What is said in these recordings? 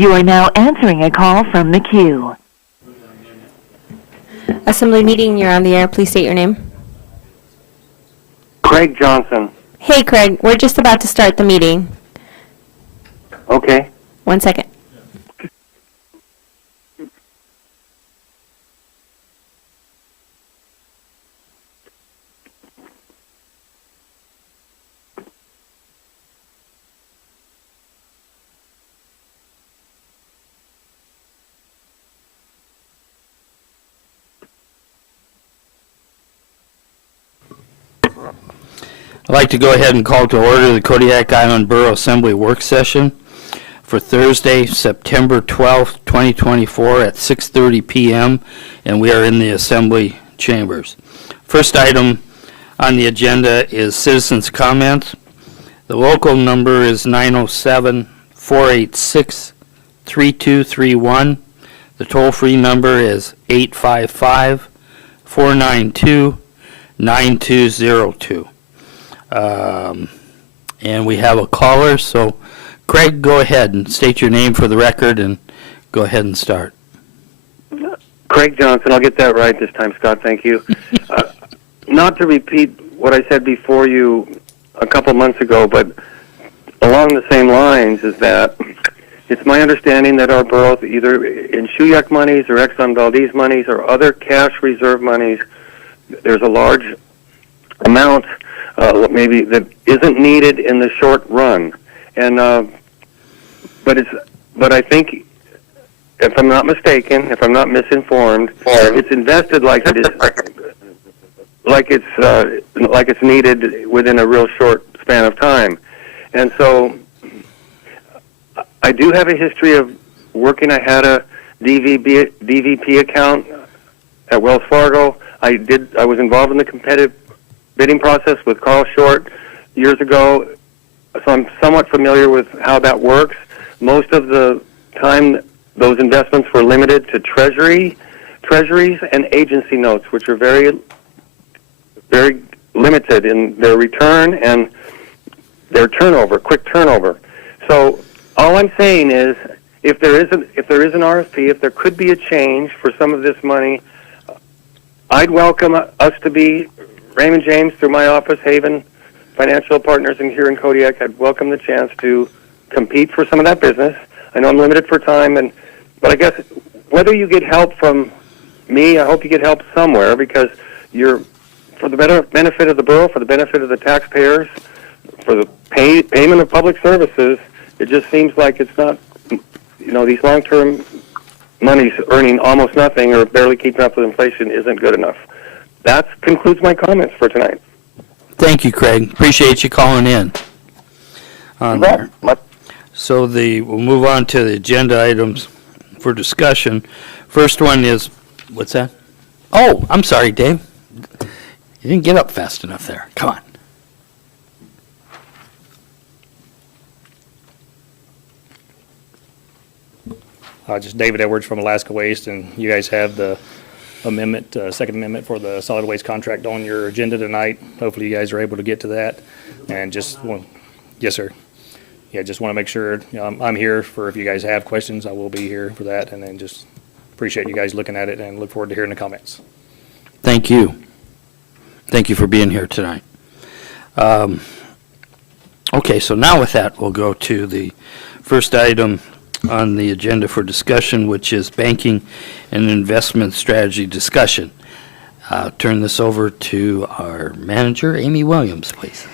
You are now answering a call from the queue. Assembly meeting, you're on the air. Please state your name. Craig Johnson. Hey, Craig, we're just about to start the meeting. Okay. 1 second. I'd like to go ahead and call to order the Kodiak Island Borough Assembly Work Session for Thursday, September 12th, 2024 at 6:30 p.m. and we are in the Assembly chambers. First item on the agenda is citizens' comments. The local number is 907-486-3231. The toll-free number is 855-492-9202. And we have a caller, so Craig, go ahead and state your name for the record and go ahead and start. Craig Johnson, I'll get that right this time, Scott, thank you. Not to repeat what I said before you a couple months ago, but along the same lines is that it's my understanding that our borough, either in Shuyak monies or Exxon Valdez monies or other cash reserve monies, there's a large amount maybe that isn't needed in the short run, and but I think, if I'm not mistaken, if I'm not misinformed, it's invested like it is, like it's needed within a real short span of time, and so I do have a history of working. I had a DVP account at Wells Fargo. I was involved in the competitive bidding process with Carl Short years ago, so I'm somewhat familiar with how that works. Most of the time, those investments were limited to treasuries and agency notes, which are very, very limited in their return and their turnover, quick turnover. So all I'm saying is, if there is an RFP, if there could be a change for some of this money, I'd welcome us to be Raymond James through my office, Haven Financial Partners, and here in Kodiak. I'd welcome the chance to compete for some of that business. I know I'm limited for time, but I guess whether you get help from me, I hope you get help somewhere, because you're, for the benefit of the borough, for the benefit of the taxpayers, for the payment of public services. It just seems like it's not, these long-term monies earning almost nothing or barely keeping up with inflation isn't good enough. That concludes my comments for tonight. Thank you, Craig. Appreciate you calling in on there. So we'll move on to the agenda items for discussion. First one is, what's that? Oh, I'm sorry, Dave. You didn't get up fast enough there. Come on. Just David Edwards from Alaska Waste, and you guys have the amendment, second amendment for the solid waste contract on your agenda tonight. Hopefully you guys are able to get to that. And yes, sir. Yeah, just want to make sure I'm here for if you guys have questions. I will be here for that, and then just appreciate you guys looking at it and look forward to hearing the comments. Thank you. Thank you for being here tonight. Okay, so now with that, we'll go to the first item on the agenda for discussion, which is banking and investment strategy discussion. I'll turn this over to our manager, Amy Williams, please.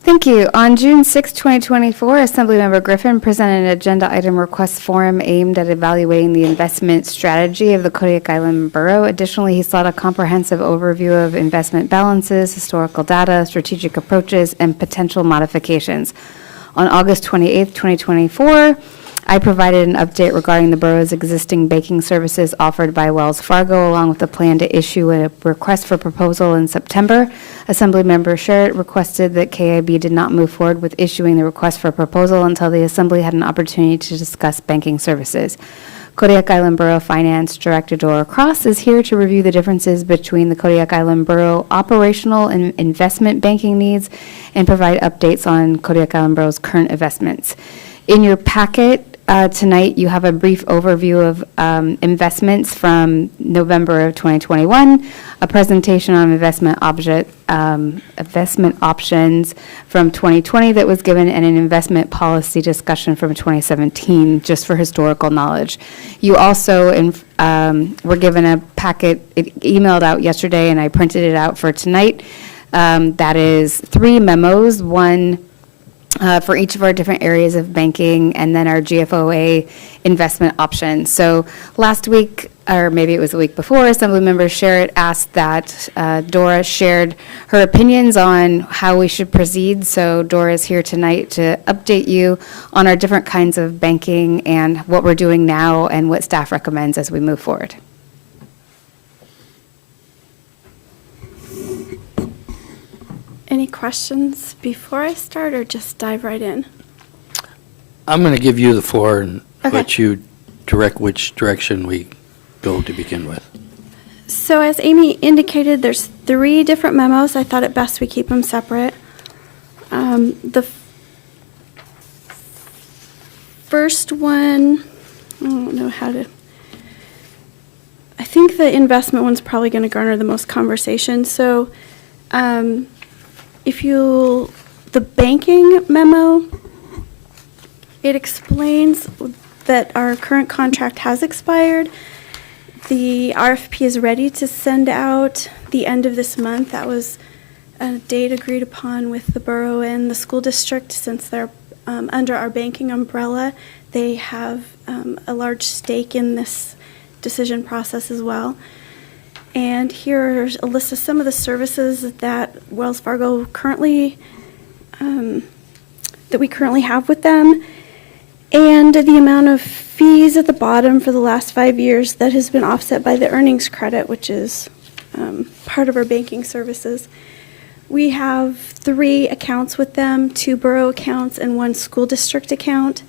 Thank you. On June 6, 2024, Assemblymember Griffin presented an agenda item request form aimed at evaluating the investment strategy of the Kodiak Island Borough. Additionally, he sought a comprehensive overview of investment balances, historical data, strategic approaches, and potential modifications. On August 28, 2024, I provided an update regarding the borough's existing banking services offered by Wells Fargo, along with a plan to issue a request for proposal in September. Assemblymember Sherritt requested that KIB did not move forward with issuing the request for proposal until the Assembly had an opportunity to discuss banking services. Kodiak Island Borough Finance Director Dora Cross is here to review the differences between the Kodiak Island Borough operational and investment banking needs and provide updates on Kodiak Island Borough's current investments. In your packet, tonight you have a brief overview of investments from November of 2021, a presentation on investment options from 2020 that was given, and an investment policy discussion from 2017, just for historical knowledge. You also were given a packet, emailed out yesterday, and I printed it out for tonight. That is 3 memos, one for each of our different areas of banking, and then our GFOA investment options. So last week, or maybe it was the week before, Assemblymember Sherritt asked that Dora shared her opinions on how we should proceed. So Dora is here tonight to update you on our different kinds of banking and what we're doing now and what staff recommends as we move forward. Any questions before I start, or just dive right in? I'm going to give you the floor and Okay. let you direct which direction we go to begin with. So as Amy indicated, there's 3 different memos. I thought it best we keep them separate. The first one, I don't know how to, I think the investment one's probably going to garner the most conversation. So the banking memo, it explains that our current contract has expired. The RFP is ready to send out the end of this month. That was a date agreed upon with the borough and the school district. Since they're under our banking umbrella, they have a large stake in this decision process as well. And here's a list of some of the services that Wells Fargo currently, that we currently have with them, and the amount of fees at the bottom for the last 5 years that has been offset by the earnings credit, which is part of our banking services. We have 3 accounts with them, 2 borough accounts and 1 school district account.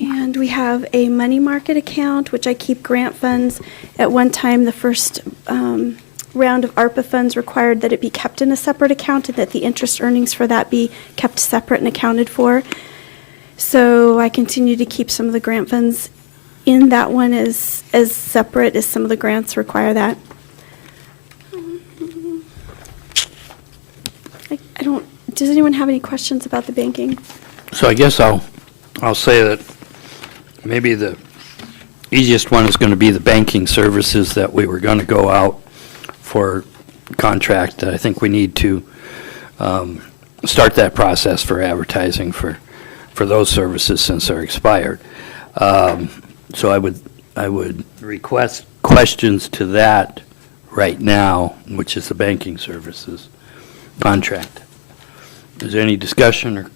And we have a money market account, which I keep grant funds. At one time, the first round of ARPA funds required that it be kept in a separate account and that the interest earnings for that be kept separate and accounted for. So I continue to keep some of the grant funds in that one as separate as some of the grants require that. I don't, does anyone have any questions about the banking? So I guess I'll say that maybe the easiest one is going to be the banking services that we were going to go out for contract. I think we need to start that process for advertising for those services since they're expired. So I would request questions to that right now, which is the banking services contract. Is there any discussion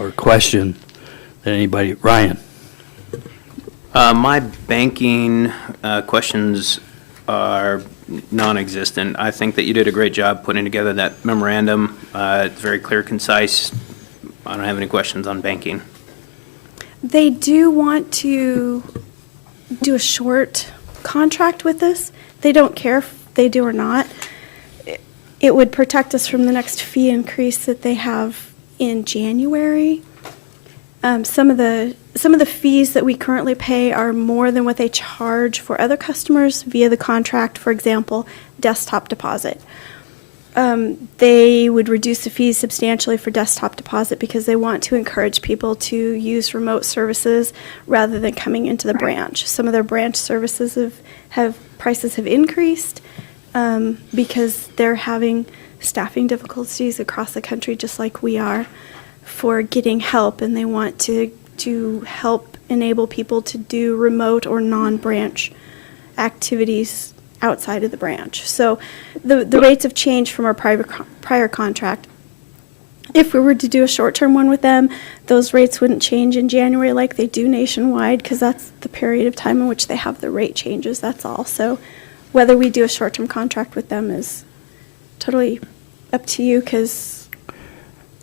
or question that anybody, Ryan? My banking questions are non-existent. I think that you did a great job putting together that memorandum. It's very clear, concise. I don't have any questions on banking. They do want to do a short contract with us. They don't care if they do or not. It would protect us from the next fee increase that they have in January. Some of the fees that we currently pay are more than what they charge for other customers via the contract. For example, desktop deposit. They would reduce the fees substantially for desktop deposit because they want to encourage people to use remote services rather than coming into the branch. Some of their branch services prices have increased because they're having staffing difficulties across the country just like we are for getting help, and they want to help enable people to do remote or non-branch activities outside of the branch. So the rates have changed from our prior contract. If we were to do a short-term one with them, those rates wouldn't change in January like they do nationwide, because that's the period of time in which they have the rate changes, that's all. So whether we do a short-term contract with them is totally up to you, because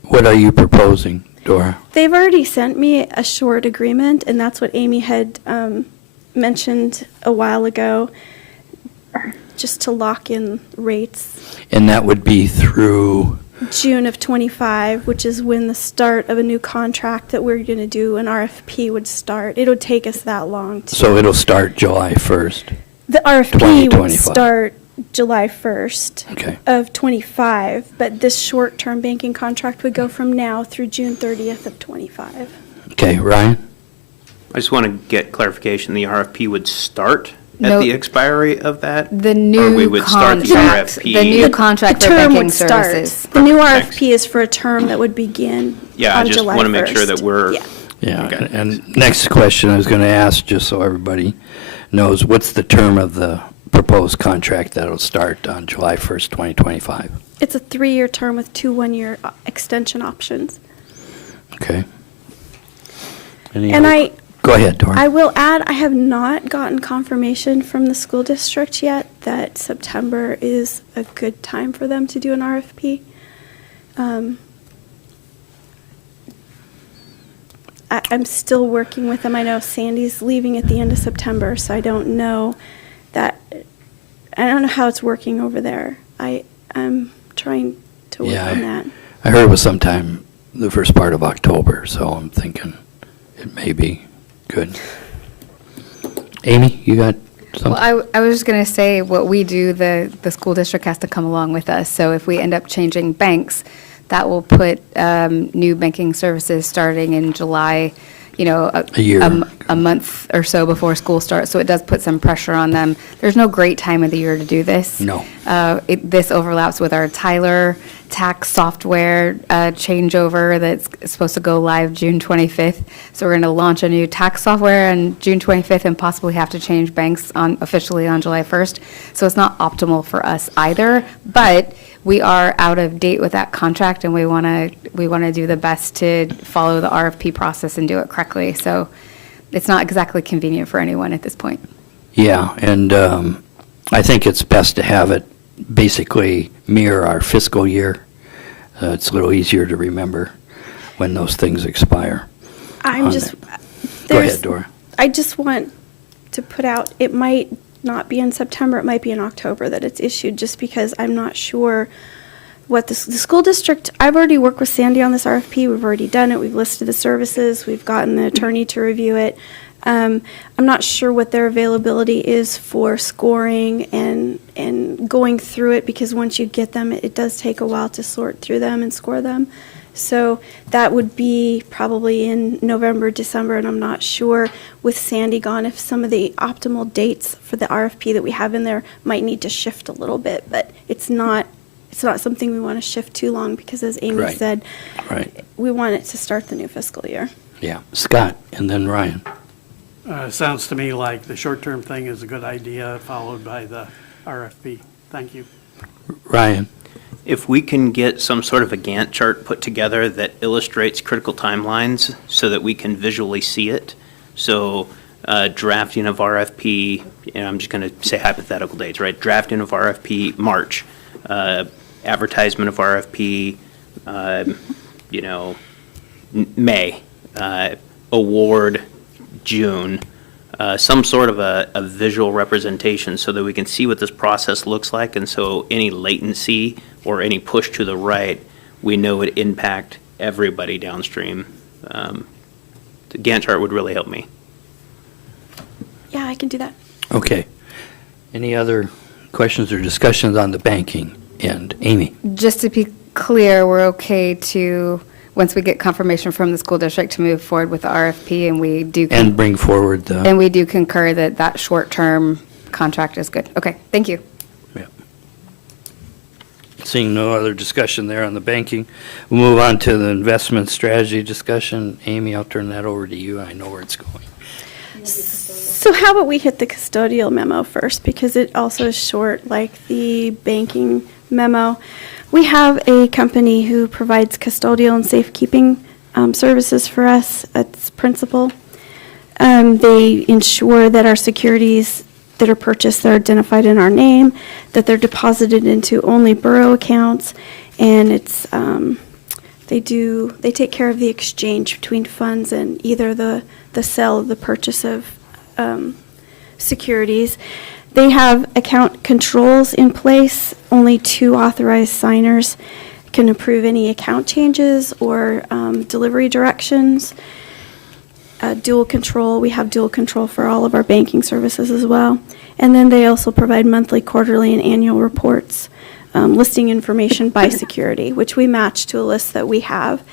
What are you proposing, Dora? they've already sent me a short agreement, and that's what Amy had mentioned a while ago, just to lock in rates. And that would be through June of 25, which is when the start of a new contract that we're going to do, an RFP would start. It would take us that long. So it'll start July 1st. The RFP would 2025. start July 1st Okay. of 25, but this short-term banking contract would go from now through June 30th of 25. Okay, Ryan? I just want to get clarification. The RFP would start No. at the expiry of that? The Or we new would start the contract, RFP? the new contract The for term banking would start. services. The new Thanks. RFP is for a term that would begin Yeah, I on just July 1st. want to make sure that we're, Yeah. Yeah, Okay. and next question I was going to ask, just so everybody knows, what's the term of the proposed contract that'll start on July 1st, 2025? It's a 3-year term with 2 one-year extension options. Okay. Any And other- Go ahead, Dora. I will add, I have not gotten confirmation from the school district yet that September is a good time for them to do an RFP. I'm still working with them. I know Sandy's leaving at the end of September, so I don't know how it's working over there. I'm trying to work Yeah, on that. I heard it was sometime the first part of October, so I'm thinking it may be good. Amy, you got something? Well, I was just going to say, what we do, the school district has to come along with us. So if we end up changing banks, that will put new banking services starting in July, A year. a month or so before school starts. So it does put some pressure on them. There's no great time of the year to do this. No. This overlaps with our Tyler tax software changeover that's supposed to go live June 25th. So we're going to launch a new tax software on June 25th and possibly have to change banks officially on July 1st. So it's not optimal for us either, but we are out of date with that contract, and we want to do the best to follow the RFP process and do it correctly. So it's not exactly convenient for anyone at this point. Yeah, and I think it's best to have it basically mirror our fiscal year. It's a little easier to remember when those things expire. I'm on just. it. Go there's- ahead, Dora. I just want to put out, it might not be in September, it might be in October that it's issued, just because I'm not sure what the school district, I've already worked with Sandy on this RFP, we've already done it, we've listed the services, we've gotten the attorney to review it. I'm not sure what their availability is for scoring and going through it, because once you get them, it does take a while to sort through them and score them. So that would be probably in November, December, and I'm not sure with Sandy gone if some of the optimal dates for the RFP that we have in there might need to shift a little bit, but it's not something we want to shift too long, because as Amy Right. said, Right. we want it to start the new fiscal year. Yeah. Scott, and then Ryan. Sounds to me like the short-term thing is a good idea, followed by the RFP. Thank you. Ryan. if we can get some sort of a Gantt chart put together that illustrates critical timelines so that we can visually see it. So drafting of RFP, and I'm just going to say hypothetical dates, right? Drafting of RFP, March. Advertisement of RFP, May. Award, June. Some sort of a visual representation so that we can see what this process looks like, and so any latency or any push to the right, we know would impact everybody downstream. The Gantt chart would really help me. Yeah, I can do that. Okay. Any other questions or discussions on the banking end? Amy? Just to be clear, we're okay to, once we get confirmation from the school district, to move forward with the RFP, and we do. And bring forward the... And we do concur that that short-term contract is good. Okay, thank you. Yeah. Seeing no other discussion there on the banking, we'll move on to the investment strategy discussion. Amy, I'll turn that over to you. I know where it's going. So how about we hit the custodial memo first, because it also is short like the banking memo. We have a company who provides custodial and safekeeping services for us. It's Principal. They ensure that our securities that are purchased are identified in our name, that they're deposited into only Borough accounts, and it's they take care of the exchange between funds and either the sale of the purchase of securities. They have account controls in place, only 2 authorized signers can approve any account changes or delivery directions. Dual control, we have dual control for all of our banking services as well. And then they also provide monthly, quarterly, and annual reports listing information by security, which we match to a list that we have.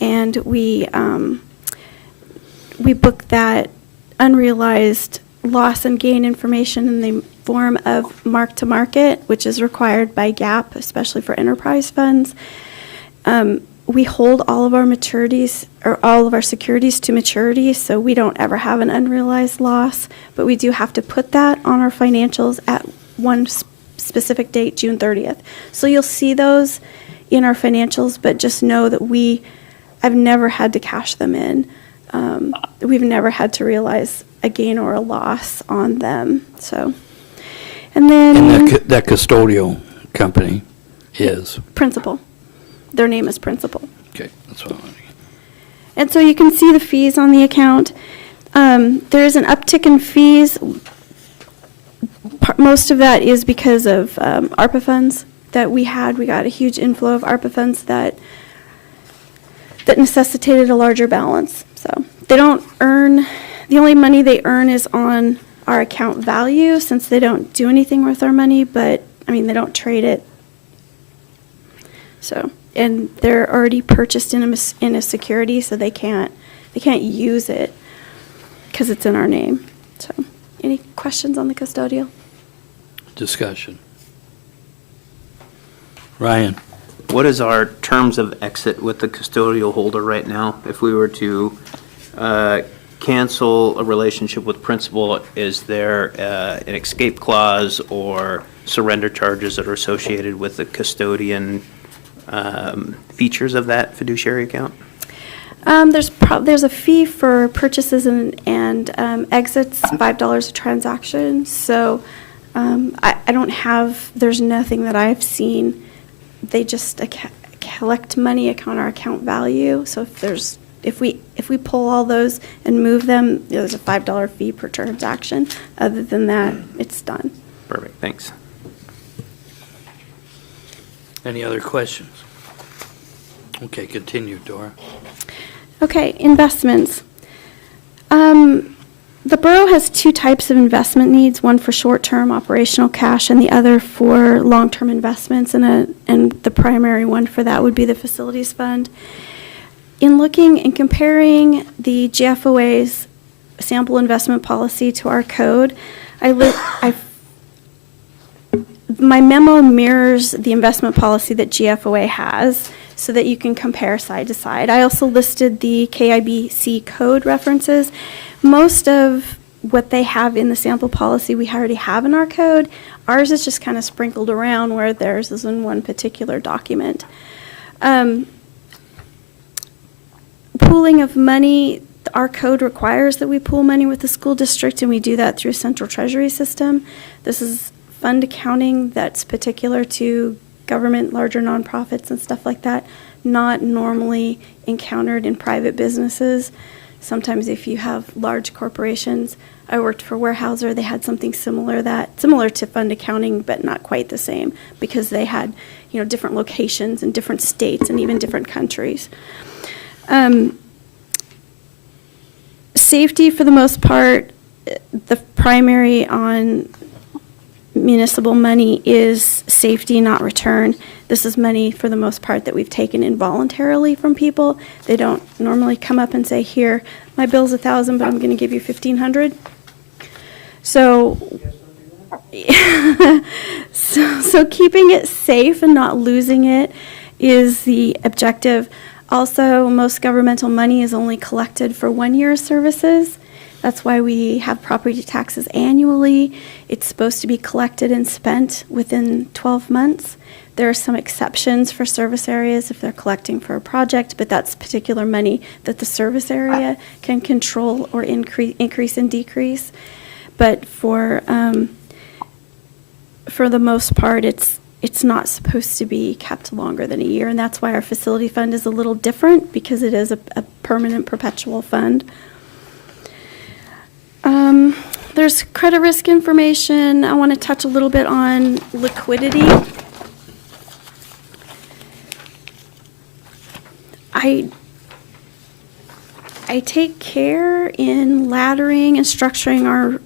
And we book that unrealized loss and gain information in the form of mark-to-market, which is required by GAAP, especially for enterprise funds. We hold all of our maturities or all of our securities to maturity, so we don't ever have an unrealized loss, but we do have to put that on our financials at one specific date, June 30th. So you'll see those in our financials, but just know that I've never had to cash them in. We've never had to realize a gain or a loss on them. So, and then And that custodial company is? Principal. Their name is Principal. Okay, that's what I want to. And so you can see the fees on the account. There is an uptick in fees. Most of that is because of ARPA funds that we had. We got a huge inflow of ARPA funds that necessitated a larger balance. So they don't earn, the only money they earn is on our account value, since they don't do anything with our money, but I mean, they don't trade it. So, and they're already purchased in a security, so they can't use it because it's in our name. So, any questions on the custodial? Discussion. Ryan? What is our terms of exit with the custodial holder right now? If we were to cancel a relationship with Principal, is there an escape clause or surrender charges that are associated with the custodian features of that fiduciary account? There's a fee for purchases and exits, $5 a transaction. So I don't have, there's nothing that I've seen. They just collect money on our account value. So if we pull all those and move them, there's a $5 fee per transaction. Other than that, it's done. Perfect, thanks. Any other questions? Okay, continue, Dora. Okay, investments. The borough has two types of investment needs, one for short-term operational cash and the other for long-term investments, and the primary one for that would be the facilities fund. In looking and comparing the GFOA's sample investment policy to our code, my memo mirrors the investment policy that GFOA has so that you can compare side to side. I also listed the KIBC code references. Most of what they have in the sample policy we already have in our code. Ours is just kind of sprinkled around where theirs is in one particular document. Pooling of money, our code requires that we pool money with the school district, and we do that through a central treasury system. This is fund accounting that's particular to government, larger nonprofits and stuff like that, not normally encountered in private businesses. Sometimes if you have large corporations, I worked for Weyerhaeuser, they had something similar to fund accounting, but not quite the same, because they had, different locations in different states and even different countries. Safety, for the most part, the primary on municipal money is safety, not return. This is money, for the most part, that we've taken involuntarily from people. They don't normally come up and say, here, my bill's $1,000, but I'm going to give you $1,500. So keeping it safe and not losing it is the objective. Also, most governmental money is only collected for 1 year of services. That's why we have property taxes annually. It's supposed to be collected and spent within 12 months. There are some exceptions for service areas if they're collecting for a project, but that's particular money that the service area can control or increase and decrease. But for the most part, it's not supposed to be kept longer than a year, and that's why our facility fund is a little different, because it is a permanent perpetual fund. There's credit risk information. I want to touch a little bit on liquidity. I take care in laddering and structuring our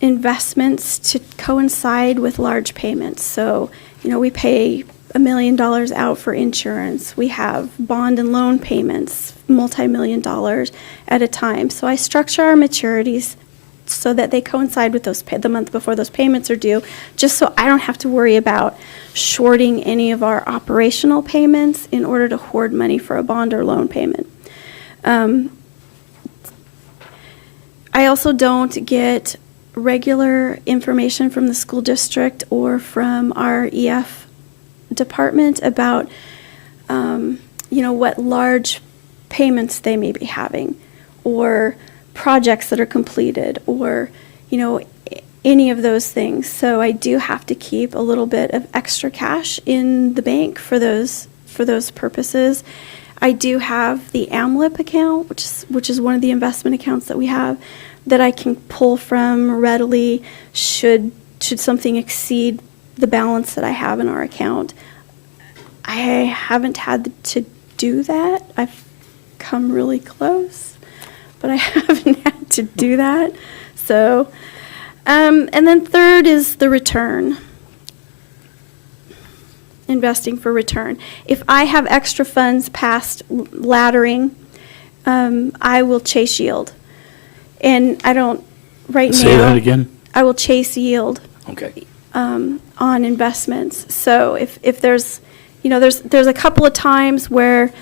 investments to coincide with large payments. So, we pay $1 million out for insurance. We have bond and loan payments, multi-million dollars at a time. So I structure our maturities so that they coincide with the month before those payments are due, just so I don't have to worry about shorting any of our operational payments in order to hoard money for a bond or loan payment. I also don't get regular information from the school district or from our EF department about, what large payments they may be having, or projects that are completed, or, any of those things. So I do have to keep a little bit of extra cash in the bank for those purposes. I do have the AMLIP account, which is one of the investment accounts that we have, that I can pull from readily should something exceed the balance that I have in our account. I haven't had to do that. I've come really close, but I haven't had to do that. So, and then third is the return. Investing for return. If I have extra funds past laddering, I will chase yield. And I don't, right now. Say that again? I will chase yield. Okay. On investments. So if there's, there's a couple of times where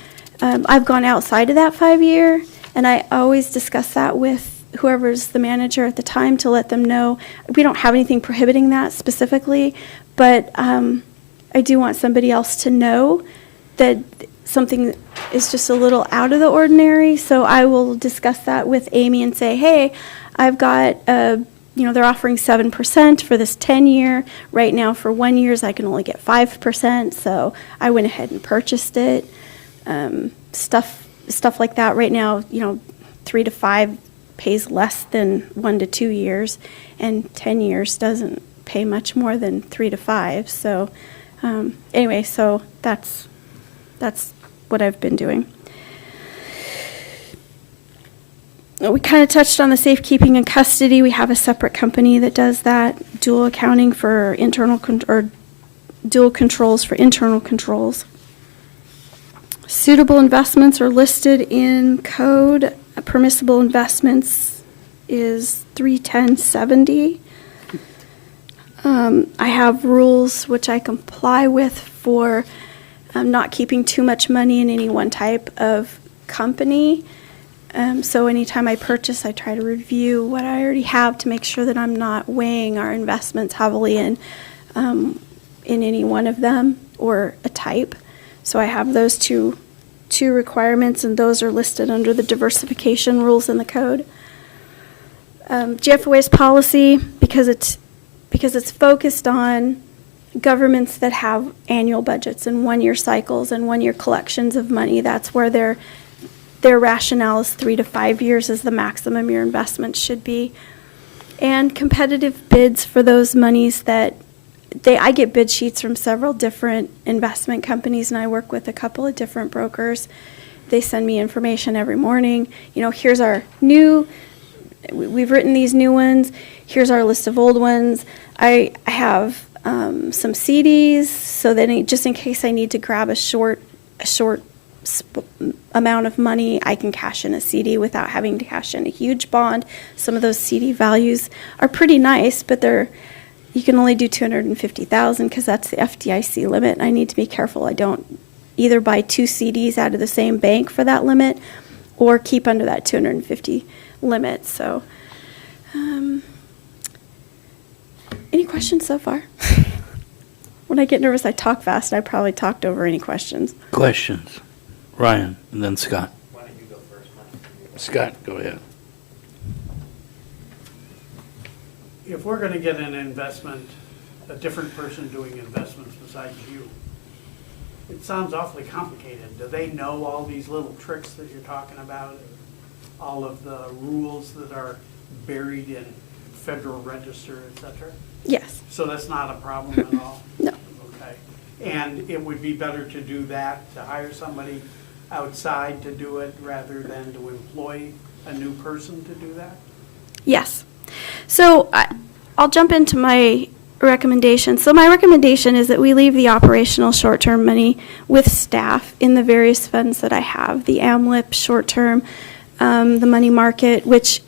I've gone outside of that 5-year, and I always discuss that with whoever's the manager at the time to let them know. We don't have anything prohibiting that specifically, but I do want somebody else to know that something is just a little out of the ordinary. So I will discuss that with Amy and say, hey, I've got they're offering 7% for this 10-year. Right now for 1 year, I can only get 5%. So I went ahead and purchased it. Stuff like that. Right now, 3 to 5 pays less than 1 to 2 years, and 10 years doesn't pay much more than 3 to 5. So anyway, so that's what I've been doing. We kind of touched on the safekeeping and custody. We have a separate company that does that, dual accounting for internal or dual controls for internal controls. Suitable investments are listed in code. Permissible investments is 31070. I have rules which I comply with for not keeping too much money in any one type of company. So anytime I purchase, I try to review what I already have to make sure that I'm not weighing our investments heavily in any one of them or a type. So I have those two requirements, and those are listed under the diversification rules in the code. GFOA's policy, because it's focused on governments that have annual budgets and 1-year cycles and 1-year collections of money. That's where their rationale is 3 to 5 years is the maximum your investment should be. And competitive bids for those monies that I get bid sheets from several different investment companies, and I work with a couple of different brokers. They send me information every morning. Here's our we've written these new ones. Here's our list of old ones. I have some CDs, so that just in case I need to grab a short amount of money, I can cash in a CD without having to cash in a huge bond. Some of those CD values are pretty nice, but you can only do $250,000 because that's the FDIC limit. I need to be careful I don't either buy 2 CDs out of the same bank for that limit or keep under that 250 limit. So, any questions so far? When I get nervous, I talk fast. I probably talked over any questions. Questions? Ryan, and then Scott. Why don't you go first, Mike? Scott, go ahead. If we're going to get an investment, a different person doing investments besides you, it sounds awfully complicated. Do they know all these little tricks that you're talking about? All of the rules that are buried in Federal Register, et cetera? Yes. So that's not a problem at all? No. Okay. And it would be better to do that, to hire somebody outside to do it rather than to employ a new person to do that? Yes. So I'll jump into my recommendation. So my recommendation is that we leave the operational short-term money with staff in the various funds that I have, the AMLIP short-term, the money market, which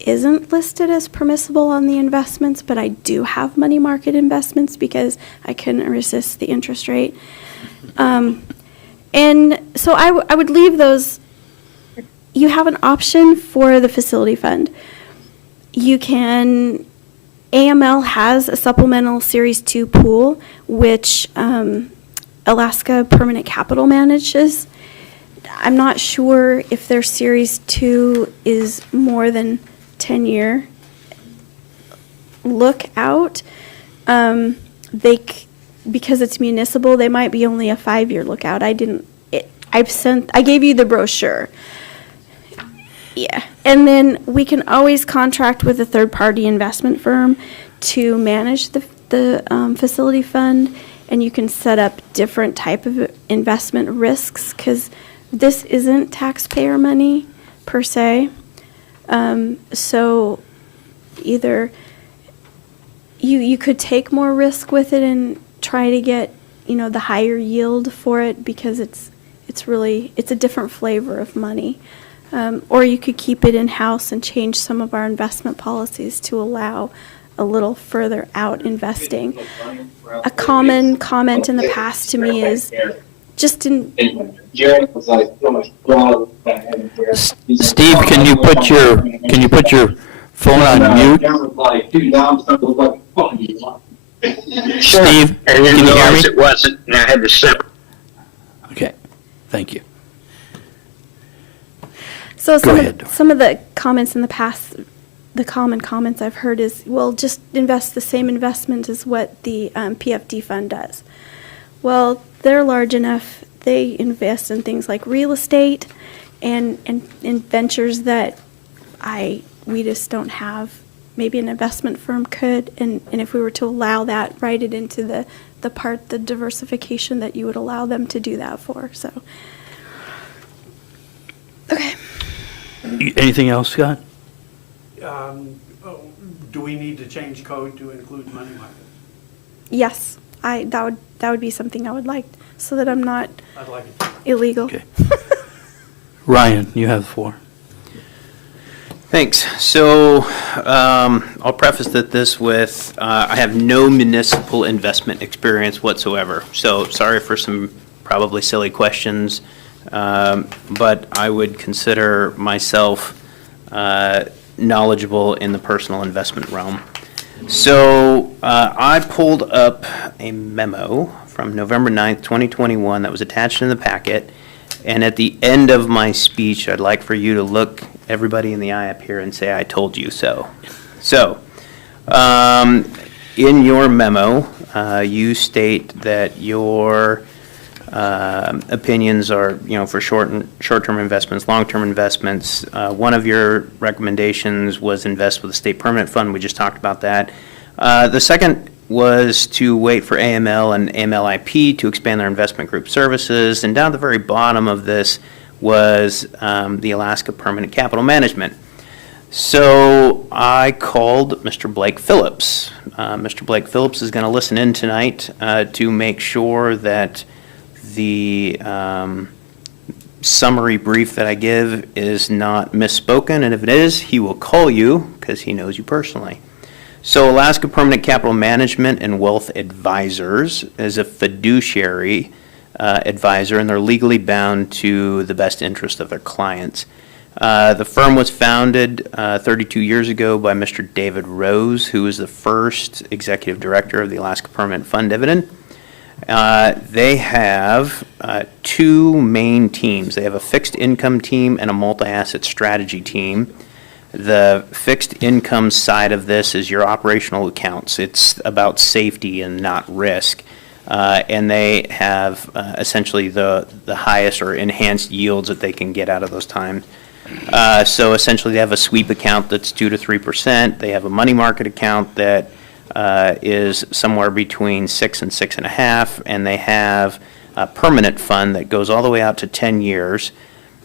isn't listed as permissible on the investments, but I do have money market investments because I couldn't resist the interest rate. And so I would leave those. You have an option for the facility fund. You can, AML has a supplemental Series 2 pool, which Alaska Permanent Capital manages. I'm not sure if their Series 2 is more than 10-year look out. Because it's municipal, they might be only a 5-year lookout. I gave you the brochure. Yeah, and then we can always contract with a third-party investment firm to manage the facility fund, and you can set up different type of investment risks because this isn't taxpayer money per se. So either you could take more risk with it and try to get, the higher yield for it because it's a different flavor of money. Or you could keep it in-house and change some of our investment policies to allow a little further out investing. A common comment in the past to me is just in... Steve, can you put your phone on mute? Steve, I can didn't you hear realize me? it wasn't, and I had to separate. Okay, thank you. So Go ahead. some of the comments in the past, the common comments I've heard is, well, just invest the same investment as what the PFD fund does. Well, they're large enough. They invest in things like real estate and in ventures that we just don't have. Maybe an investment firm could, and if we were to allow that, write it into the diversification that you would allow them to do that for. So, okay. Anything else, Scott? Do we need to change code to include money market? Yes, that would be something I would like, so that I'm not I'd like it. illegal. Okay. Ryan, you have the floor. Thanks. So I'll preface this with I have no municipal investment experience whatsoever. So sorry for some probably silly questions, but I would consider myself knowledgeable in the personal investment realm. So I pulled up a memo from November 9th, 2021 that was attached in the packet. And at the end of my speech, I'd like for you to look everybody in the eye up here and say, I told you so. So, in your memo, you state that your opinions are, for short-term investments, long-term investments. One of your recommendations was invest with a state permanent fund. We just talked about that. The second was to wait for AML and AMLIP to expand their investment group services. And down at the very bottom of this was the Alaska Permanent Capital Management. So I called Mr. Blake Phillips. Mr. Blake Phillips is going to listen in tonight to make sure that the summary brief that I give is not misspoken. And if it is, he will call you because he knows you personally. So Alaska Permanent Capital Management and Wealth Advisors is a fiduciary advisor, and they're legally bound to the best interest of their clients. The firm was founded 32 years ago by Mr. David Rose, who was the first executive director of the Alaska Permanent Fund Dividend. They have two main teams. They have a fixed income team and a multi-asset strategy team. The fixed income side of this is your operational accounts. It's about safety and not risk. And they have essentially the highest or enhanced yields that they can get out of those times. So essentially they have a sweep account that's 2 to 3%. They have a money market account that is somewhere between 6 and 6.5, and they have a permanent fund that goes all the way out to 10 years.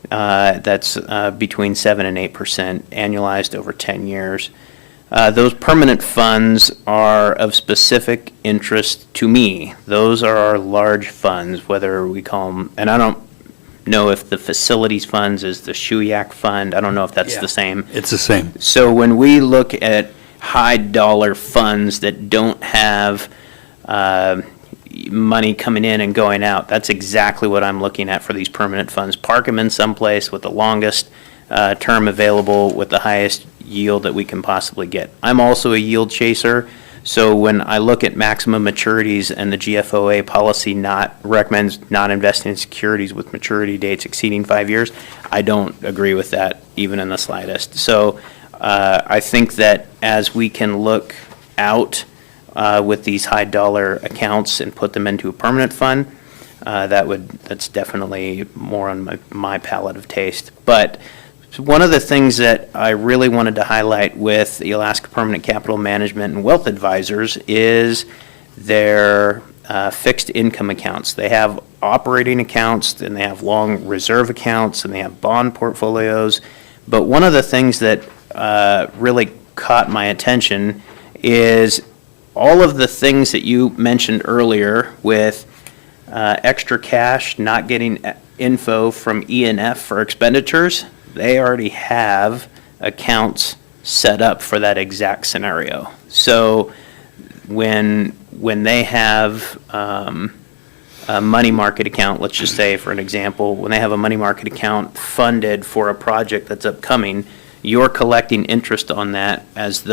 That's between 7 and 8% annualized over 10 years. Those permanent funds are of specific interest to me. Those are our large funds, whether we call them, and I don't know if the facilities funds is the Kodiak fund. I don't know if that's the same. It's the same. So when we look at high dollar funds that don't have money coming in and going out, that's exactly what I'm looking at for these permanent funds. Park them in someplace with the longest term available with the highest yield that we can possibly get. I'm also a yield chaser, so when I look at maximum maturities and the GFOA policy recommends not investing in securities with maturity dates exceeding 5 years, I don't agree with that even in the slightest. So I think that as we can look out with these high dollar accounts and put them into a permanent fund, that's definitely more on my palette of taste. But one of the things that I really wanted to highlight with the Alaska Permanent Capital Management and Wealth Advisors is their fixed income accounts. They have operating accounts, and they have long reserve accounts, and they have bond portfolios. But one of the things that really caught my attention is all of the things that you mentioned earlier with extra cash, not getting info from E&F for expenditures. They already have accounts set up for that exact scenario. So when they have a money market account, let's just say for an example, when they have a money market account funded for a project that's upcoming, you're collecting interest on that as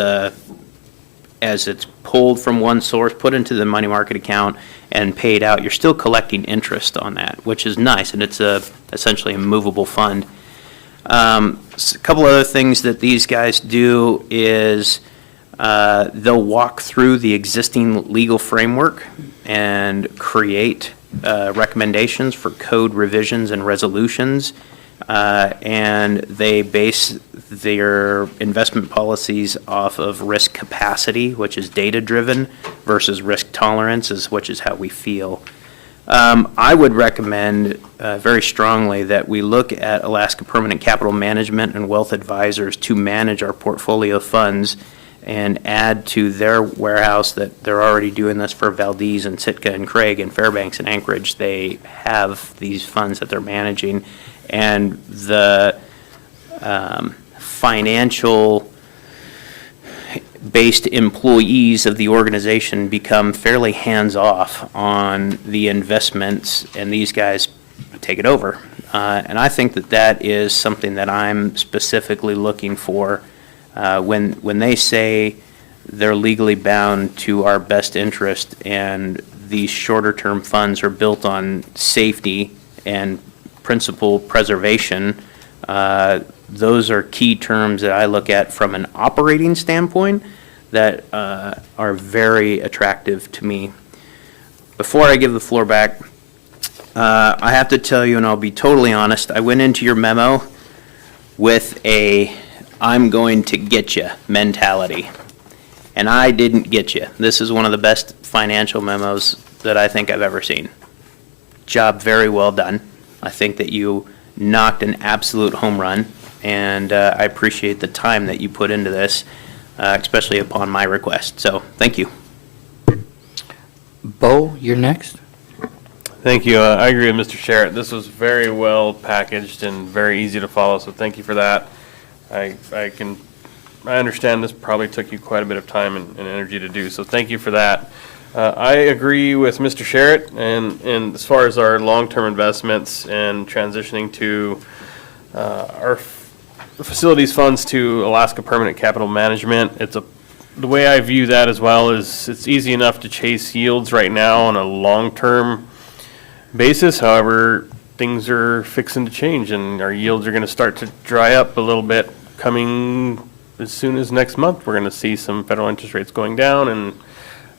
it's pulled from one source, put into the money market account, and paid out. You're still collecting interest on that, which is nice, and it's essentially a movable fund. A couple other things that these guys do is they'll walk through the existing legal framework and create recommendations for code revisions and resolutions, and they base their investment policies off of risk capacity, which is data-driven, versus risk tolerance, which is how we feel. I would recommend very strongly that we look at Alaska Permanent Capital Management and Wealth Advisors to manage our portfolio funds and add to their warehouse that they're already doing this for Valdez and Sitka and Craig and Fairbanks and Anchorage. They have these funds that they're managing, and the financial based employees of the organization become fairly hands-off on the investments, and these guys take it over. And I think that is something that I'm specifically looking for when they say they're legally bound to our best interest, and these shorter-term funds are built on safety and principal preservation. Those are key terms that I look at from an operating standpoint that are very attractive to me. Before I give the floor back, I have to tell you, and I'll be totally honest, I went into your memo with a I'm going to get you mentality, and I didn't get you. This is one of the best financial memos that I think I've ever seen. Job very well done. I think that you knocked an absolute home run, and I appreciate the time that you put into this, especially upon my request. So, thank you. Bo, you're next. Thank you. I agree with Mr. Sherritt. This was very well packaged and very easy to follow, so thank you for that. I understand this probably took you quite a bit of time and energy to do, so thank you for that. I agree with Mr. Sherritt, and as far as our long-term investments and transitioning to our facilities funds to Alaska Permanent Capital Management, the way I view that as well is it's easy enough to chase yields right now on a long-term basis. However, things are fixing to change, and our yields are going to start to dry up a little bit coming as soon as next month. We're going to see some federal interest rates going down, and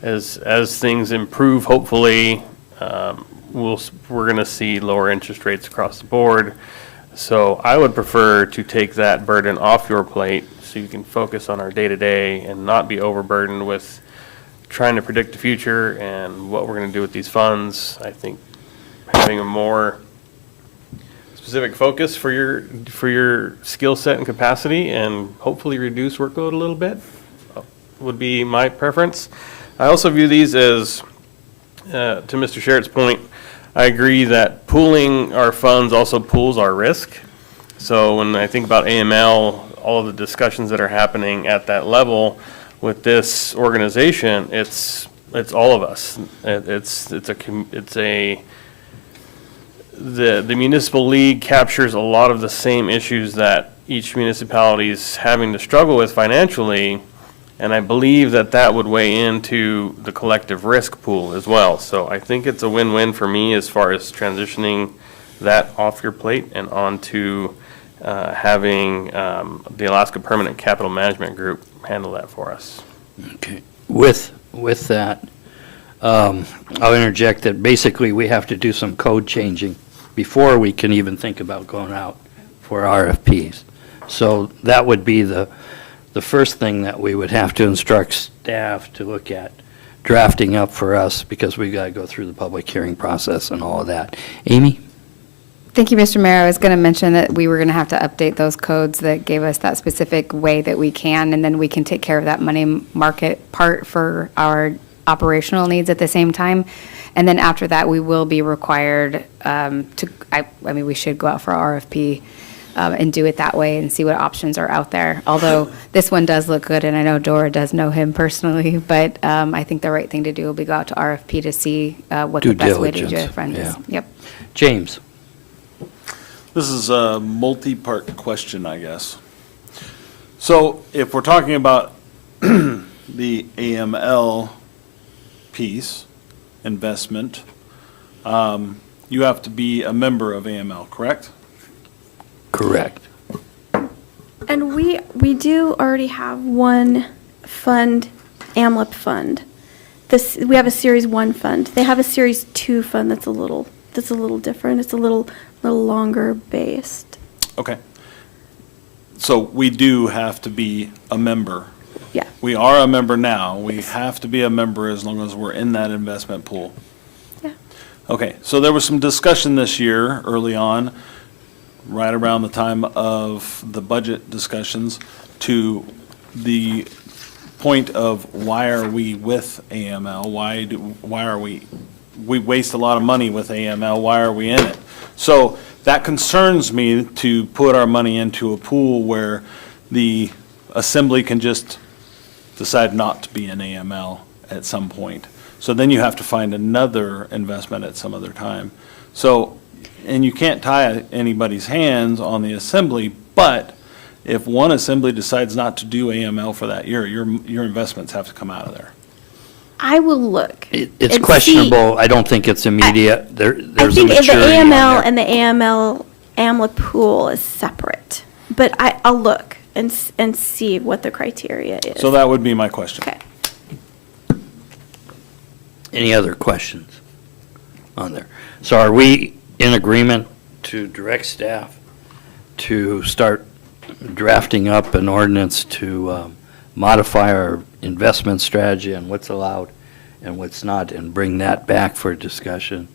as things improve, hopefully, we're going to see lower interest rates across the board. So I would prefer to take that burden off your plate so you can focus on our day-to-day and not be overburdened with trying to predict the future and what we're going to do with these funds. I think having a more specific focus for your skill set and capacity and hopefully reduce workload a little bit would be my preference. I also view these as, to Mr. Sherritt's point, I agree that pooling our funds also pools our risk. So when I think about AML, all of the discussions that are happening at that level with this organization, it's all of us. The municipal league captures a lot of the same issues that each municipality is having to struggle with financially, and I believe that would weigh into the collective risk pool as well. So I think it's a win-win for me as far as transitioning that off your plate and onto having the Alaska Permanent Capital Management Group handle that for us. Okay. With that, I'll interject that basically we have to do some code changing before we can even think about going out for RFPs. So that would be the first thing that we would have to instruct staff to look at drafting up for us, because we got to go through the public hearing process and all of that. Amy? Thank you, Mr. Mayor. I was going to mention that we were going to have to update those codes that gave us that specific way that we can, and then we can take care of that money market part for our operational needs at the same time. And then after that, we will be required we should go out for RFP and do it that way and see what options are out there. Although this one does look good, and I know Dora does know him personally, but I think the right thing to do will be go out to RFP to see what the best way to do it is. Yep. James? This is a multi-part question, I guess. So if we're talking about the AML piece, investment, you have to be a member of AML, correct? Correct. And we do already have one fund, AMLIP fund. We have a Series 1 fund. They have a Series 2 fund that's a little different. It's a little longer based. Okay. So we do have to be a member. Yeah. We are a member now. We have to be a member as long as we're in that investment pool. Yeah. Okay, so there was some discussion this year, early on, right around the time of the budget discussions, to the point of why are we with AML? Why are we waste a lot of money with AML? Why are we in it? So that concerns me, to put our money into a pool where the assembly can just decide not to be in AML at some point. So then you have to find another investment at some other time. So, and you can't tie anybody's hands on the assembly, but if one assembly decides not to do AML for that year, your investments have to come out of there. I will look. It's and questionable. see. I don't think it's immediate. There's I think a the maturity on AML there. and the AMLA pool is separate. But I'll look and see what the criteria is. So that would be my question. Okay. Any other questions on there? So are we in agreement to direct staff to start drafting up an ordinance to modify our investment strategy and what's allowed and what's not, and bring that back for discussion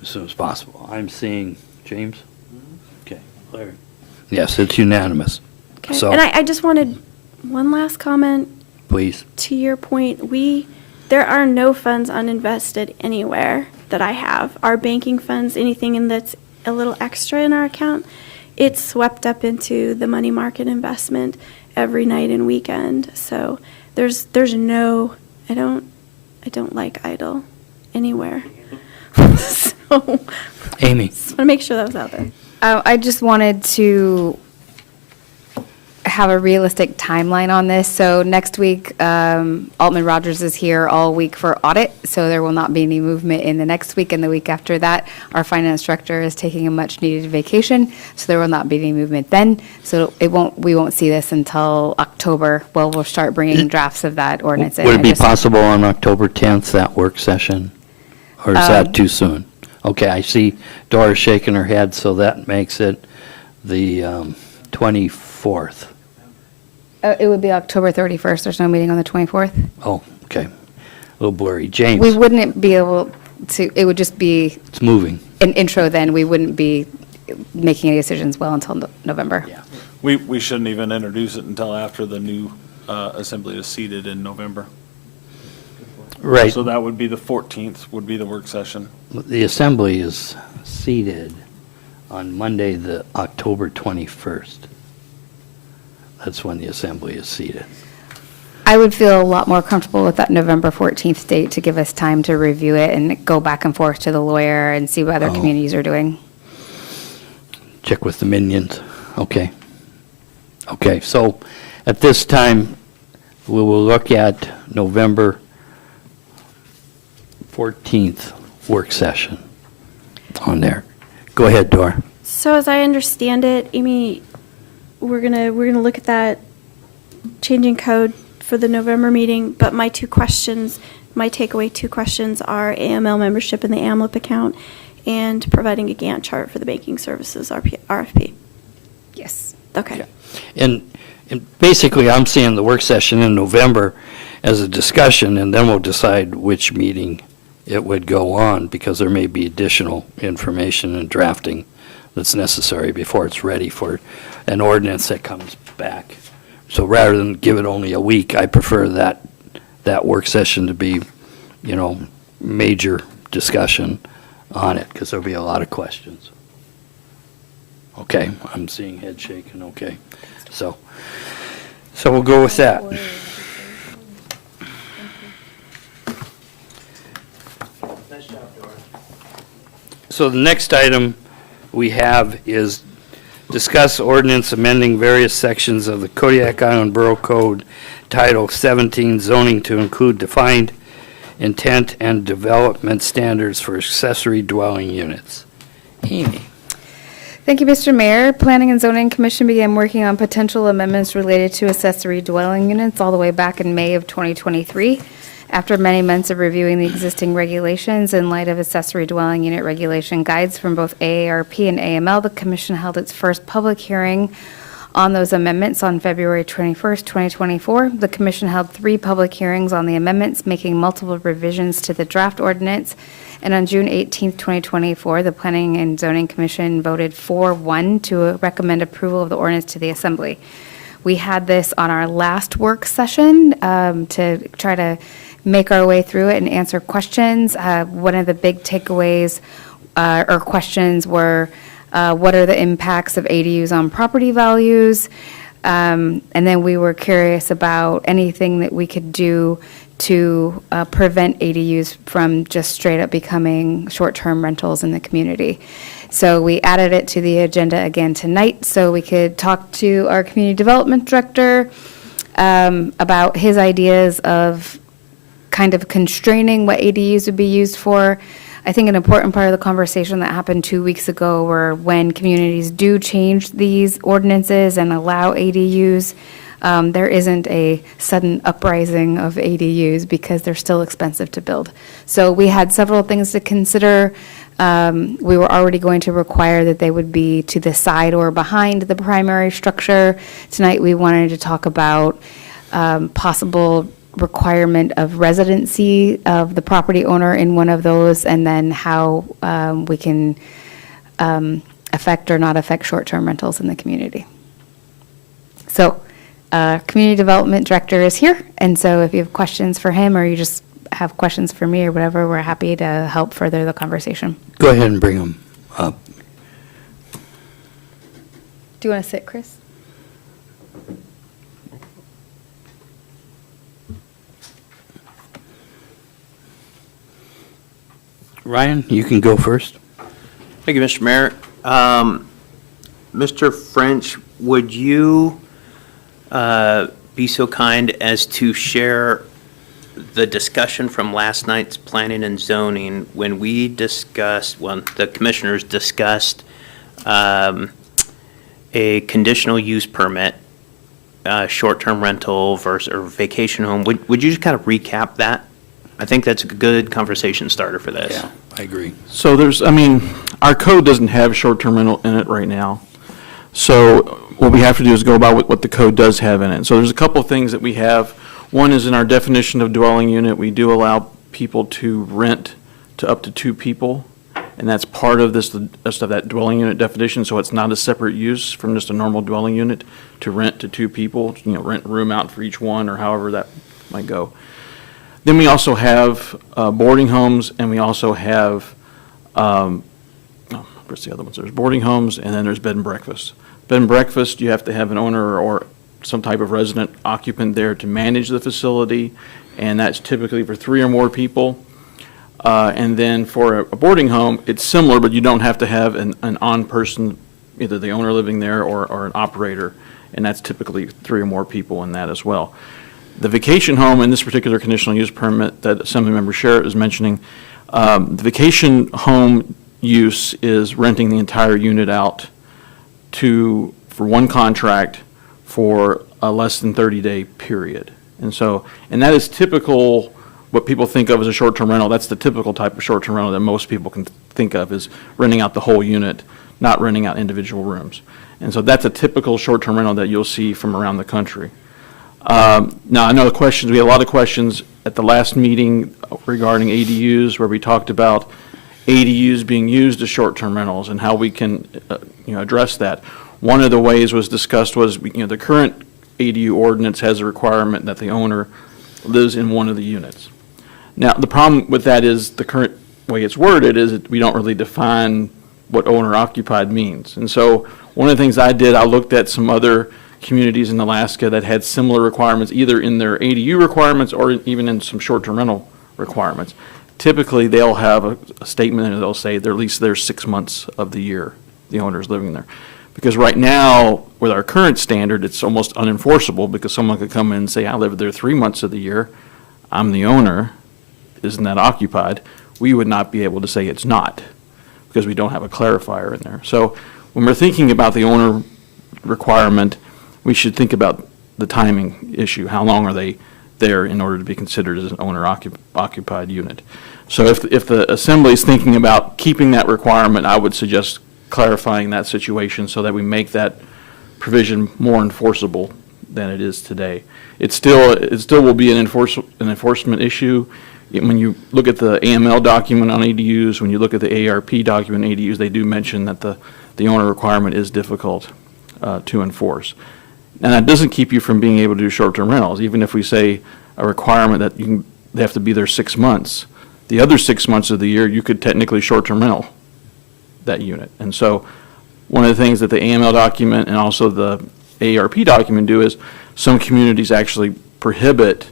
as soon as possible? I'm seeing, James? Okay, Larry? Yes, it's unanimous. Okay. So, And I just wanted one last comment. please. To your point, there are no funds uninvested anywhere that I have. Our banking funds, anything that's a little extra in our account, it's swept up into the money market investment every night and weekend. So there's no, I don't like idle anywhere. So Amy? just want to make sure that was out there. I just wanted to have a realistic timeline on this. So next week, Altman Rogers is here all week for audit, so there will not be any movement in the next week. And the week after that, our finance director is taking a much-needed vacation, so there will not be any movement then. So we won't see this until October. Well, we'll start bringing drafts of that ordinance in. Would it I be just- possible on October 10th, that work session? Or is that too soon? Okay, I see Dora shaking her head, so that makes it the 24th. It would be October 31st. There's no meeting on the 24th. Oh, okay. little blurry. James? We wouldn't be able to, it would just be It's moving. an intro then. We wouldn't be making any decisions well until November. Yeah. We shouldn't even introduce it until after the new assembly is seated in November. Right. So that would be the 14th, would be the work session. The assembly is seated on Monday, the October 21st. That's when the assembly is seated. I would feel a lot more comfortable with that November 14th date to give us time to review it and go back and forth to the lawyer and see what other Oh. communities are doing. Check with the minions. Okay. Okay, so at this time, we will look at November 14th work session on there. Go ahead, Dora. So as I understand it, Amy, we're gonna look at that changing code for the November meeting, but my takeaway two questions are AML membership in the AMLIP account and providing a Gantt chart for the banking services RFP. Yes. Okay. And basically, I'm seeing the work session in November as a discussion, and then we'll decide which meeting it would go on, because there may be additional information and drafting that's necessary before it's ready for an ordinance that comes back. So rather than give it only a week, I prefer that work session to be, major discussion on it, because there'll be a lot of questions. Okay, I'm seeing head shaking, okay. So we'll go with that. Nice job, Dora. So the next item we have is discuss ordinance amending various sections of the Kodiak Island Borough Code, Title 17 zoning to include defined intent and development standards for accessory dwelling units. Amy? Thank you, Mr. Mayor. Planning and Zoning Commission began working on potential amendments related to accessory dwelling units all the way back in May of 2023. After many months of reviewing the existing regulations in light of accessory dwelling unit regulation guides from both AARP and AML, the commission held its first public hearing on those amendments on February 21st, 2024. The commission held 3 public hearings on the amendments, making multiple revisions to the draft ordinance. And on June 18th, 2024, the Planning and Zoning Commission voted 4-1 to recommend approval of the ordinance to the Assembly. We had this on our last work session to try to make our way through it and answer questions. One of the big takeaways or questions were, what are the impacts of ADUs on property values? And then we were curious about anything that we could do to prevent ADUs from just straight up becoming short-term rentals in the community. So we added it to the agenda again tonight so we could talk to our community development director about his ideas of kind of constraining what ADUs would be used for. I think an important part of the conversation that happened 2 weeks ago were when communities do change these ordinances and allow ADUs, there isn't a sudden uprising of ADUs because they're still expensive to build. So we had several things to consider. We were already going to require that they would be to the side or behind the primary structure. Tonight we wanted to talk about possible requirement of residency of the property owner in one of those, and then how we can affect or not affect short-term rentals in the community. So, Community Development Director is here, and so if you have questions for him or you just have questions for me or whatever, we're happy to help further the conversation. Go ahead and bring them up. Do you want to sit, Chris? Ryan, you can go first. Thank you, Mr. Mayor. Mr. French, would you be so kind as to share the discussion from last night's planning and zoning when we discussed, well, the commissioners discussed a conditional use permit, short-term rental versus or vacation home. Would you just kind of recap that? I think that's a good conversation starter for this. Yeah, I agree. So our code doesn't have short-term rental in it right now. So what we have to do is go about what the code does have in it. So there's a couple of things that we have. One is in our definition of dwelling unit, we do allow people to rent to up to 2 people, and that's part of this, of that dwelling unit definition, so it's not a separate use from just a normal dwelling unit to rent to 2 people, rent a room out for each one, or however that might go. Then we also have boarding homes, and we also have, where's the other ones? There's boarding homes, and then there's bed and breakfast. Bed and breakfast, you have to have an owner or some type of resident occupant there to manage the facility, and that's typically for 3 or more people. And then for a boarding home, it's similar, but you don't have to have an on-person, either the owner living there or an operator, and that's typically 3 or more people in that as well. The vacation home, in this particular conditional use permit that Assemblymember Sherritt is mentioning, the vacation home use is renting the entire unit out for one contract for a less than 30-day period. And that is typical, what people think of as a short-term rental. That's the typical type of short-term rental that most people can think of, is renting out the whole unit, not renting out individual rooms. And so that's a typical short-term rental that you'll see from around the country. Now, I know we had a lot of questions at the last meeting regarding ADUs, where we talked about ADUs being used as short-term rentals and how we can address that. One of the ways was discussed was, the current ADU ordinance has a requirement that the owner lives in one of the units. Now, the problem with that is the current way it's worded is that we don't really define what owner-occupied means. And so one of the things I did, I looked at some other communities in Alaska that had similar requirements, either in their ADU requirements or even in some short-term rental requirements. Typically, they'll have a statement and they'll say they're at least there 6 months of the year, the owner's living there. Because right now, with our current standard, it's almost unenforceable, because someone could come in and say, I live there 3 months of the year, I'm the owner, isn't that occupied? We would not be able to say it's not, because we don't have a clarifier in there. So when we're thinking about the owner requirement, we should think about the timing issue. How long are they there in order to be considered as an owner-occupied unit? So if the Assembly is thinking about keeping that requirement, I would suggest clarifying that situation so that we make that provision more enforceable than it is today. It still will be an enforcement issue. When you look at the AML document on ADUs, when you look at the ARP document on ADUs, they do mention that the owner requirement is difficult to enforce. And that doesn't keep you from being able to do short-term rentals. Even if we say a requirement that they have to be there 6 months, the other 6 months of the year, you could technically short-term rental that unit. And so one of the things that the AML document and also the ARP document do is some communities actually prohibit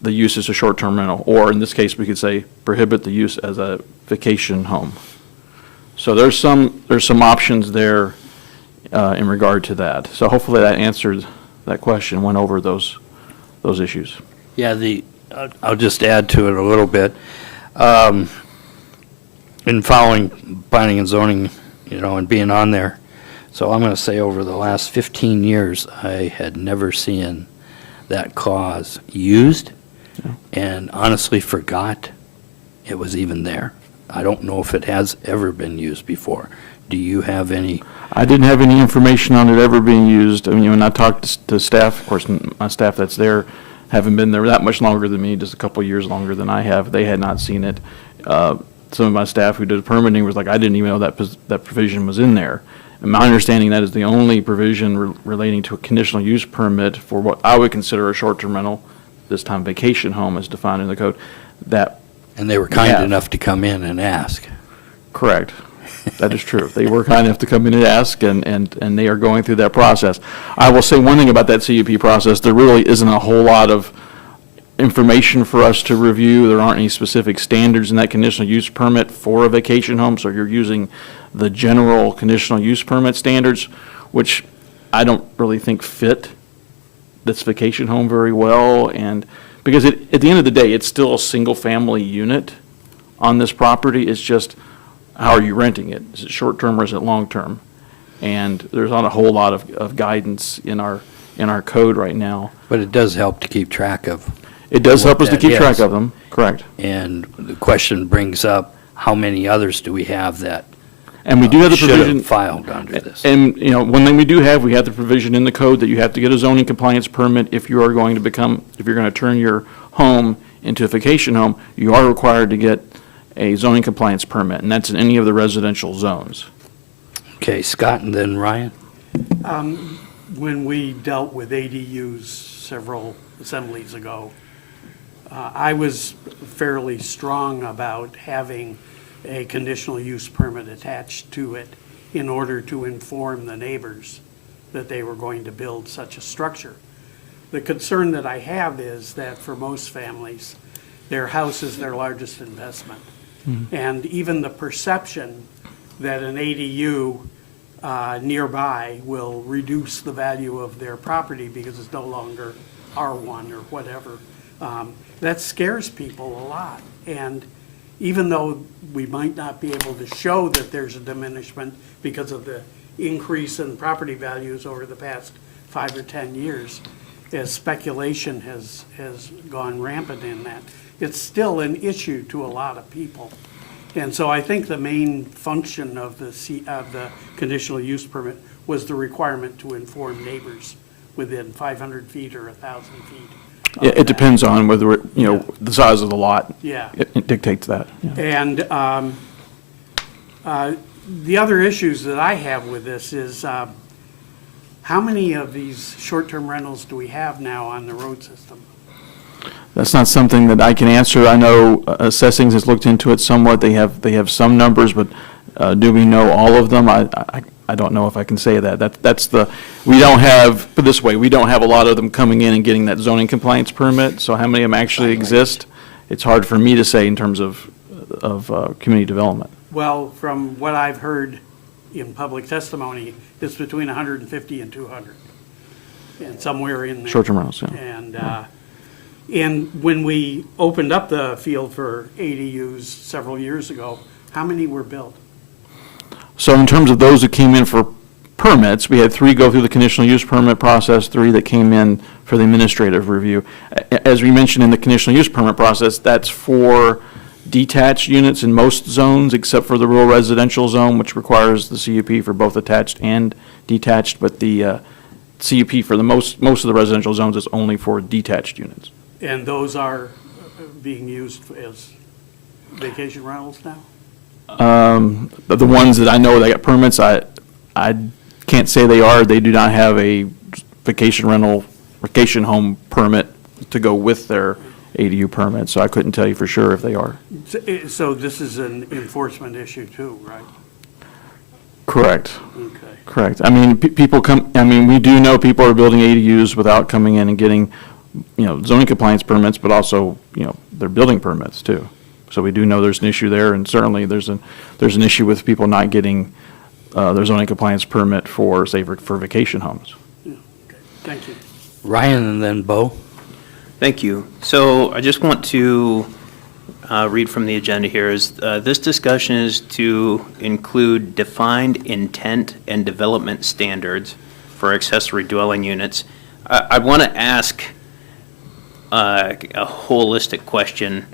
the use as a short-term rental, or in this case, we could say prohibit the use as a vacation home. So there's some options there in regard to that. So hopefully that answered that question, went over those issues. Yeah, I'll just add to it a little bit. In following planning and zoning, and being on there, so I'm going to say over the last 15 years, I had never seen that clause used, and honestly forgot it was even there. I don't know if it has ever been used before. Do you have any? I didn't have any information on it ever being used. I mean, when I talked to staff, of course, my staff that's there haven't been there that much longer than me, just a couple of years longer than I have. They had not seen it. Some of my staff who did permitting was like, I didn't even know that provision was in there. And my understanding, that is the only provision relating to a conditional use permit for what I would consider a short-term rental, this time vacation home as defined in the code. And they were kind enough to come in and ask. Correct. That is true. They were kind enough to come in and ask, and they are going through that process. I will say one thing about that CUP process, there really isn't a whole lot of information for us to review. There aren't any specific standards in that conditional use permit for a vacation home, so you're using the general conditional use permit standards, which I don't really think fit this vacation home very well, and because at the end of the day, it's still a single-family unit on this property. It's just, how are you renting it? Is it short-term or is it long-term? And there's not a whole lot of guidance in our code right now. But it does help to keep track of. It does help us to keep track of them, correct. And the question brings up, how many others do we have that And we do have the should provision. have filed under this. And, you know, one thing we do have, we have the provision in the code that you have to get a zoning compliance permit if you are going to if you're going to turn your home into a vacation home, you are required to get a zoning compliance permit, and that's in any of the residential zones. Okay, Scott and then Ryan. When we dealt with ADUs several assemblies ago, I was fairly strong about having a conditional use permit attached to it in order to inform the neighbors that they were going to build such a structure. The concern that I have is that for most families, their house is their largest investment. And even the perception that an ADU nearby will reduce the value of their property because it's no longer R1 or whatever, that scares people a lot. And even though we might not be able to show that there's a diminishment because of the increase in property values over the past 5 or 10 years, as speculation has gone rampant in that, it's still an issue to a lot of people. And so I think the main function of the conditional use permit was the requirement to inform neighbors within 500 feet or 1,000 feet. It depends on whether, the size of the lot. Yeah. It dictates that. Yeah. And the other issues that I have with this is how many of these short-term rentals do we have now on the road system? That's not something that I can answer. I know Assessings has looked into it somewhat. They have some numbers, but do we know all of them? I don't know if I can say that. We don't have, put it this way, we don't have a lot of them coming in and getting that zoning compliance permit. So how many of them actually exist? It's hard for me to say in terms of community development. Well, from what I've heard in public testimony, it's between 150 and 200, and somewhere in there. Short-term rentals, yeah. And when we opened up the field for ADUs several years ago, how many were built? So in terms of those that came in for permits, we had 3 go through the conditional use permit process, 3 that came in for the administrative review. As we mentioned in the conditional use permit process, that's for detached units in most zones, except for the rural residential zone, which requires the CUP for both attached and detached, but the CUP for the most of the residential zones is only for detached units. And those are being used as vacation rentals now? The ones that I know that got permits, I can't say they are. They do not have a vacation home permit to go with their ADU permit, so I couldn't tell you for sure if they are. So this is an enforcement issue too, right? Correct. Okay. Correct. I mean, we do know people are building ADUs without coming in and getting, zoning compliance permits, but also, they're building permits too. So we do know there's an issue there, and certainly there's an issue with people not getting their zoning compliance permit for vacation homes. Yeah. Okay. Thank you. Ryan and then Bo. Thank you. So I just want to read from the agenda here is this discussion is to include defined intent and development standards for accessory dwelling units. I want to ask a holistic question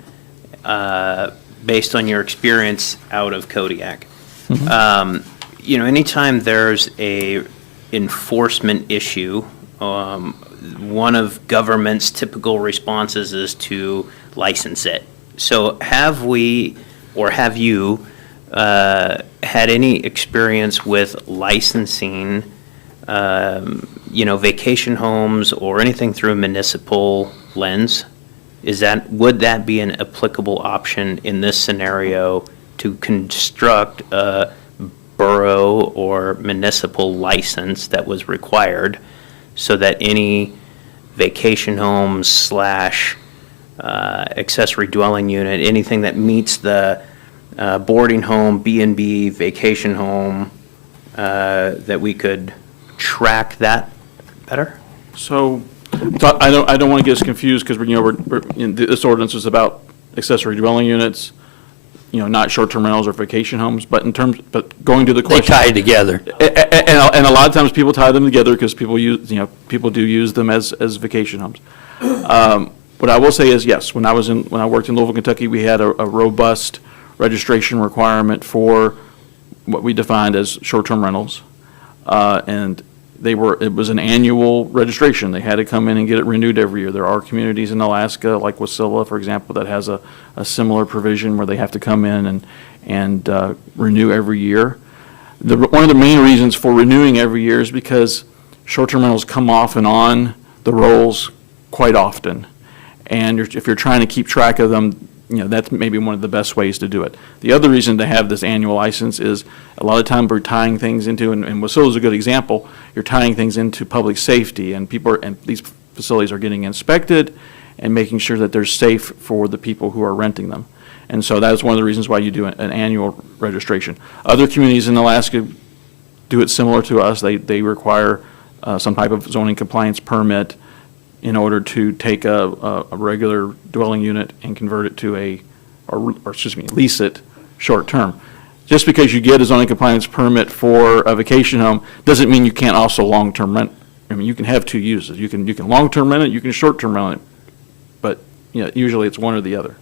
based on your experience out of Kodiak. Mm-hmm. Anytime there's a enforcement issue, one of government's typical responses is to license it. So have we, or have you, had any experience with licensing, vacation homes or anything through a municipal lens? Would that be an applicable option in this scenario to construct a borough or municipal license that was required so that any vacation homes / accessory dwelling unit, anything that meets the boarding home, B&B, vacation home, that we could track that better? So I don't want to get us confused because this ordinance is about accessory dwelling units, not short-term rentals or vacation homes. But going to the question, they tie together, and a lot of times people tie them together because people do use them as vacation homes. What I will say is yes. When I worked in Louisville, Kentucky, we had a robust registration requirement for what we defined as short-term rentals. And it was an annual registration. They had to come in and get it renewed every year. There are communities in Alaska, like Wasilla, for example, that has a similar provision where they have to come in and renew every year. One of the main reasons for renewing every year is because short-term rentals come off and on the rolls quite often. And if you're trying to keep track of them, that's maybe one of the best ways to do it. The other reason to have this annual license is a lot of times we're tying things into, and Wasilla is a good example, you're tying things into public safety, and these facilities are getting inspected and making sure that they're safe for the people who are renting them. And so that is one of the reasons why you do an annual registration. Other communities in Alaska do it similar to us. They require some type of zoning compliance permit in order to take a regular dwelling unit and convert it to lease it short-term. Just because you get a zoning compliance permit for a vacation home doesn't mean you can't also long-term rent. I mean, you can have two uses. You can long-term rent it, you can short-term rent it, but usually it's one or the other.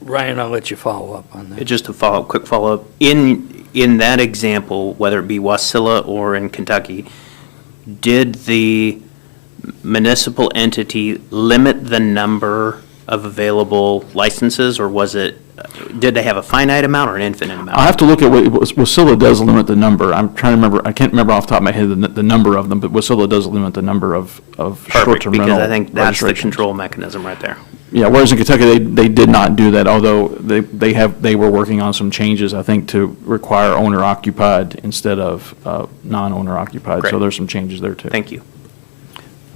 Ryan, I'll let you follow up on that. Just a quick follow-up. In that example, whether it be Wasilla or in Kentucky, did the municipal entity limit the number of available licenses, or did they have a finite amount or an infinite amount? I'll have to look at what Wasilla does limit the number. I'm trying to remember. I can't remember off the top of my head the number of them, but Wasilla does limit the number of short-term rental because I think that's the registrations. control mechanism right there. Yeah, whereas in Kentucky, they did not do that, although they were working on some changes, I think, to require owner-occupied instead of non-owner occupied. Great. So there's some changes there, too. Thank you.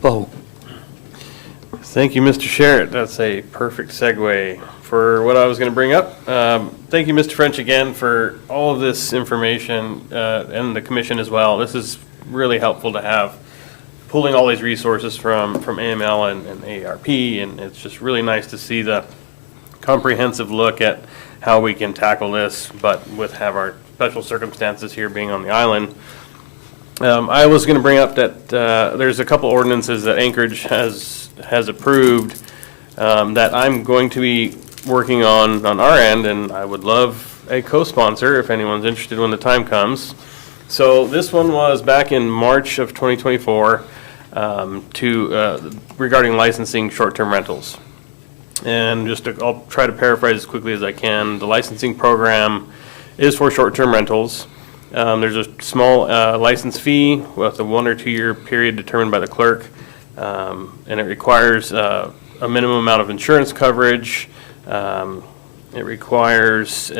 Bo. Thank you, Mr. Sherritt. That's a perfect segue for what I was going to bring up. Thank you, Mr. French, again, for all of this information, and the commission as well. This is really helpful to have, pulling all these resources from AML and AARP, and it's just really nice to see the comprehensive look at how we can tackle this, but have our special circumstances here being on the island. I was going to bring up that there's a couple ordinances that Anchorage has approved that I'm going to be working on our end, and I would love a co-sponsor if anyone's interested when the time comes. So this one was back in March of 2024 regarding licensing short-term rentals. And I'll try to paraphrase as quickly as I can. The licensing program is for short-term rentals. There's a small license fee with a 1 or 2 year period determined by the clerk, and it requires a minimum amount of insurance coverage. It requires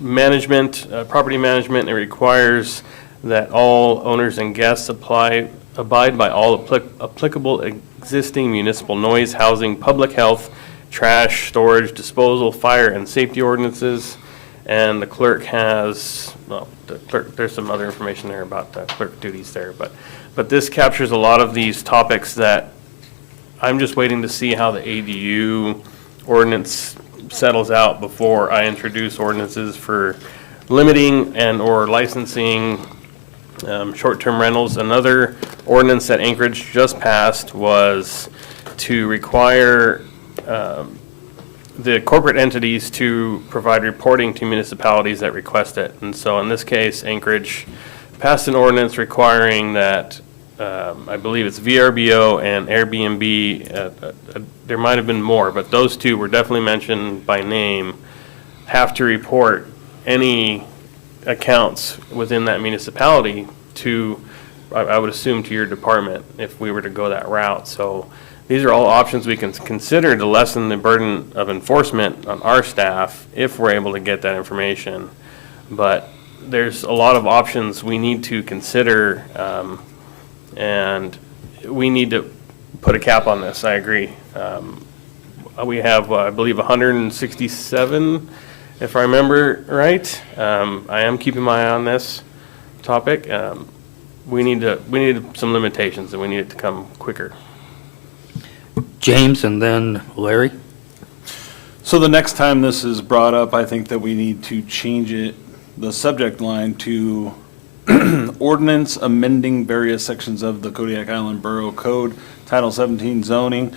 management, property management. It requires that all owners and guests abide by all applicable existing municipal noise, housing, public health, trash, storage, disposal, fire, and safety ordinances. And the clerk has, there's some other information there about the clerk duties there, but this captures a lot of these topics that I'm just waiting to see how the ADU ordinance settles out before I introduce ordinances for limiting and or licensing short-term rentals. Another ordinance that Anchorage just passed was to require the corporate entities to provide reporting to municipalities that request it. And so in this case, Anchorage passed an ordinance requiring that, I believe it's VRBO and Airbnb, there might have been more, but those two were definitely mentioned by name, have to report any accounts within that municipality to, I would assume, to your department if we were to go that route. So these are all options we can consider to lessen the burden of enforcement on our staff if we're able to get that information. But there's a lot of options we need to consider, and we need to put a cap on this. I agree. We have, I believe, 167, if I remember right. I am keeping my eye on this topic. We need some limitations, and we need it to come quicker. James and then Larry. So the next time this is brought up, I think that we need to change the subject line to ordinance amending various sections of the Kodiak Island Borough Code, Title 17 zoning,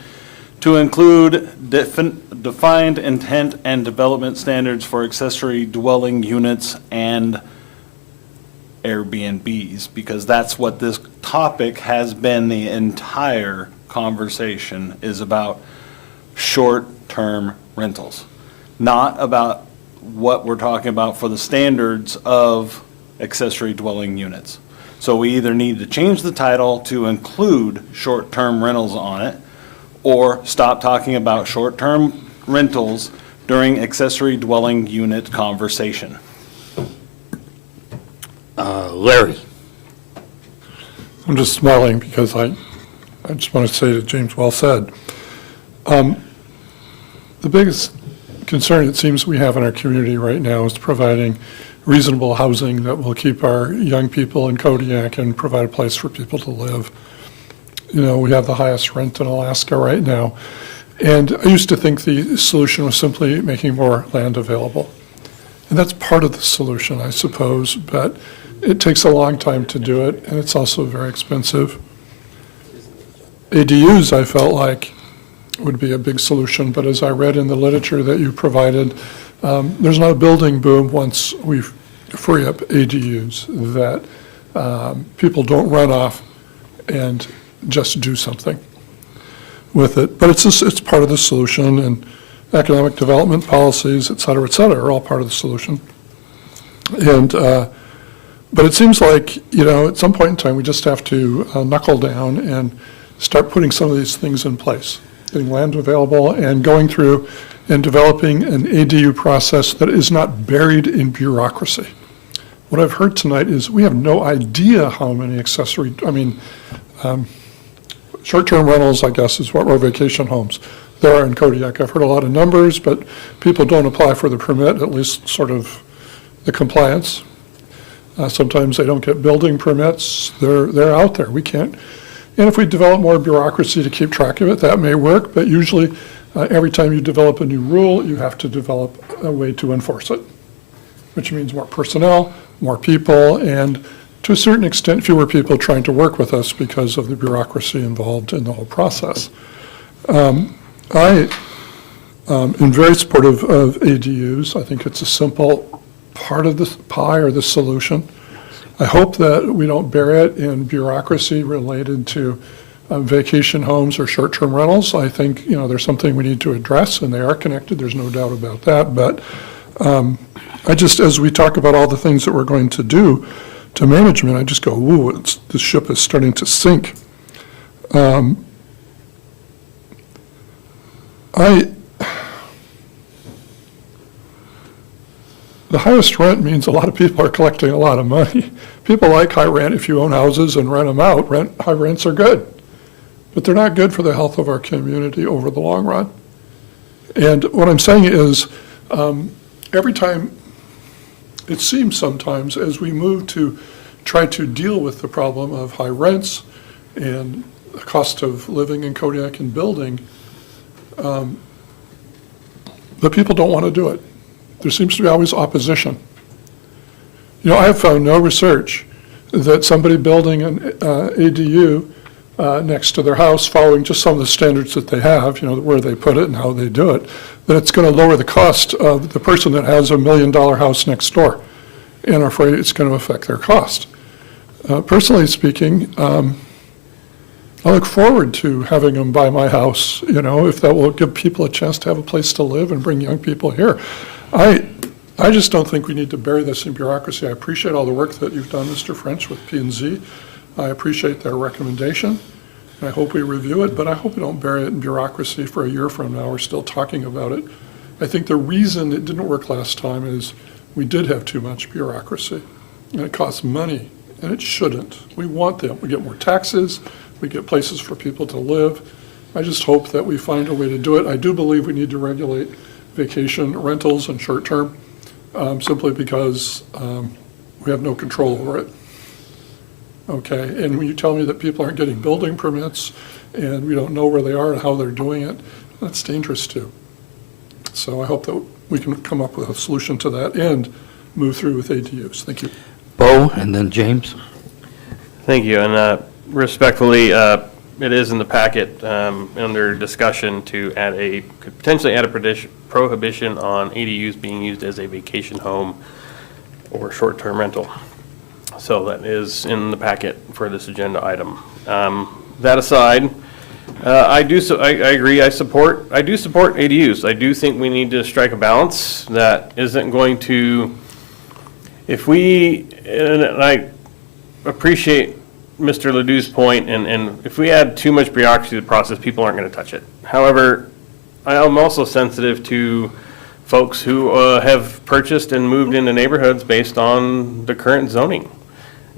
to include defined intent and development standards for accessory dwelling units and Airbnbs, because that's what this topic has been the entire conversation, is about short-term rentals, not about what we're talking about for the standards of accessory dwelling units. So we either need to change the title to include short-term rentals on it, or stop talking about short-term rentals during accessory dwelling unit conversation. Larry? I'm just smiling because I just want to say that James well said. The biggest concern it seems we have in our community right now is providing reasonable housing that will keep our young people in Kodiak and provide a place for people to live. You know, we have the highest rent in Alaska right now. And I used to think the solution was simply making more land available. And that's part of the solution, I suppose, but it takes a long time to do it, and it's also very expensive. ADUs, I felt like, would be a big solution, but as I read in the literature that you provided, there's not a building boom once we free up ADUs, that people don't run off and just do something with it. But it's part of the solution, and economic development policies, et cetera, are all part of the solution. And but it seems like, you know, at some point in time, we just have to knuckle down and start putting some of these things in place, getting land available and going through and developing an ADU process that is not buried in bureaucracy. What I've heard tonight is we have no idea how many short-term rentals, I guess, is what were vacation homes there are in Kodiak. I've heard a lot of numbers, but people don't apply for the permit, at least sort of the compliance. Sometimes they don't get building permits. They're out there. We can't. And if we develop more bureaucracy to keep track of it, that may work, but usually every time you develop a new rule, you have to develop a way to enforce it, which means more personnel, more people, and to a certain extent, fewer people trying to work with us because of the bureaucracy involved in the whole process. I am very supportive of ADUs. I think it's a simple part of the pie or the solution. I hope that we don't bury it in bureaucracy related to vacation homes or short-term rentals. I think, you know, there's something we need to address, and they are connected. There's no doubt about that. But I just, as we talk about all the things that we're going to do to management, I just go, ooh, the ship is starting to sink. The highest rent means a lot of people are collecting a lot of money. People like high rent. If you own houses and rent them out, high rents are good. But they're not good for the health of our community over the long run. And what I'm saying is, every time, it seems sometimes, as we move to try to deal with the problem of high rents and the cost of living in Kodiak and building, the people don't want to do it. There seems to be always opposition. You know, I have found no research that somebody building an ADU next to their house, following just some of the standards that they have, you know, where they put it and how they do it, that it's going to lower the cost of the person that has $1 million house next door. And I'm afraid it's going to affect their cost. Personally speaking, I look forward to having them buy my house, you know, if that will give people a chance to have a place to live and bring young people here. I just don't think we need to bury this in bureaucracy. I appreciate all the work that you've done, Mr. French, with P&Z. I appreciate their recommendation. And I hope we review it, but I hope we don't bury it in bureaucracy for a year from now. We're still talking about it. I think the reason it didn't work last time is we did have too much bureaucracy, and it costs money, and it shouldn't. We want them. We get more taxes. We get places for people to live. I just hope that we find a way to do it. I do believe we need to regulate vacation rentals and short-term, simply because we have no control over it. Okay, and when you tell me that people aren't getting building permits and we don't know where they are and how they're doing it, that's dangerous too. So I hope that we can come up with a solution to that and move through with ADUs. Thank you. Bo, and then James. Thank you, and respectfully, it is in the packet under discussion to could potentially add a prohibition on ADUs being used as a vacation home or short-term rental. So that is in the packet for this agenda item. That aside, I agree. I do support ADUs. I do think we need to strike a balance that isn't going to, and I appreciate Mr. Ledoux's point, and if we add too much bureaucracy to the process, people aren't going to touch it. However, I am also sensitive to folks who have purchased and moved into neighborhoods based on the current zoning.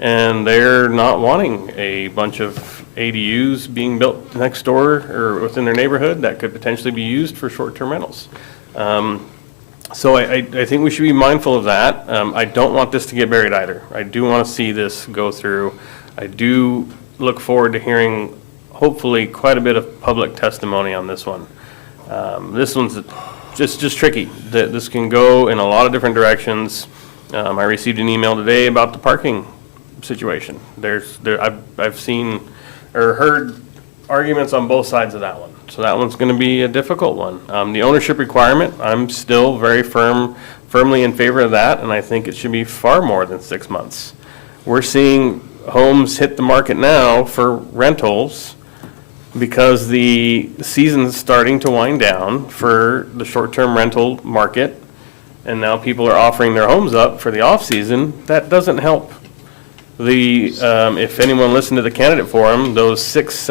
And they're not wanting a bunch of ADUs being built next door or within their neighborhood that could potentially be used for short-term rentals. So I think we should be mindful of that. I don't want this to get buried either. I do want to see this go through. I do look forward to hearing, hopefully, quite a bit of public testimony on this one. This one's just tricky. This can go in a lot of different directions. I received an email today about the parking situation. I've seen or heard arguments on both sides of that one. So that one's going to be a difficult one. The ownership requirement, I'm still very firmly in favor of that, and I think it should be far more than 6 months. We're seeing homes hit the market now for rentals because the season's starting to wind down for the short-term rental market, and now people are offering their homes up for the off-season. That doesn't help. If anyone listened to the candidate forum, those six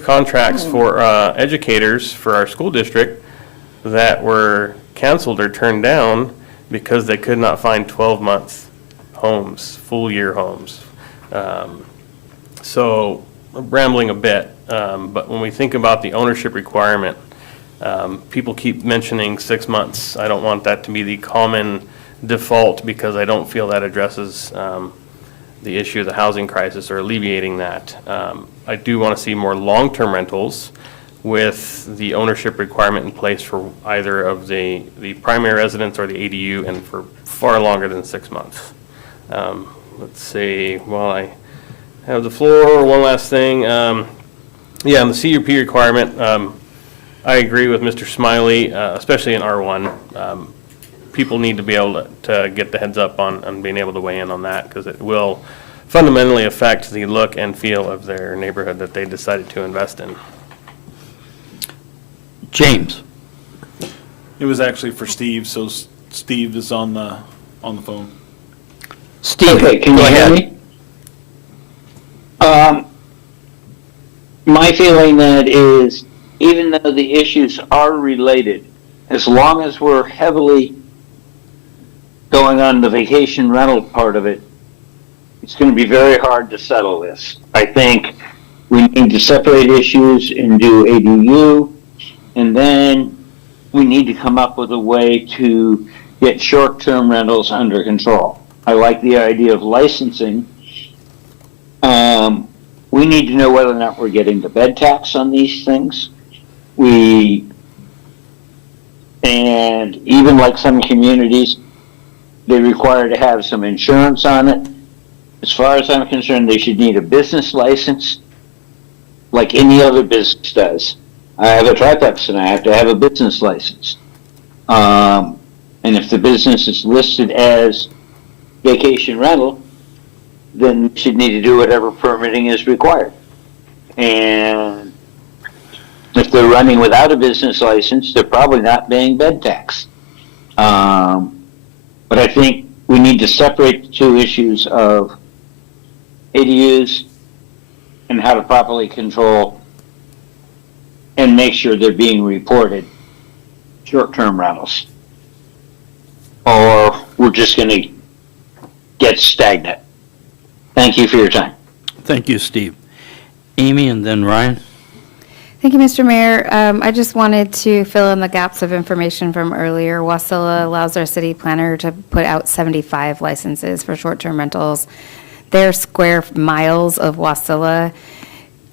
contracts for educators for our school district that were canceled or turned down because they could not find 12-month homes, full-year homes. So I'm rambling a bit, but when we think about the ownership requirement, people keep mentioning 6 months. I don't want that to be the common default because I don't feel that addresses the issue of the housing crisis or alleviating that. I do want to see more long-term rentals with the ownership requirement in place for either of the primary residence or the ADU, and for far longer than 6 months. Let's see, while I have the floor, one last thing. On the CUP requirement, I agree with Mr. Smiley, especially in R1. People need to be able to get the heads up on being able to weigh in on that, because it will fundamentally affect the look and feel of their neighborhood that they decided to invest in. James. It was actually for Steve, so Steve is on the phone. Steve, okay, can go you ahead. hear me? My feeling that is, even though the issues are related, as long as we're heavily going on the vacation rental part of it, it's going to be very hard to settle this. I think we need to separate issues and do ADU, and then we need to come up with a way to get short-term rentals under control. I like the idea of licensing. We need to know whether or not we're getting the bed tax on these things. And even like some communities, they require to have some insurance on it. As far as I'm concerned, they should need a business license like any other business does. I have a triplex and I have to have a business license. And if the business is listed as vacation rental, then you should need to do whatever permitting is required. And if they're running without a business license, they're probably not paying bed tax. But I think we need to separate the two issues of ADUs and how to properly control and make sure they're being reported short-term rentals. Or we're just going to get stagnant. Thank you for your time. Thank you, Steve. Amy and then Ryan. Thank you, Mr. Mayor. I just wanted to fill in the gaps of information from earlier. Wasilla allows our city planner to put out 75 licenses for short-term rentals. Their square miles of Wasilla,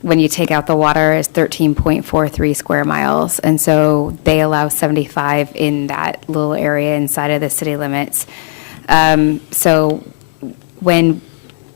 when you take out the water, is 13.43 square miles. And so they allow 75 in that little area inside of the city limits. So when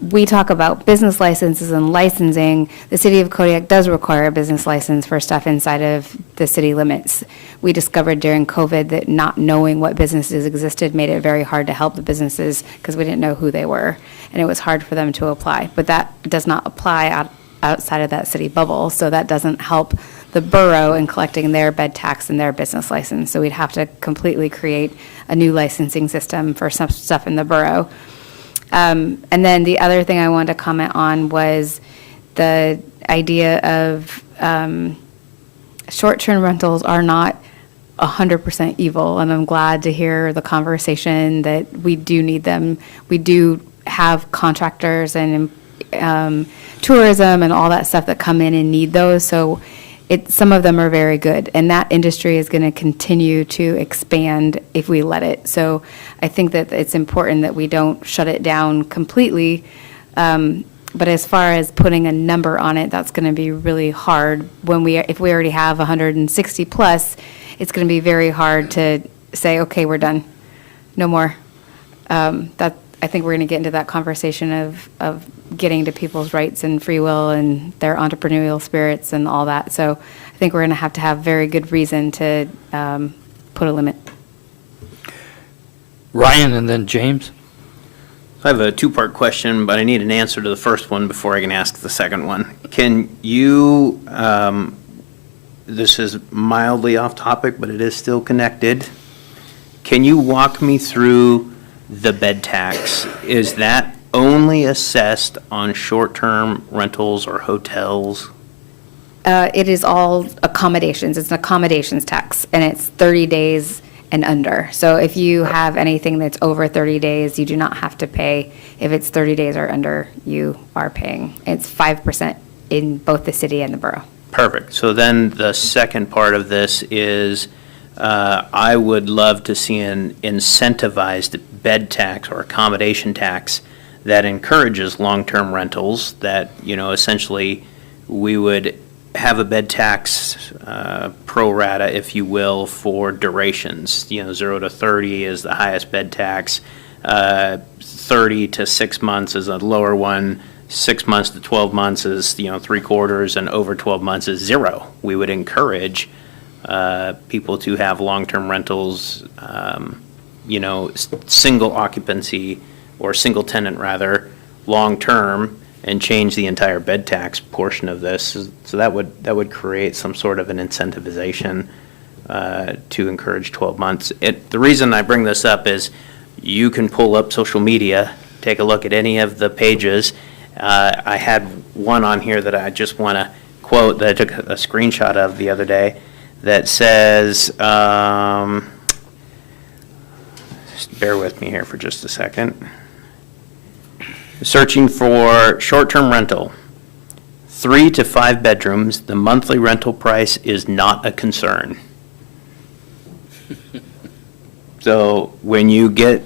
we talk about business licenses and licensing. The city of Kodiak does require a business license for stuff inside of the city limits. We discovered during COVID that not knowing what businesses existed made it very hard to help the businesses because we didn't know who they were, and it was hard for them to apply. But that does not apply outside of that city bubble, so that doesn't help the borough in collecting their bed tax and their business license. So we'd have to completely create a new licensing system for some stuff in the borough. And then the other thing I wanted to comment on was the idea of short-term rentals are not 100% evil, and I'm glad to hear the conversation that we do need them. We do have contractors and tourism and all that stuff that come in and need those, so some of them are very good, and that industry is going to continue to expand if we let it. So I think that it's important that we don't shut it down completely. But as far as putting a number on it, that's going to be really hard. If we already have 160 plus, it's going to be very hard to say, okay, we're done, no more. I think we're going to get into that conversation of getting to people's rights and free will and their entrepreneurial spirits and all that. So I think we're going to have very good reason to put a limit. Ryan and then James. I have a two-part question, but I need an answer to the first one before I can ask the second one. Can you, this is mildly off topic, but it is still connected. Can you walk me through the bed tax? Is that only assessed on short-term rentals or hotels? It is all accommodations. It's an accommodations tax, and it's 30 days and under. So if you have anything that's over 30 days, you do not have to pay. If it's 30 days or under, you are paying. It's 5% in both the city and the borough. Perfect. So then the second part of this is I would love to see an incentivized bed tax or accommodation tax that encourages long-term rentals, that, essentially we would have a bed tax pro rata, if you will, for durations. 0 to 30 is the highest bed tax. 30 to 6 months is a lower one. 6 months to 12 months is, 3/4, and over 12 months is 0. We would encourage people to have long-term rentals, single occupancy or single tenant rather, long-term, and change the entire bed tax portion of this. So that would create some sort of an incentivization to encourage 12 months. The reason I bring this up is you can pull up social media, take a look at any of the pages. I had one on here that I just want to quote that I took a screenshot of the other day that says, just bear with me here for just a second. Searching for short-term rental, 3 to 5 bedrooms, the monthly rental price is not a concern. So when you get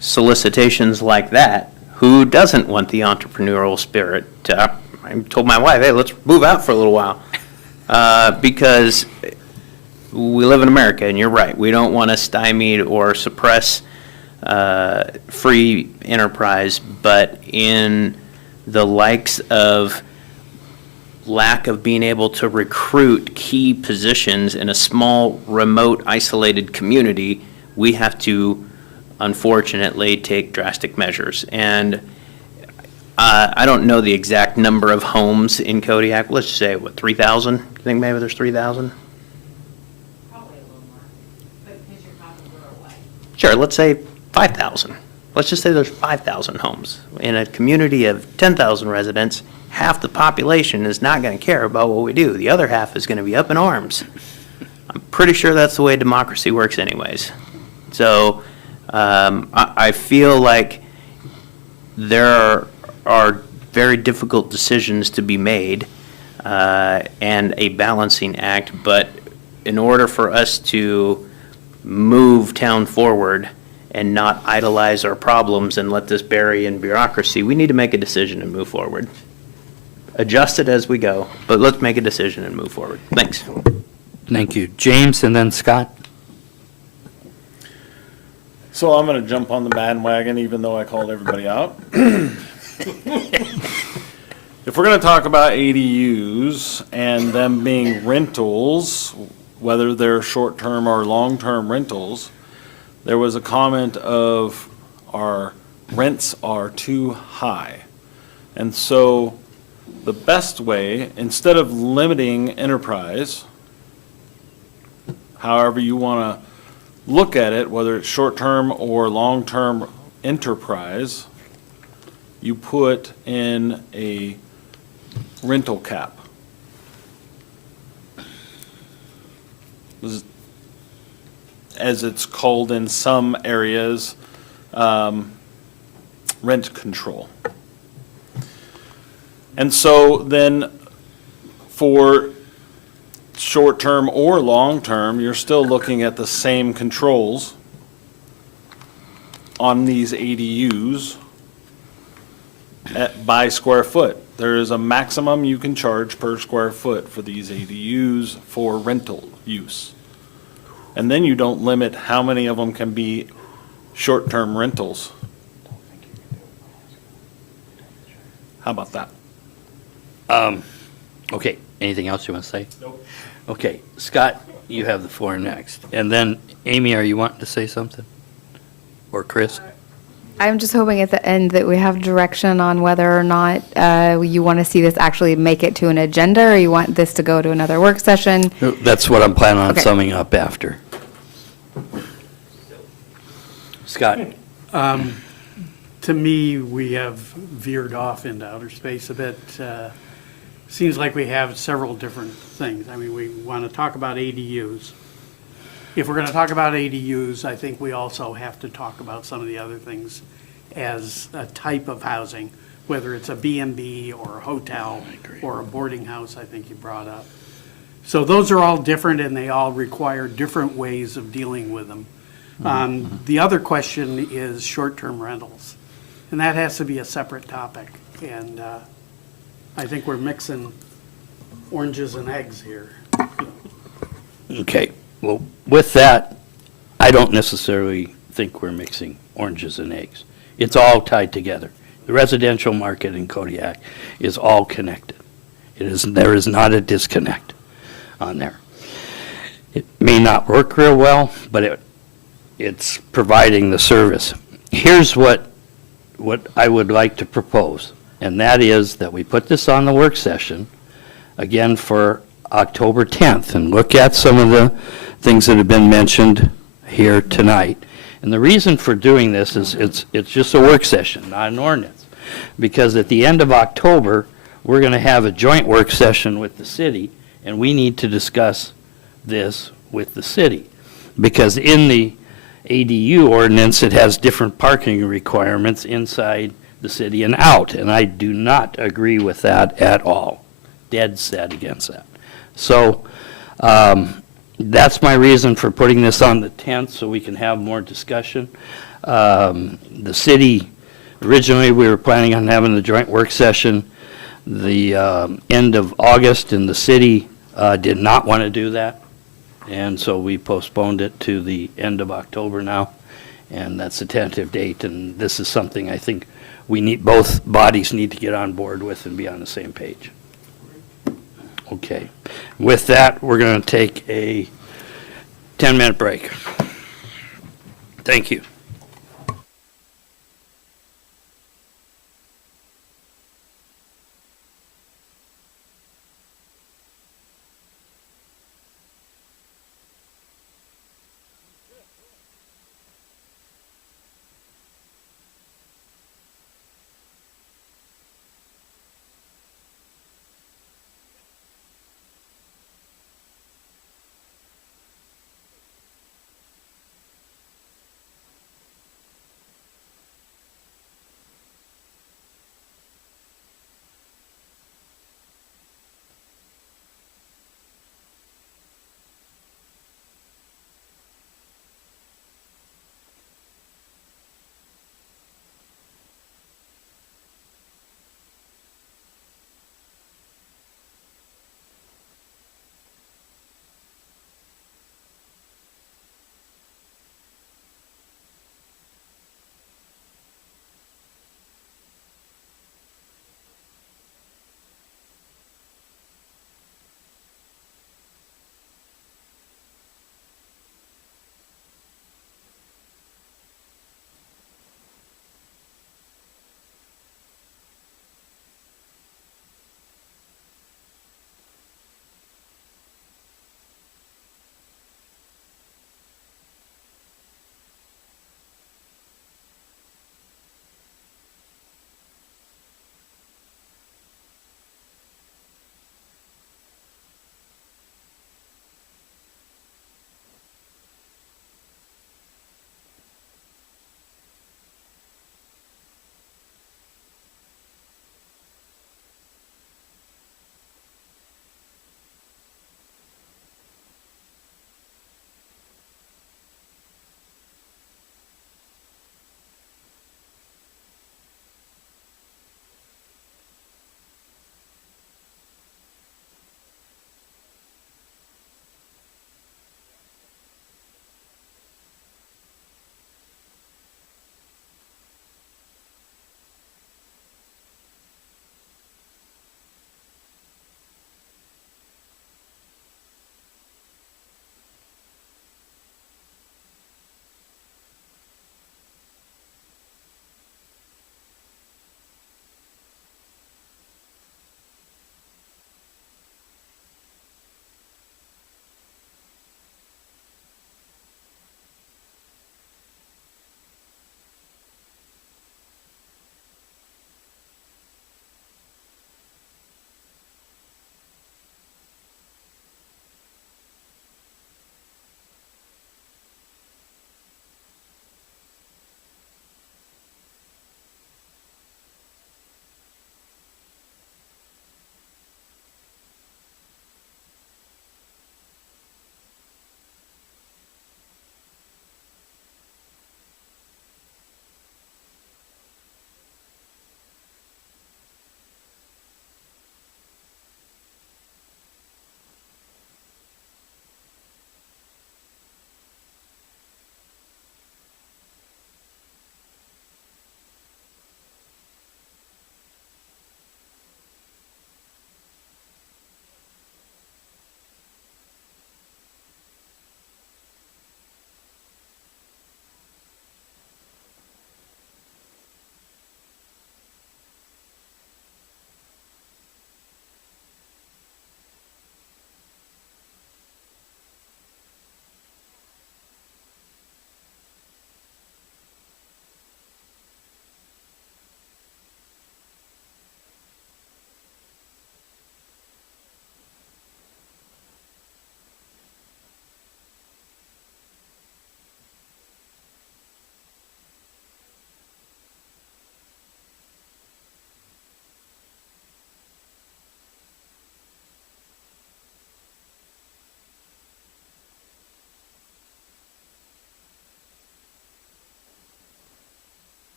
solicitations like that, who doesn't want the entrepreneurial spirit to, I told my wife, hey, let's move out for a little while. Because we live in America, and you're right, we don't want to stymie or suppress free enterprise, but in the likes of lack of being able to recruit key positions in a small, remote, isolated community, we have to, unfortunately, take drastic measures. And I don't know the exact number of homes in Kodiak. Let's just say, 3,000? You think maybe there's 3,000? Probably a little more, but because you're talking Borough-wide. Sure, let's say 5,000. Let's just say there's 5,000 homes. In a community of 10,000 residents, half the population is not going to care about what we do. The other half is going to be up in arms. I'm pretty sure that's the way democracy works anyways. So I feel like there are very difficult decisions to be made and a balancing act, but in order for us to move town forward and not idolize our problems and let this bury in bureaucracy, we need to make a decision and move forward. Adjust it as we go, but let's make a decision and move forward. Thanks. Thank you. James and then Scott. So I'm going to jump on the bandwagon, even though I called everybody out. If we're going to talk about ADUs and them being rentals, whether they're short-term or long-term rentals, there was a comment of our rents are too high. And so the best way, instead of limiting enterprise, however you want to look at it, whether it's short-term or long-term enterprise, you put in a rental cap. As it's called in some areas, rent control. And so then for short-term or long-term, you're still looking at the same controls on these ADUs by square foot. There is a maximum you can charge per square foot for these ADUs for rental use. And then you don't limit how many of them can be short-term rentals. How about that? Okay, anything else you want to say? Nope. Okay, Scott, you have the floor next. And then, Amy, are you wanting to say something? Or Chris? I'm just hoping at the end that we have direction on whether or not you want to see this actually make it to an agenda, or you want this to go to another work session. That's what I'm planning on Okay. summing up after. Scott? To me, we have veered off into outer space a bit. Seems like we have several different things. I mean, we want to talk about ADUs. If we're going to talk about ADUs, I think we also have to talk about some of the other things as a type of housing, whether it's a B&B or a hotel or a boarding house, I think you brought up. So those are all different, and they all require different ways of dealing with them. The other question is short-term rentals, and that has to be a separate topic. And I think we're mixing oranges and eggs here. Okay, well, with that, I don't necessarily think we're mixing oranges and eggs. It's all tied together. The residential market in Kodiak is all connected. There is not a disconnect on there. It may not work real well, but it's providing the service. Here's what I would like to propose, and that is that we put this on the work session, again, for October 10th, and look at some of the things that have been mentioned here tonight. And the reason for doing this is it's just a work session, not an ordinance. Because at the end of October, we're going to have a joint work session with the city, and we need to discuss this with the city. Because in the ADU ordinance, it has different parking requirements inside the city and out, and I do not agree with that at all. Dead set against that. So that's my reason for putting this on the 10th, so we can have more discussion. The city, originally, we were planning on having the joint work session the end of August, and the city did not want to do that. And so we postponed it to the end of October now, and that's a tentative date, and this is something I think both bodies need to get on board with and be on the same page. Okay. With that, we're going to take a 10-minute break. Thank you.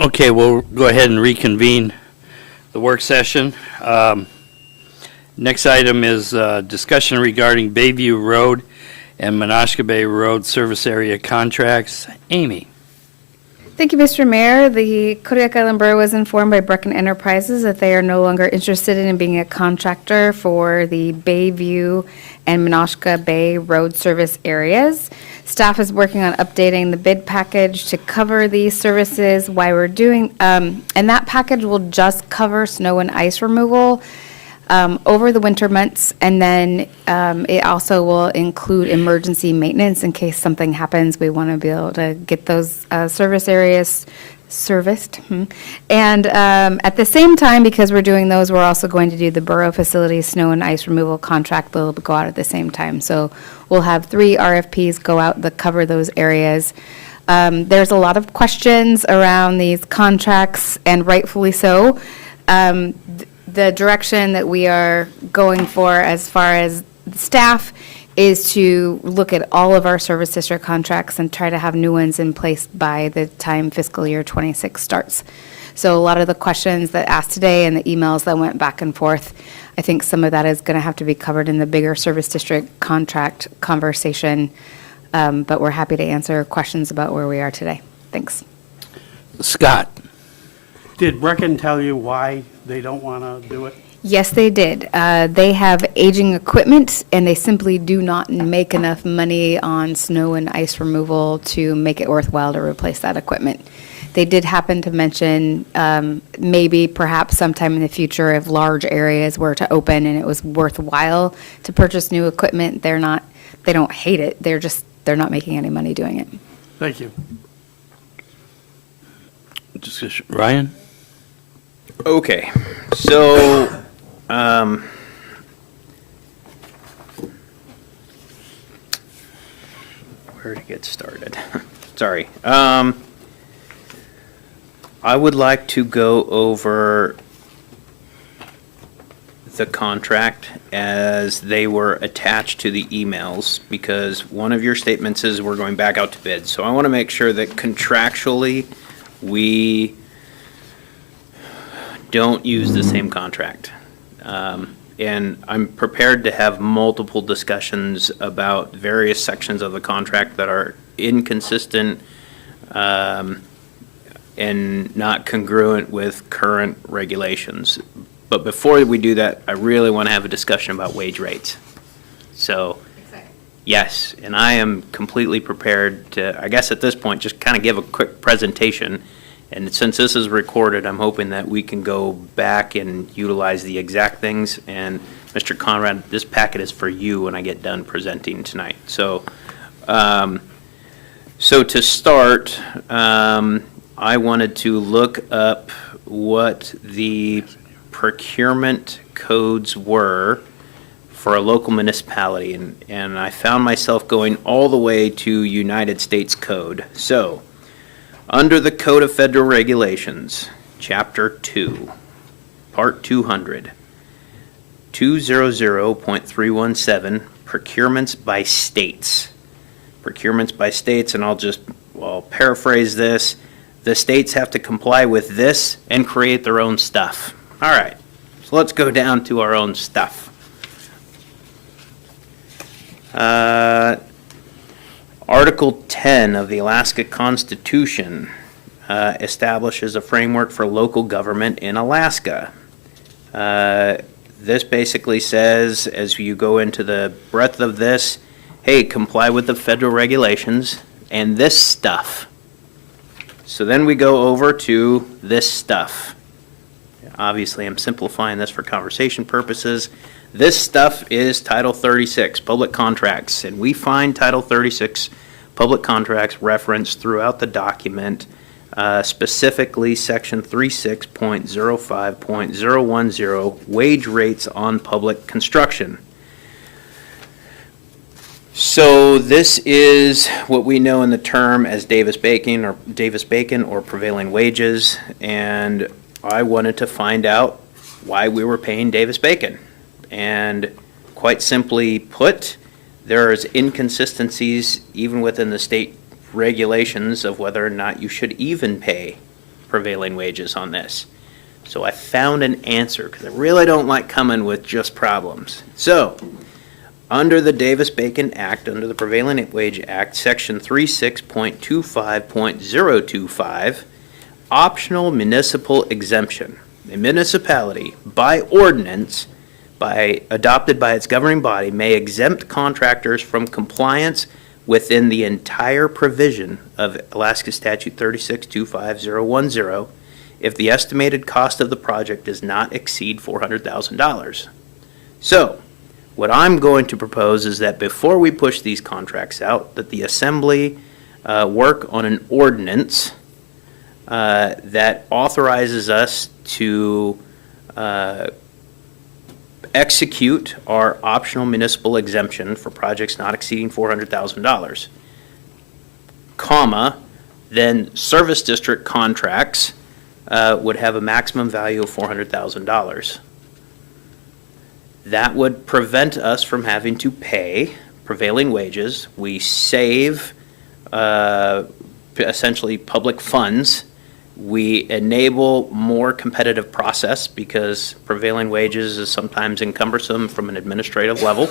Okay, we'll go ahead and reconvene the work session. Next item is discussion regarding Bayview Road and Menasha Bay Road service area contracts. Amy. Thank you, Mr. Mayor. The Kodiak Island Borough was informed by Brecken Enterprises that they are no longer interested in being a contractor for the Bayview and Menasha Bay Road service areas. Staff is working on updating the bid package to cover these services while we're doing, and that package will just cover snow and ice removal over the winter months, and then it also will include emergency maintenance in case something happens. We want to be able to get those service areas serviced. And at the same time, because we're doing those, we're also going to do the Borough facility snow and ice removal contract. They'll go out at the same time. So we'll have 3 RFPs go out that cover those areas. There's a lot of questions around these contracts, and rightfully so. The direction that we are going for as far as staff is to look at all of our service district contracts and try to have new ones in place by the time fiscal year 26 starts. So a lot of the questions that asked today and the emails that went back and forth, I think some of that is going to have to be covered in the bigger service district contract conversation. But we're happy to answer questions about where we are today. Thanks. Scott. Did Brecken tell you why they don't want to do it? Yes, they did. They have aging equipment, and they simply do not make enough money on snow and ice removal to make it worthwhile to replace that equipment. They did happen to mention maybe perhaps sometime in the future if large areas were to open and it was worthwhile to purchase new equipment. They don't hate it. They're not making any money doing it. Thank you. Ryan? Okay, so, where to get started? Sorry. I would like to go over the contract as they were attached to the emails, because one of your statements is we're going back out to bid. So I want to make sure that contractually we don't use the same contract. And I'm prepared to have multiple discussions about various sections of the contract that are inconsistent and not congruent with current regulations. But before we do that, I really want to have a discussion about wage rates. So, yes, and I am completely prepared to, I guess at this point, just kind of give a quick presentation. And since this is recorded, I'm hoping that we can go back and utilize the exact things. And Mr. Conrad, this packet is for you when I get done presenting tonight. So, so to start, I wanted to look up what the procurement codes were for a local municipality. And I found myself going all the way to United States Code. So, under the Code of Federal Regulations, Chapter 2, Part 200, 200.317, procurements by states. Procurements by states, and I'll paraphrase this. The states have to comply with this and create their own stuff. All right, so let's go down to our own stuff. Article 10 of the Alaska Constitution establishes a framework for local government in Alaska. This basically says, as you go into the breadth of this, hey, comply with the federal regulations and this stuff. So then we go over to this stuff. Obviously, I'm simplifying this for conversation purposes. This stuff is Title 36, Public Contracts, and we find Title 36 Public Contracts referenced throughout the document, specifically Section 36.05.010, Wage Rates on Public Construction. So this is what we know in the term as Davis-Bacon or prevailing wages, and I wanted to find out why we were paying Davis-Bacon. And quite simply put, there's inconsistencies even within the state regulations of whether or not you should even pay prevailing wages on this. So I found an answer, because I really don't like coming with just problems. So, under the Davis-Bacon Act, under the Prevailing Wage Act, Section 36.25.025, optional municipal exemption. A municipality, by ordinance, adopted by its governing body, may exempt contractors from compliance within the entire provision of Alaska Statute 36.25010 if the estimated cost of the project does not exceed $400,000. So, what I'm going to propose is that before we push these contracts out, that the Assembly work on an ordinance that authorizes us to execute our optional municipal exemption for projects not exceeding $400,000, comma, then service district contracts would have a maximum value of $400,000. That would prevent us from having to pay prevailing wages. We save essentially public funds. We enable more competitive process because prevailing wages is sometimes cumbersome from an administrative level.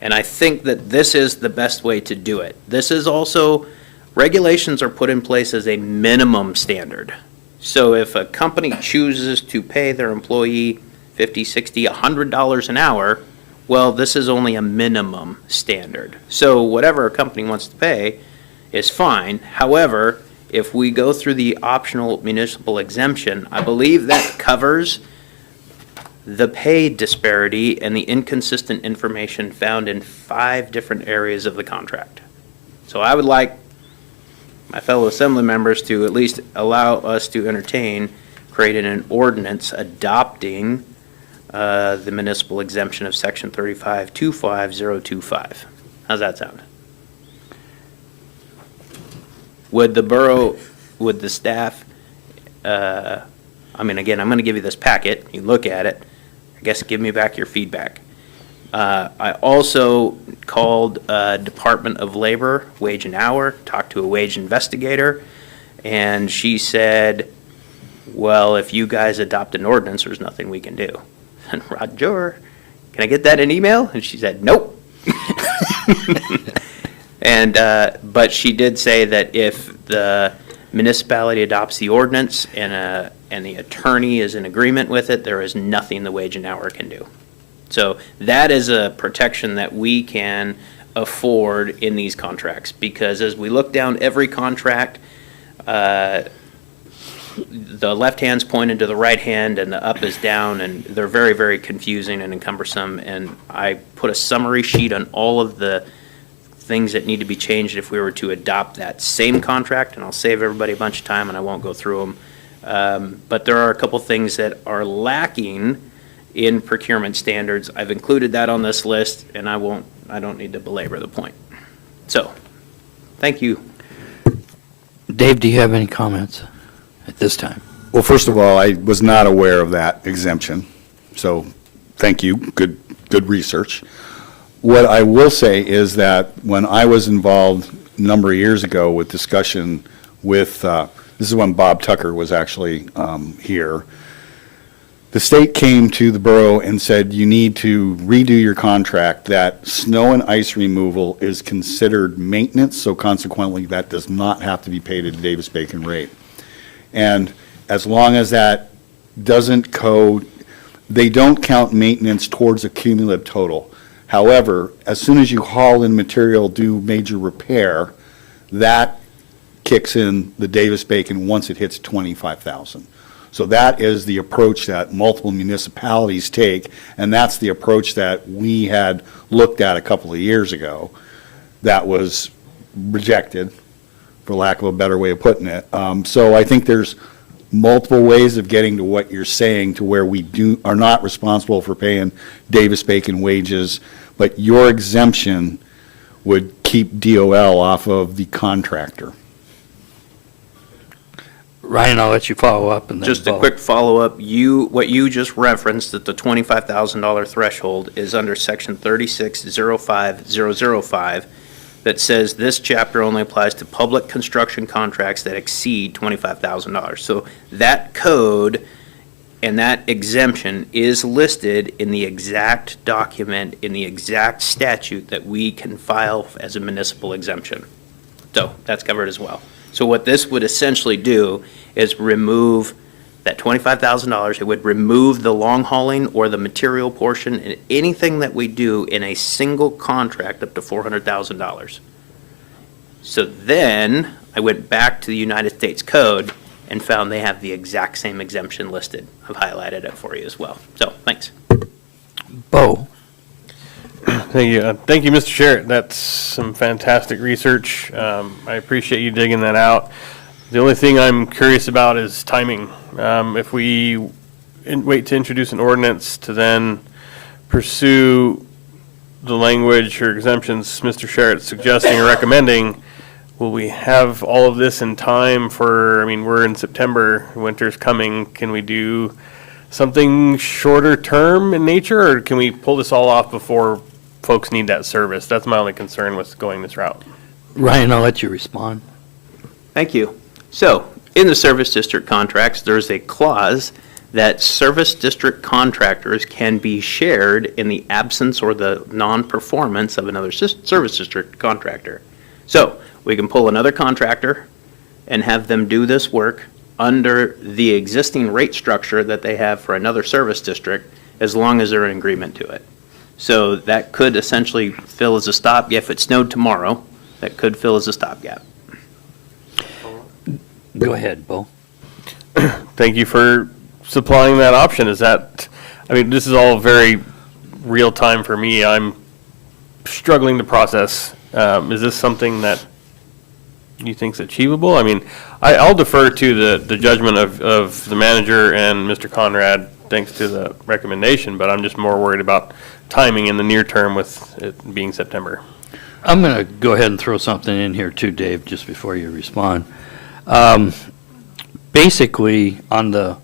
And I think that this is the best way to do it. This is also, regulations are put in place as a minimum standard. So if a company chooses to pay their employee $50, $60, $100 an hour, well, this is only a minimum standard. So whatever a company wants to pay is fine. However, if we go through the optional municipal exemption, I believe that covers the pay disparity and the inconsistent information found in 5 different areas of the contract. So I would like my fellow assembly members to at least allow us to entertain creating an ordinance adopting the municipal exemption of Section 35.25025. How's that sound? Would the borough, would the staff, again, I'm going to give you this packet. You look at it. I guess give me back your feedback. I also called Department of Labor, Wage and Hour, talked to a wage investigator, and she said, well, if you guys adopt an ordinance, there's nothing we can do. And Roger, can I get that in email? And she said, nope. And but she did say that if the municipality adopts the ordinance and the attorney is in agreement with it, there is nothing the Wage and Hour can do. So that is a protection that we can afford in these contracts, because as we look down every contract, the left hand's pointed to the right hand and the up is down, and they're very, very confusing and cumbersome. And I put a summary sheet on all of the things that need to be changed if we were to adopt that same contract, and I'll save everybody a bunch of time and I won't go through them. But there are a couple things that are lacking in procurement standards. I've included that on this list, and I don't need to belabor the point. So, thank you. Dave, do you have any comments at this time? Well, first of all, I was not aware of that exemption, so thank you. Good research. What I will say is that when I was involved a number of years ago with discussion with, this is when Bob Tucker was actually here, the state came to the borough and said, you need to redo your contract, that snow and ice removal is considered maintenance, so consequently that does not have to be paid at a Davis-Bacon rate. And as long as that doesn't they don't count maintenance towards a cumulative total. However, as soon as you haul in material, do major repair, that kicks in the Davis-Bacon once it hits 25,000. So that is the approach that multiple municipalities take, and that's the approach that we had looked at a couple of years ago that was rejected, for lack of a better way of putting it. So I think there's multiple ways of getting to what you're saying, to where we are not responsible for paying Davis-Bacon wages, but your exemption would keep DOL off of the contractor. Ryan, I'll let you follow up. And then Just a quick follow-up. What you just referenced, that the $25,000 threshold is under Section 36.05.005. that says this chapter only applies to public construction contracts that exceed $25,000. So that code and that exemption is listed in the exact document, in the exact statute that we can file as a municipal exemption. So that's covered as well. So what this would essentially do is remove that $25,000. It would remove the long hauling or the material portion and anything that we do in a single contract up to $400,000. So then I went back to the United States Code and found they have the exact same exemption listed. I've highlighted it for you as well. So thanks. Bo? Thank you. Thank you, Mr. Sherritt. That's some fantastic research. I appreciate you digging that out. The only thing I'm curious about is timing. If we wait to introduce an ordinance to then pursue the language or exemptions Mr. Sherritt's suggesting or recommending, will we have all of this in time for, I mean, we're in September, winter's coming. Can we do something shorter term in nature, or can we pull this all off before folks need that service? That's my only concern with going this route. Ryan, I'll let you respond. Thank you. So, in the service district contracts, there's a clause that service district contractors can be shared in the absence or the non-performance of another service district contractor. So, we can pull another contractor and have them do this work under the existing rate structure that they have for another service district, as long as they're in agreement to it. So that could essentially fill as a stopgap. If it snowed tomorrow, that could fill as a stopgap. Go ahead, Bo. Thank you for supplying that option. Is that, I mean, this is all very real time for me. I'm struggling to process. Is this something that you think is achievable? I mean, I'll defer to the judgment of the manager and Mr. Conrad, thanks to the recommendation, but I'm just more worried about timing in the near term with it being September. I'm going to go ahead and throw something in here too, Dave, just before you respond. Basically, on the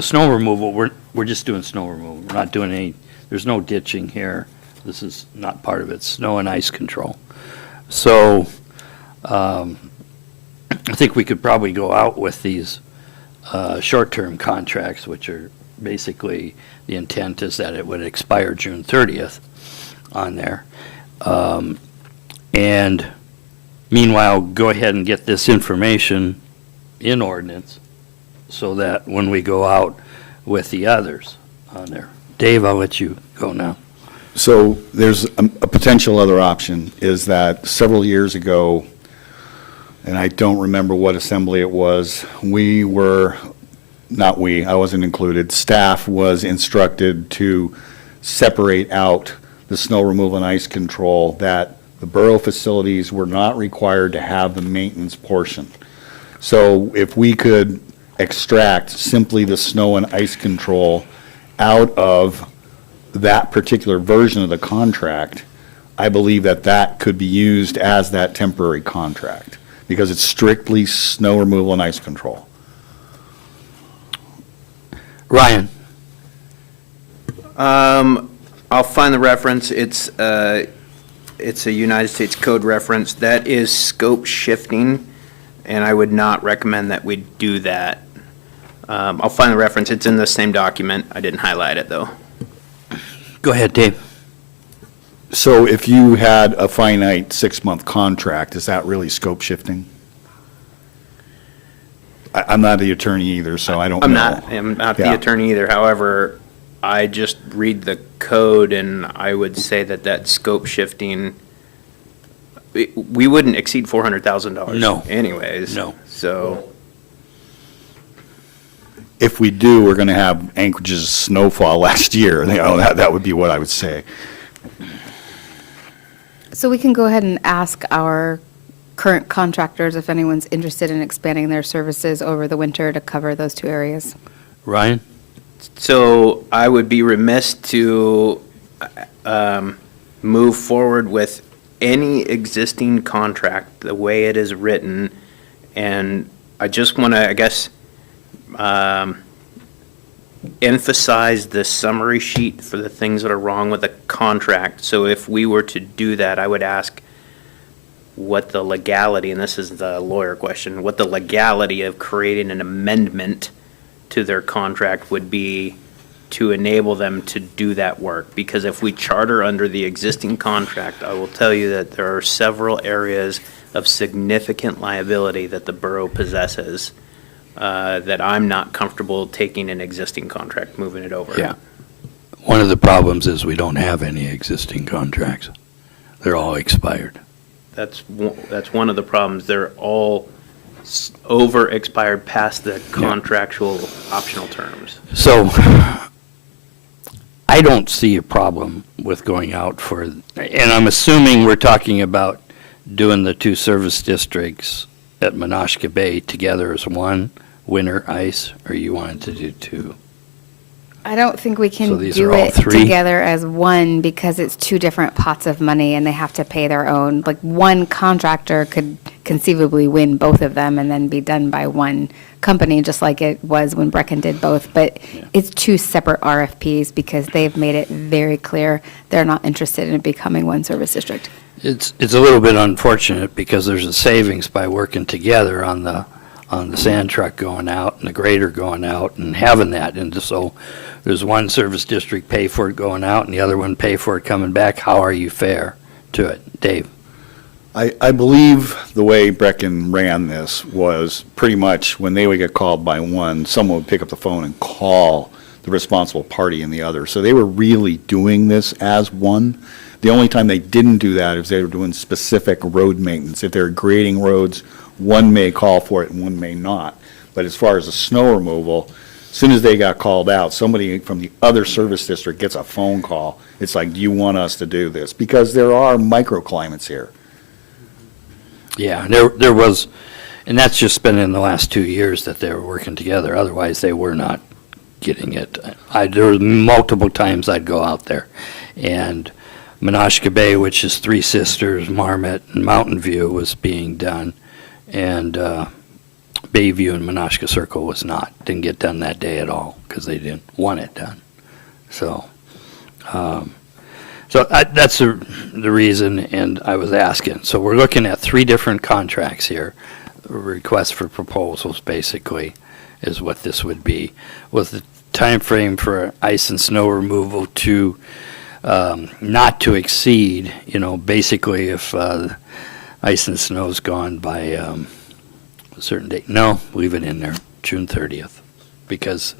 snow removal, we're just doing snow removal. We're not doing any. There's no ditching here. This is not part of it. Snow and ice control. So, I think we could probably go out with these short-term contracts, which are basically the intent is that it would expire June 30th on there. And meanwhile, go ahead and get this information in ordinance so that when we go out with the others on there. Dave, I'll let you go now. So there's a potential other option is that several years ago, and I don't remember what assembly it was, I wasn't included, staff was instructed to separate out the snow removal and ice control, that the borough facilities were not required to have the maintenance portion. So if we could extract simply the snow and ice control out of that particular version of the contract, I believe that could be used as that temporary contract because it's strictly snow removal and ice control. Ryan. I'll find the reference. It's a United States Code reference. That is scope shifting, and I would not recommend that we do that. I'll find the reference. It's in the same document. I didn't highlight it, though. Go ahead, Dave. So if you had a finite 6-month contract, is that really scope shifting? I'm not the attorney either, so I don't know. I'm not the attorney either. However, I just read the code, and I would say that scope shifting, we wouldn't exceed $400,000. No. Anyways. No. So. If we do, we're going to have Anchorage's snowfall last year. That would be what I would say. So we can go ahead and ask our current contractors if anyone's interested in expanding their services over the winter to cover those two areas. Ryan? So I would be remiss to move forward with any existing contract the way it is written, and I just want to, I guess, emphasize the summary sheet for the things that are wrong with the contract. So if we were to do that, I would ask what the legality, and this is the lawyer question, what the legality of creating an amendment to their contract would be to enable them to do that work. Because if we charter under the existing contract, I will tell you that there are several areas of significant liability that the borough possesses that I'm not comfortable taking an existing contract, moving it over. Yeah. One of the problems is we don't have any existing contracts. They're all expired. That's one of the problems. They're all over expired past the contractual optional terms. So I don't see a problem with going out for, and I'm assuming we're talking about doing the two service districts at Menasha Bay together as one, winter ice, or you wanted to do two? I don't think we So can these do are all it three? together as one because it's two different pots of money and they have to pay their own. Like one contractor could conceivably win both of them and then be done by one company, just like it was when Brecken did both. But it's two separate RFPs because they've made it very clear they're not interested in becoming one service district. It's a little bit unfortunate because there's a savings by working together on the sand truck going out and the grader going out and having that. And so there's one service district pay for it going out and the other one pay for it coming back. How are you fair to it? Dave? I believe the way Brecken ran this was pretty much when they would get called by one, someone would pick up the phone and call the responsible party in the other. So they were really doing this as one. The only time they didn't do that is they were doing specific road maintenance. If they're grading roads, one may call for it and one may not. But as far as the snow removal, as soon as they got called out, somebody from the other service district gets a phone call. It's like, do you want us to do this? Because there are microclimates here. Yeah, there was, and that's just been in the last 2 years that they were working together. Otherwise, they were not getting it. There were multiple times I'd go out there. And Menasha Bay, which is Three Sisters, Marmot, and Mountain View, was being done. And Bayview and Menasha Circle was not. Didn't get done that day at all because they didn't want it done. So, that's the reason, and I was asking. So we're looking at 3 different contracts here. Request for proposals, basically, is what this would be, with the time frame for ice and snow removal to not to exceed, basically if ice and snow's gone by a certain date. No, leave it in there, June 30th, because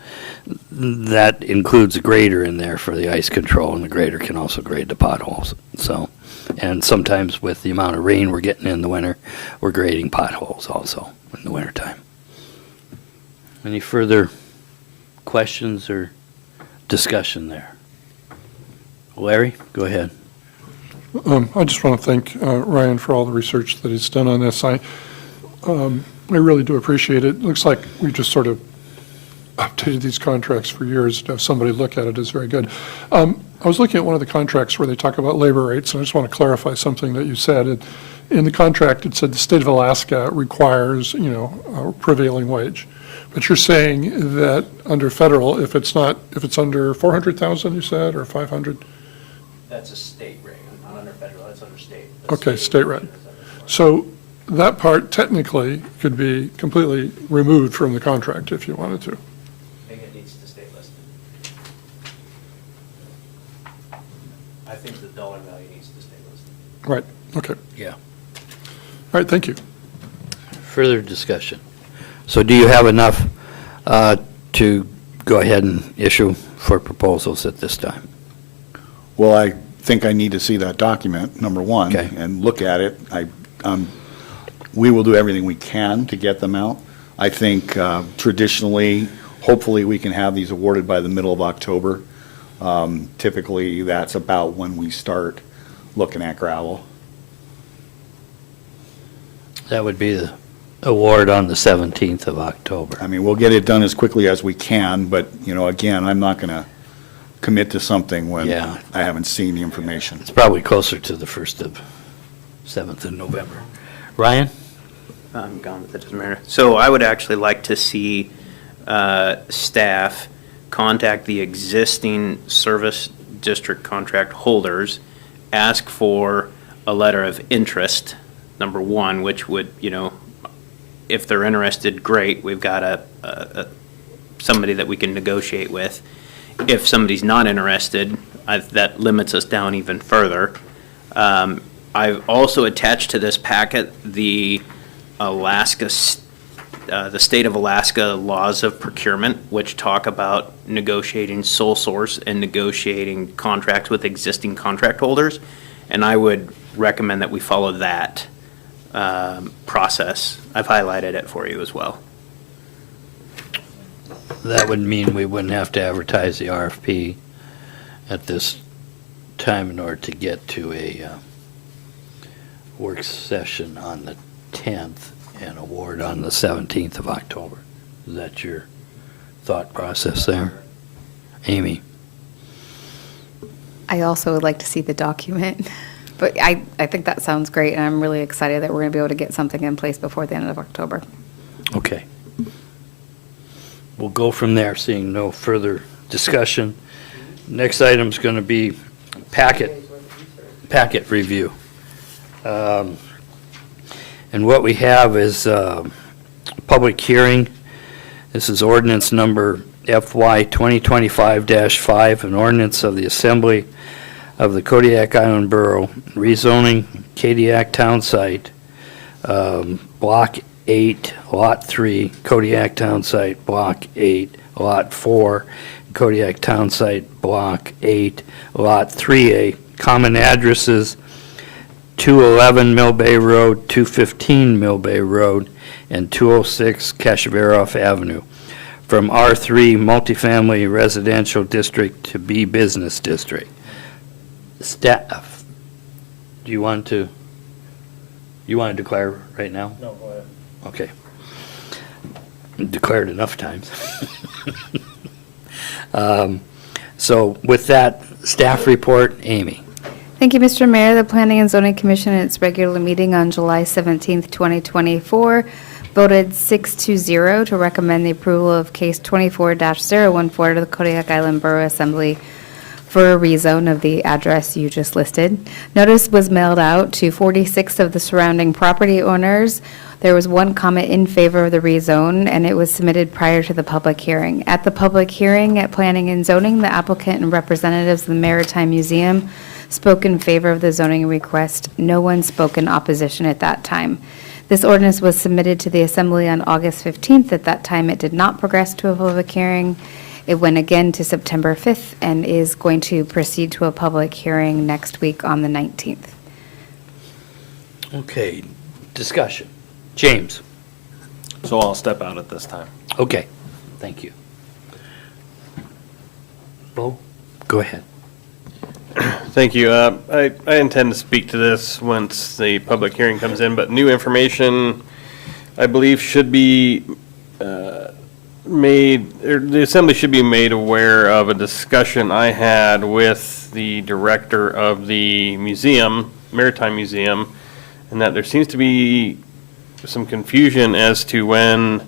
that includes a grader in there for the ice control, and the grader can also grade the potholes. So, and sometimes with the amount of rain we're getting in the winter, we're grading potholes also in the wintertime. Any further questions or discussion there? Larry, go ahead. I just want to thank Ryan for all the research that he's done on this. I really do appreciate it. It looks like we just sort of updated these contracts for years. To have somebody look at it is very good. I was looking at one of the contracts where they talk about labor rates, and I just want to clarify something that you said. In the contract, it said the state of Alaska requires, a prevailing wage. But you're saying that under federal, if it's under 400,000, you said, or 500? That's a state rate, not under federal, that's under state. Okay, state rate. So that part technically could be completely removed from the contract if you wanted to. I think it needs to stay listed. I think the dollar value needs to stay listed. Right, okay. Yeah. All right, thank you. Further discussion. So do you have enough to go ahead and issue for proposals at this time? Well, I think I need to see that document, number one, Okay. and look at it. We will do everything we can to get them out. I think traditionally, hopefully, we can have these awarded by the middle of October. Typically, that's about when we start looking at gravel. That would be the award on the 17th of October. I mean, we'll get it done as quickly as we can, but, again, I'm not going to commit to something when Yeah. I haven't seen the information. It's probably closer to the 7th of November. Ryan? I'm gone, but that doesn't matter. So I would actually like to see staff contact the existing service district contract holders, ask for a letter of interest, number one, which would, if they're interested, great, we've got somebody that we can negotiate with. If somebody's not interested, that limits us down even further. I've also attached to this packet the state of Alaska laws of procurement, which talk about negotiating sole source and negotiating contracts with existing contract holders. And I would recommend that we follow that process. I've highlighted it for you as well. That would mean we wouldn't have to advertise the RFP at this time in order to get to a work session on the 10th and award on the 17th of October. Is that your thought process there? Amy? I also would like to see the document, but I think that sounds great, and I'm really excited that we're going to be able to get something in place before the end of October. Okay. We'll go from there, seeing no further discussion. Next item's going to be packet review. And what we have is public hearing. This is ordinance number FY 2025-5, an ordinance of the Assembly of the Kodiak Island Borough, rezoning Kodiak Town Site, Block 8, Lot 3, Kodiak Town Site, Block 8, Lot 4, Kodiak Town Site, Block 8, Lot 3A. Common addresses 211 Mill Bay Road, 215 Mill Bay Road, and 206 Kashaveroff Avenue. From R3 Multifamily Residential District to B Business District. Staff, do you want to declare right now? No, go ahead. Okay. Declared enough times. So with that, staff report, Amy. Thank you, Mr. Mayor. The Planning and Zoning Commission in its regular meeting on July 17th, 2024, voted 6-0 to recommend the approval of case 24-014 to the Kodiak Island Borough Assembly for a rezone of the address you just listed. Notice was mailed out to 46 of the surrounding property owners. There was one comment in favor of the rezone, and it was submitted prior to the public hearing. At the public hearing at Planning and Zoning, the applicant and representatives of the Maritime Museum spoke in favor of the zoning request. No one spoke in opposition at that time. This ordinance was submitted to the Assembly on August 15th. At that time, it did not progress to a public hearing. It went again to September 5th and is going to proceed to a public hearing next week on the 19th. Okay, discussion. James. So I'll step out at this time. Okay, thank you. Bo, go ahead. Thank you. I intend to speak to this once the public hearing comes in, but new information, I believe, should be the Assembly should be made aware of a discussion I had with the director of the museum, Maritime Museum, and that there seems to be some confusion as to when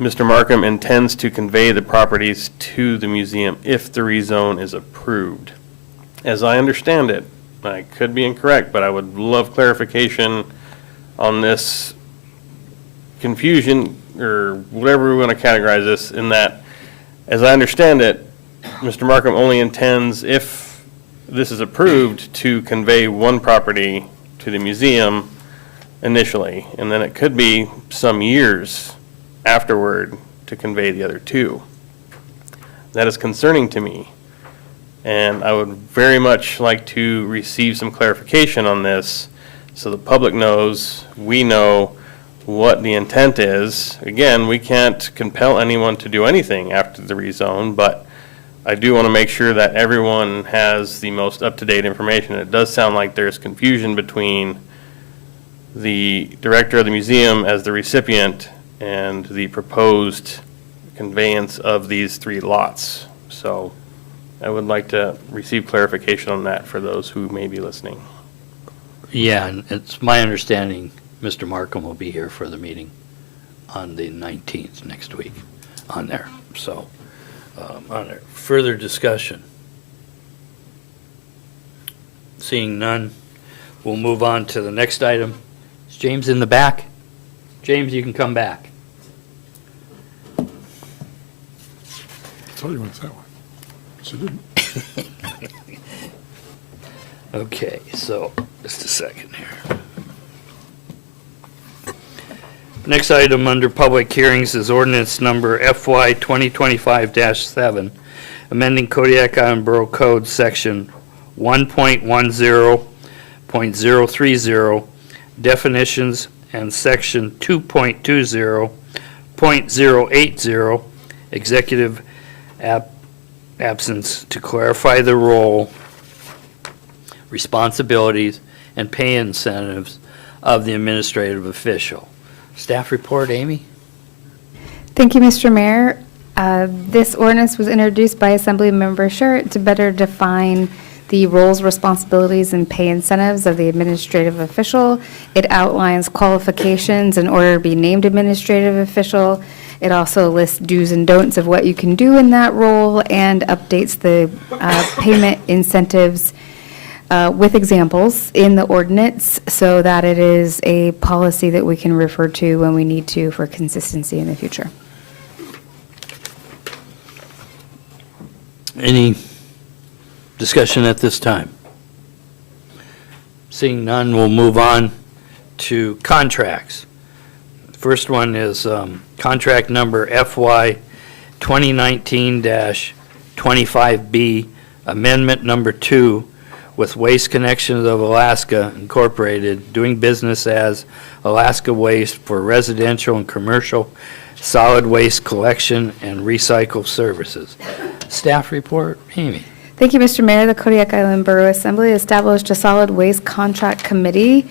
Mr. Markham intends to convey the properties to the museum if the rezone is approved. As I understand it, I could be incorrect, but I would love clarification on this confusion, or whatever we want to categorize this, in that, as I understand it, Mr. Markham only intends, if this is approved, to convey one property to the museum initially, and then it could be some years afterward to convey the other two. That is concerning to me. And I would very much like to receive some clarification on this so the public knows, we know what the intent is. Again, we can't compel anyone to do anything after the rezone, but I do want to make sure that everyone has the most up-to-date information. It does sound like there's confusion between the director of the museum as the recipient and the proposed conveyance of these 3 lots. So I would like to receive clarification on that for those who may be listening. Yeah, and it's my understanding Mr. Markham will be here for the meeting on the 19th next week on there. So on it. Further discussion? Seeing none, we'll move on to the next item. Is James in the back? James, you can come back. I thought you went that way. So you didn't. Okay, so just a second here. Next item under public hearings is ordinance number FY 2025-7, amending Kodiak Island Borough Code Section 1.10.030, definitions, and Section 2.20.080, executive absence, to clarify the role, responsibilities, and pay incentives of the administrative official. Staff report, Amy? Thank you, Mr. Mayor. This ordinance was introduced by Assemblymember Sherritt to better define the roles, responsibilities, and pay incentives of the administrative official. It outlines qualifications in order to be named administrative official. It also lists do's and don'ts of what you can do in that role and updates the payment incentives with examples in the ordinance so that it is a policy that we can refer to when we need to for consistency in the future. Any discussion at this time? Seeing none, we'll move on to contracts. First one is contract number FY 2019-25B, amendment number 2, with Waste Connections of Alaska Incorporated, doing business as Alaska Waste for residential and commercial solid waste collection and recycle services. Staff report, Amy. Thank you, Mr. Mayor. The Kodiak Island Borough Assembly established a solid waste contract committee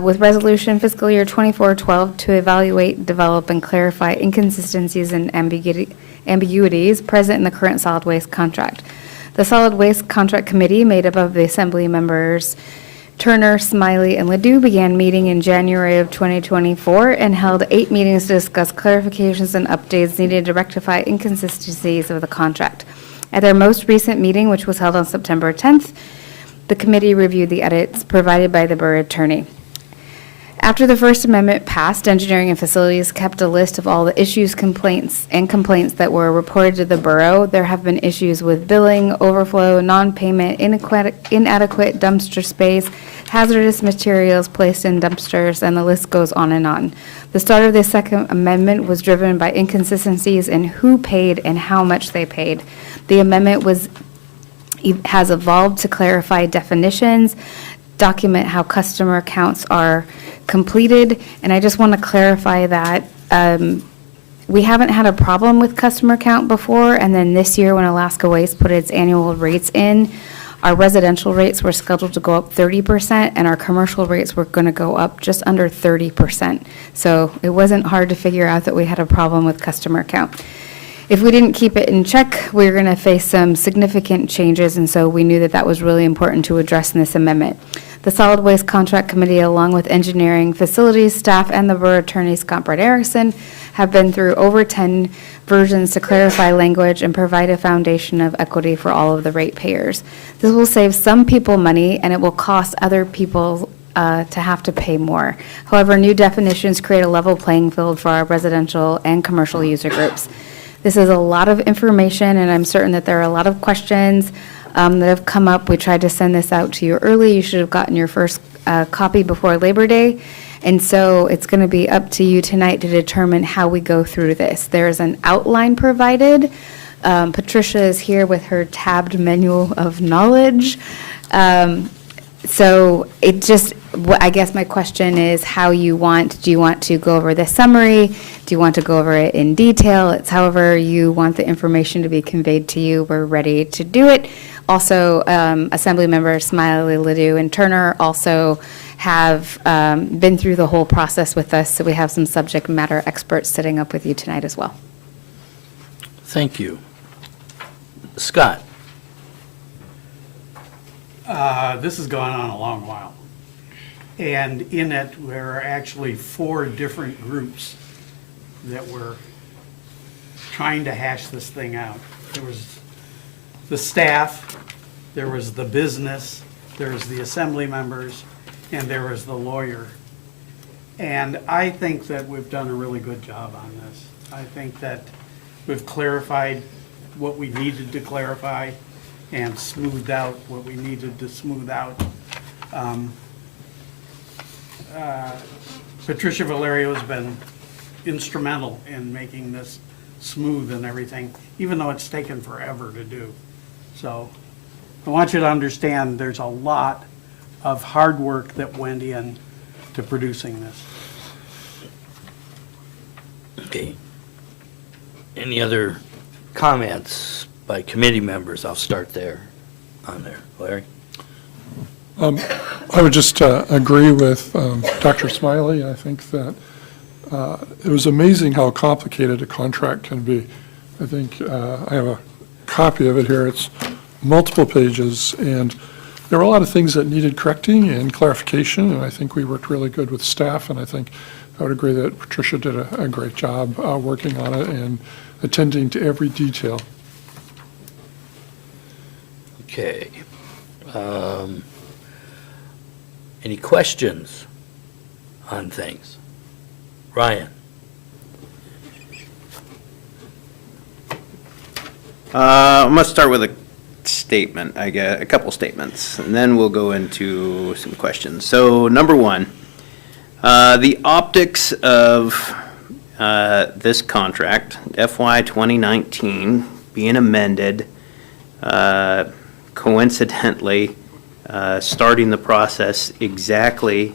with resolution fiscal year 2412 to evaluate, develop, and clarify inconsistencies and ambiguities present in the current solid waste contract. The Solid Waste Contract Committee, made up of the Assembly members Turner, Smiley, and Ledoux, began meeting in January of 2024 and held 8 meetings to discuss clarifications and updates needed to rectify inconsistencies of the contract. At their most recent meeting, which was held on September 10th, the committee reviewed the edits provided by the borough attorney. After the First Amendment passed, Engineering and Facilities kept a list of all the issues, complaints that were reported to the borough. There have been issues with billing, overflow, non-payment, inadequate dumpster space, hazardous materials placed in dumpsters, and the list goes on and on. The start of the Second Amendment was driven by inconsistencies in who paid and how much they paid. The amendment has evolved to clarify definitions, document how customer accounts are completed, and I just want to clarify that we haven't had a problem with customer count before, and then this year when Alaska Waste put its annual rates in, our residential rates were scheduled to go up 30%, and our commercial rates were going to go up just under 30%. So it wasn't hard to figure out that we had a problem with customer count. If we didn't keep it in check, we were going to face some significant changes, and so we knew that that was really important to address in this amendment. The Solid Waste Contract Committee, along with engineering, facilities, staff, and the borough attorney, Scott Brett Erickson, have been through over 10 versions to clarify language and provide a foundation of equity for all of the ratepayers. This will save some people money, and it will cost other people to have to pay more. However, new definitions create a level playing field for our residential and commercial user groups. This is a lot of information, and I'm certain that there are a lot of questions that have come up. We tried to send this out to you early. You should have gotten your first copy before Labor Day. And so it's going to be up to you tonight to determine how we go through this. There's an outline provided. Patricia is here with her tabbed manual of knowledge. So it just, I guess my question is how do you want to go over the summary? Do you want to go over it in detail? It's however you want the information to be conveyed to you. We're ready to do it. Also, Assembly members Smiley, Ledoux, and Turner also have been through the whole process with us, so we have some subject matter experts sitting up with you tonight as well. Thank you. Scott. This has gone on a long while. And in it, there are actually 4 different groups that were trying to hash this thing out. There was the staff, there was the business, there was the assembly members, and there was the lawyer. And I think that we've done a really good job on this. I think that we've clarified what we needed to clarify and smoothed out what we needed to smooth out. Patricia Valerio has been instrumental in making this smooth and everything, even though it's taken forever to do. So I want you to understand there's a lot of hard work that went in to producing this. Okay. Any other comments by committee members? I'll start there, on there. Larry? I would just agree with Dr. Smiley. I think that it was amazing how complicated a contract can be. I think I have a copy of it here. It's multiple pages, and there were a lot of things that needed correcting and clarification, and I think we worked really good with staff, and I think I would agree that Patricia did a great job working on it and attending to every detail. Okay. Any questions on things? Ryan? I'm going to start with a statement, I guess, a couple statements, and then we'll go into some questions. So, number one, the optics of this contract, FY 2019, being amended, coincidentally, starting the process exactly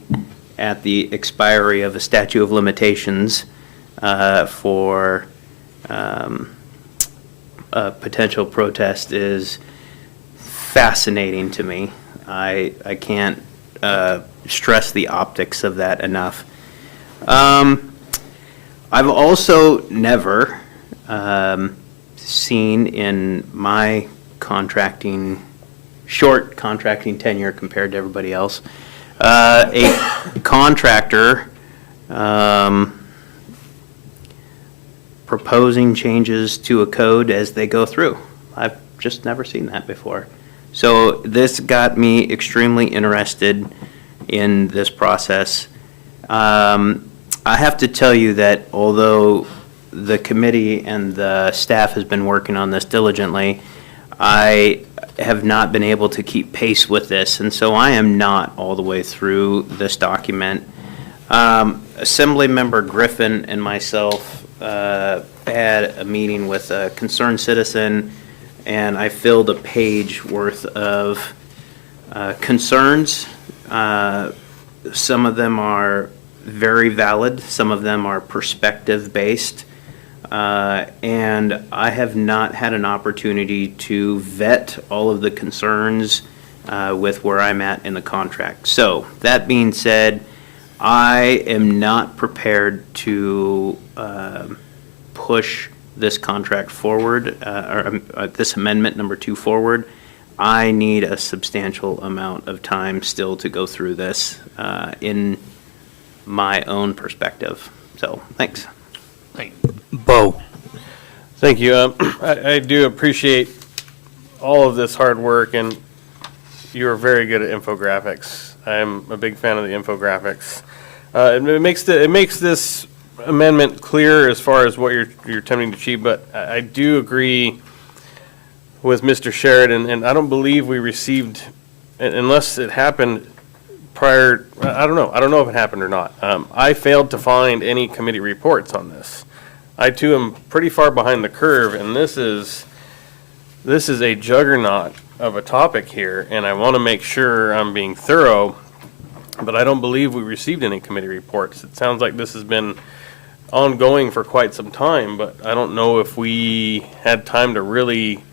at the expiry of a statute of limitations for a potential protest is fascinating to me. I can't stress the optics of that enough. I've also never seen in my short contracting tenure compared to everybody else, a contractor proposing changes to a code as they go through. I've just never seen that before. So this got me extremely interested in this process. I have to tell you that although the committee and the staff has been working on this diligently, I have not been able to keep pace with this, and so I am not all the way through this document. Assemblymember Griffin and myself had a meeting with a concerned citizen, and I filled a page worth of concerns. Some of them are very valid, some of them are perspective-based. And I have not had an opportunity to vet all of the concerns with where I'm at in the contract. So, that being said, I am not prepared to push this contract forward, or this amendment number 2 forward. I need a substantial amount of time still to go through this in my own perspective. So, thanks. Bo? Thank you. I do appreciate all of this hard work, and you are very good at infographics. I'm a big fan of the infographics. It makes this amendment clear as far as what you're attempting to achieve, but I do agree with Mr. Sheridan, and I don't believe we received, unless it happened prior, I don't know if it happened or not. I failed to find any committee reports on this. I too am pretty far behind the curve, and this is a juggernaut of a topic here, and I want to make sure I'm being thorough, but I don't believe we received any committee reports. It sounds like this has been ongoing for quite some time, but I don't know if we had time to really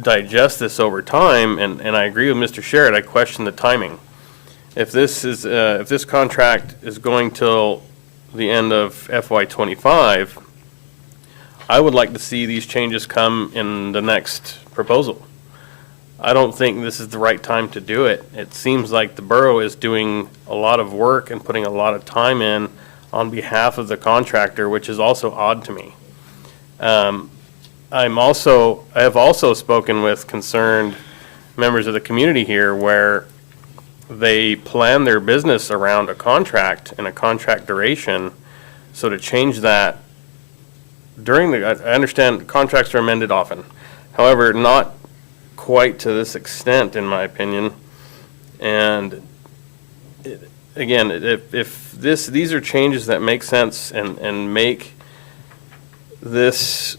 digest this over time, and I agree with Mr. Sherritt. I question the timing. If this contract is going till the end of FY '25, I would like to see these changes come in the next proposal. I don't think this is the right time to do it. It seems like the borough is doing a lot of work and putting a lot of time in on behalf of the contractor, which is also odd to me. I have also spoken with concerned members of the community here where they plan their business around a contract and a contract duration. So to change that I understand contracts are amended often. However, not quite to this extent, in my opinion. And again, if these are changes that make sense and make this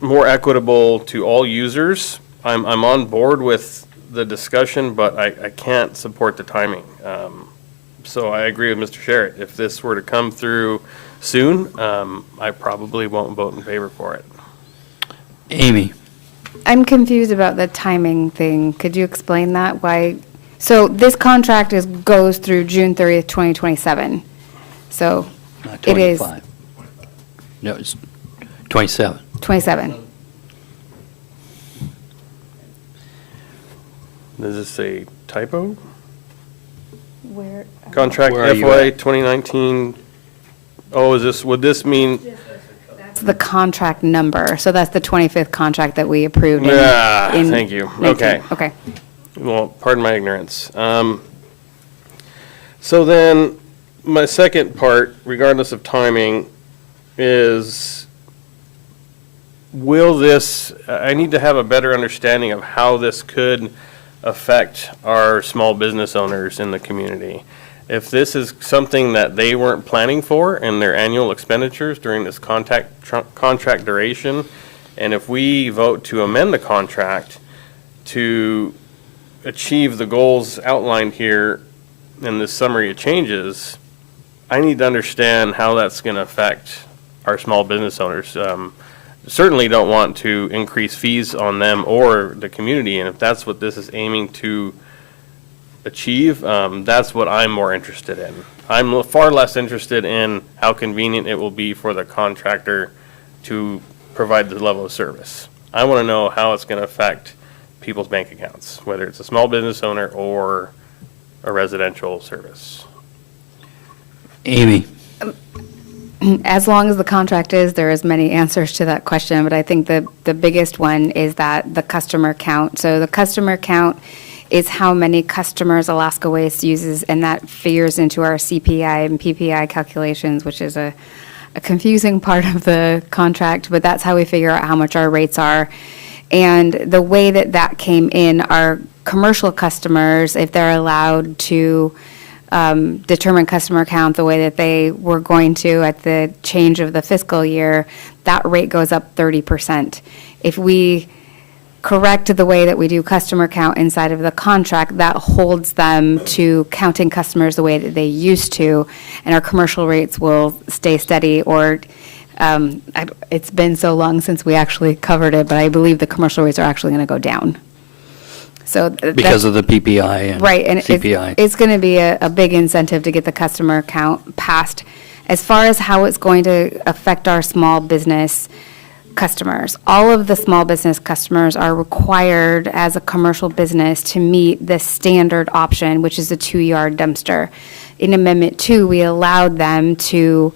more equitable to all users, I'm on board with the discussion, but I can't support the timing. So I agree with Mr. Sherritt. If this were to come through soon, I probably won't vote in favor for it. Amy? I'm confused about the timing thing. Could you explain that? Why? So this contract goes through June 30th, 2027. So it is 25. No, it's 27. 27. Does this say typo? Where? Contract Where are you FY at? 2019. Oh, would this mean? That's the contract number. So that's the 25th contract that we approved in. Thank you. 19. Okay. Okay. Well, pardon my ignorance. So then, my second part, regardless of timing, is I need to have a better understanding of how this could affect our small business owners in the community. If this is something that they weren't planning for in their annual expenditures during this contract duration, and if we vote to amend the contract to achieve the goals outlined here in this summary of changes, I need to understand how that's going to affect our small business owners. Certainly don't want to increase fees on them or the community, and if that's what this is aiming to achieve, that's what I'm more interested in. I'm far less interested in how convenient it will be for the contractor to provide the level of service. I want to know how it's going to affect people's bank accounts, whether it's a small business owner or a residential service. Amy? As long as the contract is, there is many answers to that question, but I think the biggest one is that the customer count. So the customer count is how many customers Alaska Waste uses, and that figures into our CPI and PPI calculations, which is a confusing part of the contract, but that's how we figure out how much our rates are. And the way that came in, our commercial customers, if they're allowed to determine customer count the way that they were going to at the change of the fiscal year, that rate goes up 30%. If we correct the way that we do customer count inside of the contract, that holds them to counting customers the way that they used to, and our commercial rates will stay steady. Or it's been so long since we actually covered it, but I believe the commercial rates are actually going to go down. So Because of the PPI and right, and CPI. it's going to be a big incentive to get the customer count passed. As far as how it's going to affect our small business customers, all of the small business customers are required as a commercial business to meet the standard option, which is a 2-yard dumpster. In Amendment 2, we allowed them to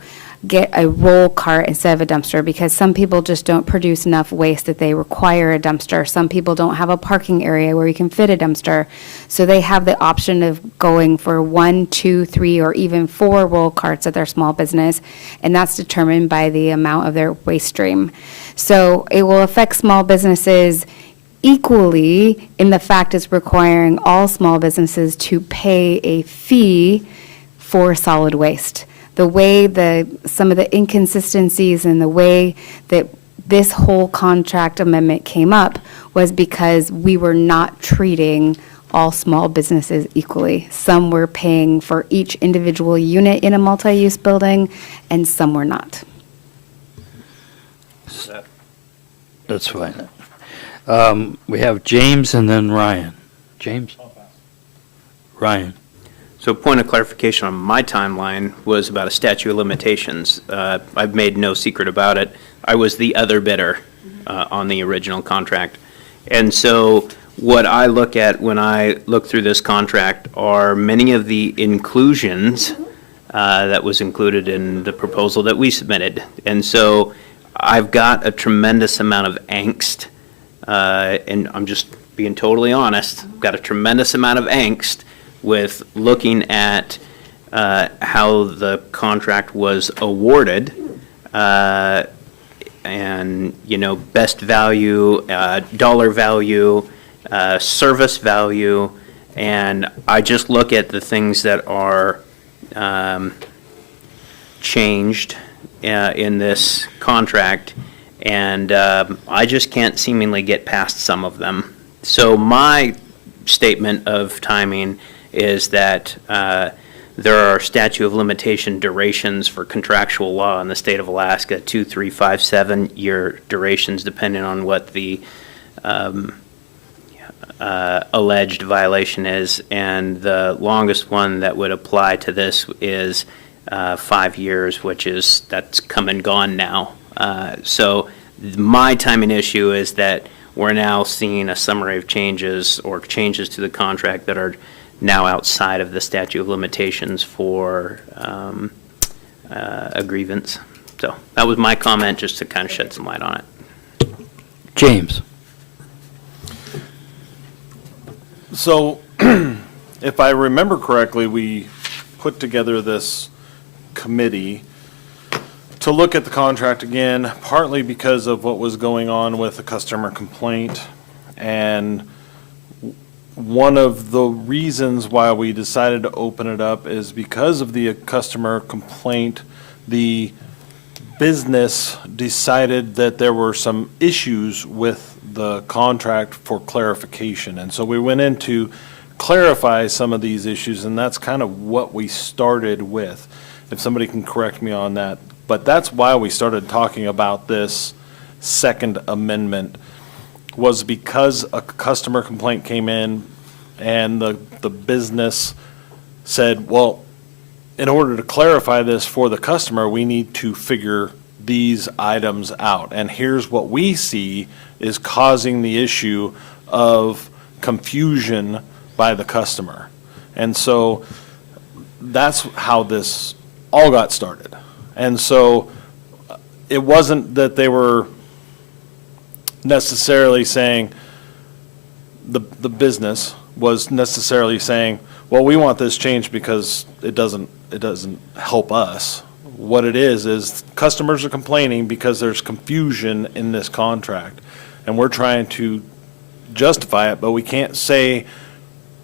get a roll cart instead of a dumpster because some people just don't produce enough waste that they require a dumpster. Some people don't have a parking area where you can fit a dumpster. So they have the option of going for 1, 2, 3, or even 4 roll carts at their small business, and that's determined by the amount of their waste stream. So it will affect small businesses equally in the fact it's requiring all small businesses to pay a fee for solid waste. The way some of the inconsistencies and the way that this whole contract amendment came up was because we were not treating all small businesses equally. Some were paying for each individual unit in a multi-use building, and some were not. That's fine. We have James and then Ryan. James? Ryan? So point of clarification on my timeline was about a statute of limitations. I've made no secret about it. I was the other bidder on the original contract. And so what I look at when I look through this contract are many of the inclusions that was included in the proposal that we submitted. And so I've got a tremendous amount of angst, and I'm just being totally honest, I've got a tremendous amount of angst with looking at how the contract was awarded, and, best value, dollar value, service value, and I just look at the things that are changed in this contract, and I just can't seemingly get past some of them. So my statement of timing is that there are statute of limitation durations for contractual law in the state of Alaska, 2, 3, 5, 7-year durations, depending on what the alleged violation is, and the longest one that would apply to this is 5 years, that's come and gone now. So my timing issue is that we're now seeing a summary of changes or changes to the contract that are now outside of the statute of limitations for a grievance. So that was my comment, just to kind of shed some light on it. James. So, if I remember correctly, we put together this committee to look at the contract again, partly because of what was going on with a customer complaint. And one of the reasons why we decided to open it up is because of the customer complaint. The business decided that there were some issues with the contract for clarification. And so we went in to clarify some of these issues, and that's kind of what we started with, if somebody can correct me on that. But that's why we started talking about this Second Amendment, was because a customer complaint came in and the business said, well, in order to clarify this for the customer, we need to figure these items out. And here's what we see is causing the issue of confusion by the customer. And so that's how this all got started. And so it wasn't that they were necessarily saying, the business was necessarily saying, well, we want this changed because it doesn't help us. What it is customers are complaining because there's confusion in this contract, and we're trying to justify it, but we can't say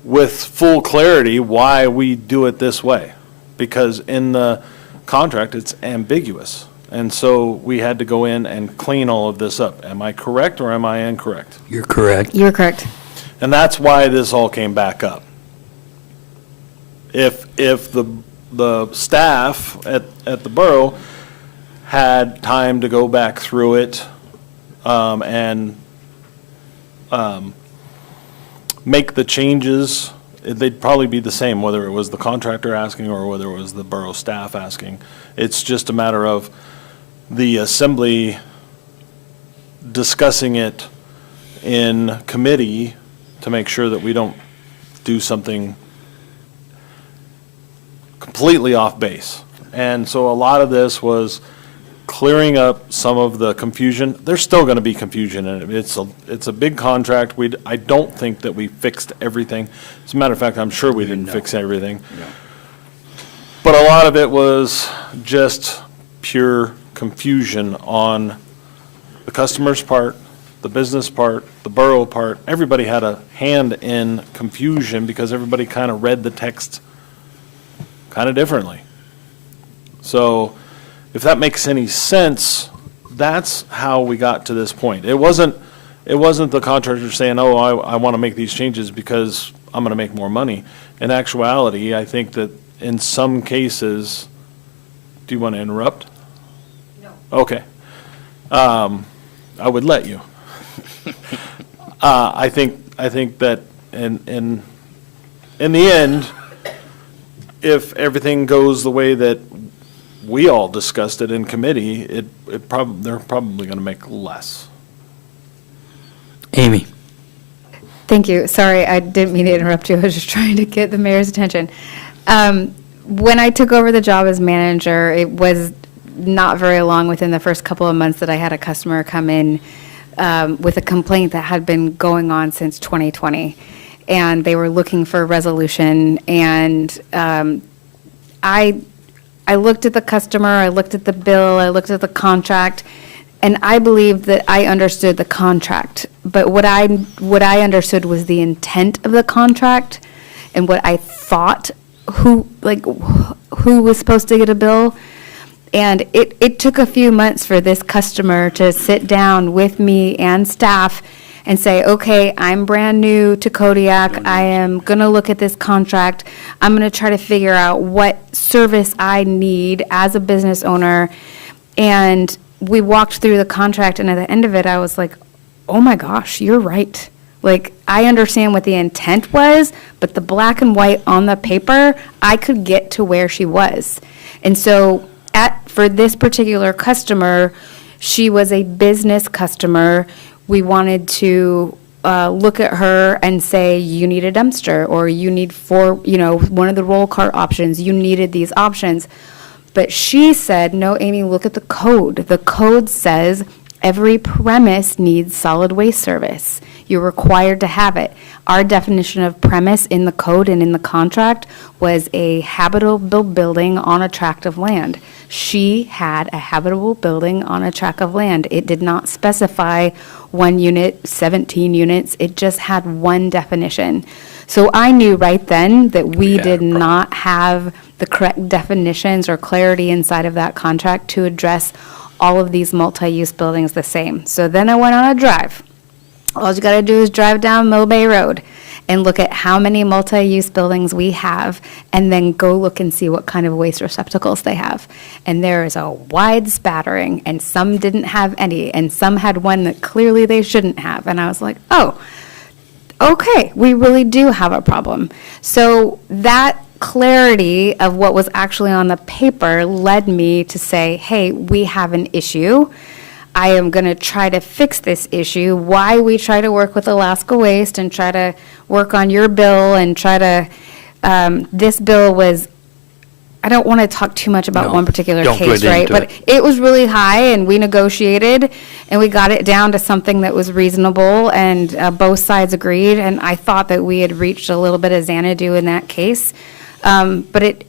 with full clarity why we do it this way, because in the contract it's ambiguous. And so we had to go in and clean all of this up. Am I correct or am I incorrect? You're correct. You're correct. And that's why this all came back up. If the staff at the borough had time to go back through it and make the changes, they'd probably be the same, whether it was the contractor asking or whether it was the borough staff asking. It's just a matter of the assembly discussing it in committee to make sure that we don't do something completely off base. And so a lot of this was clearing up some of the confusion. There's still going to be confusion in it. It's a big contract. I don't think that we fixed everything. As a matter of fact, I'm sure we didn't fix everything. No. But a lot of it was just pure confusion on the customer's part, the business part, the borough part. Everybody had a hand in confusion because everybody kind of read the text kind of differently. So if that makes any sense, that's how we got to this point. It wasn't the contractor saying, oh, I want to make these changes because I'm going to make more money. In actuality, I think that in some cases, do you want to interrupt? No. Okay. I would let you. I think that in the end, if everything goes the way that we all discussed it in committee, they're probably going to make less. Amy. Thank you. Sorry, I didn't mean to interrupt you. I was just trying to get the mayor's attention. When I took over the job as manager, it was not very long within the first couple of months that I had a customer come in with a complaint that had been going on since 2020. And they were looking for a resolution. And I looked at the customer, I looked at the bill, I looked at the contract, and I believed that I understood the contract. But what I understood was the intent of the contract and what I thought who was supposed to get a bill. And it took a few months for this customer to sit down with me and staff and say, okay, I'm brand new to Kodiak. I am going to look at this contract. I'm going to try to figure out what service I need as a business owner. And we walked through the contract, and at the end of it, I was like, oh my gosh, you're right. Like, I understand what the intent was, but the black and white on the paper, I could get to where she was. And so for this particular customer, she was a business customer. We wanted to look at her and say, you need a dumpster, or you need one of the roll cart options. You needed these options. But she said, no, Amy, look at the code. The code says every premise needs solid waste service. You're required to have it. Our definition of premise in the code and in the contract was a habitable building on a tract of land. She had a habitable building on a tract of land. It did not specify 1 unit, 17 units. It just had one definition. So I knew right then that we did not have the correct definitions or clarity inside of that contract to address all of these multi-use buildings the same. So then I went on a drive. All you got to do is drive down Mill Bay Road and look at how many multi-use buildings we have, and then go look and see what kind of waste receptacles they have. And there is a wide spattering, and some didn't have any, and some had one that clearly they shouldn't have. And I was like, oh, okay, we really do have a problem. So that clarity of what was actually on the paper led me to say, hey, we have an issue. I am going to try to fix this issue. Why we try to work with Alaska Waste and try to work on your bill and try to, this bill was, I don't want to talk too much about one particular case, right? But it was really high, and we negotiated, and we got it down to something that was reasonable, and both sides agreed, and I thought that we had reached a little bit of Xanadu in that case. But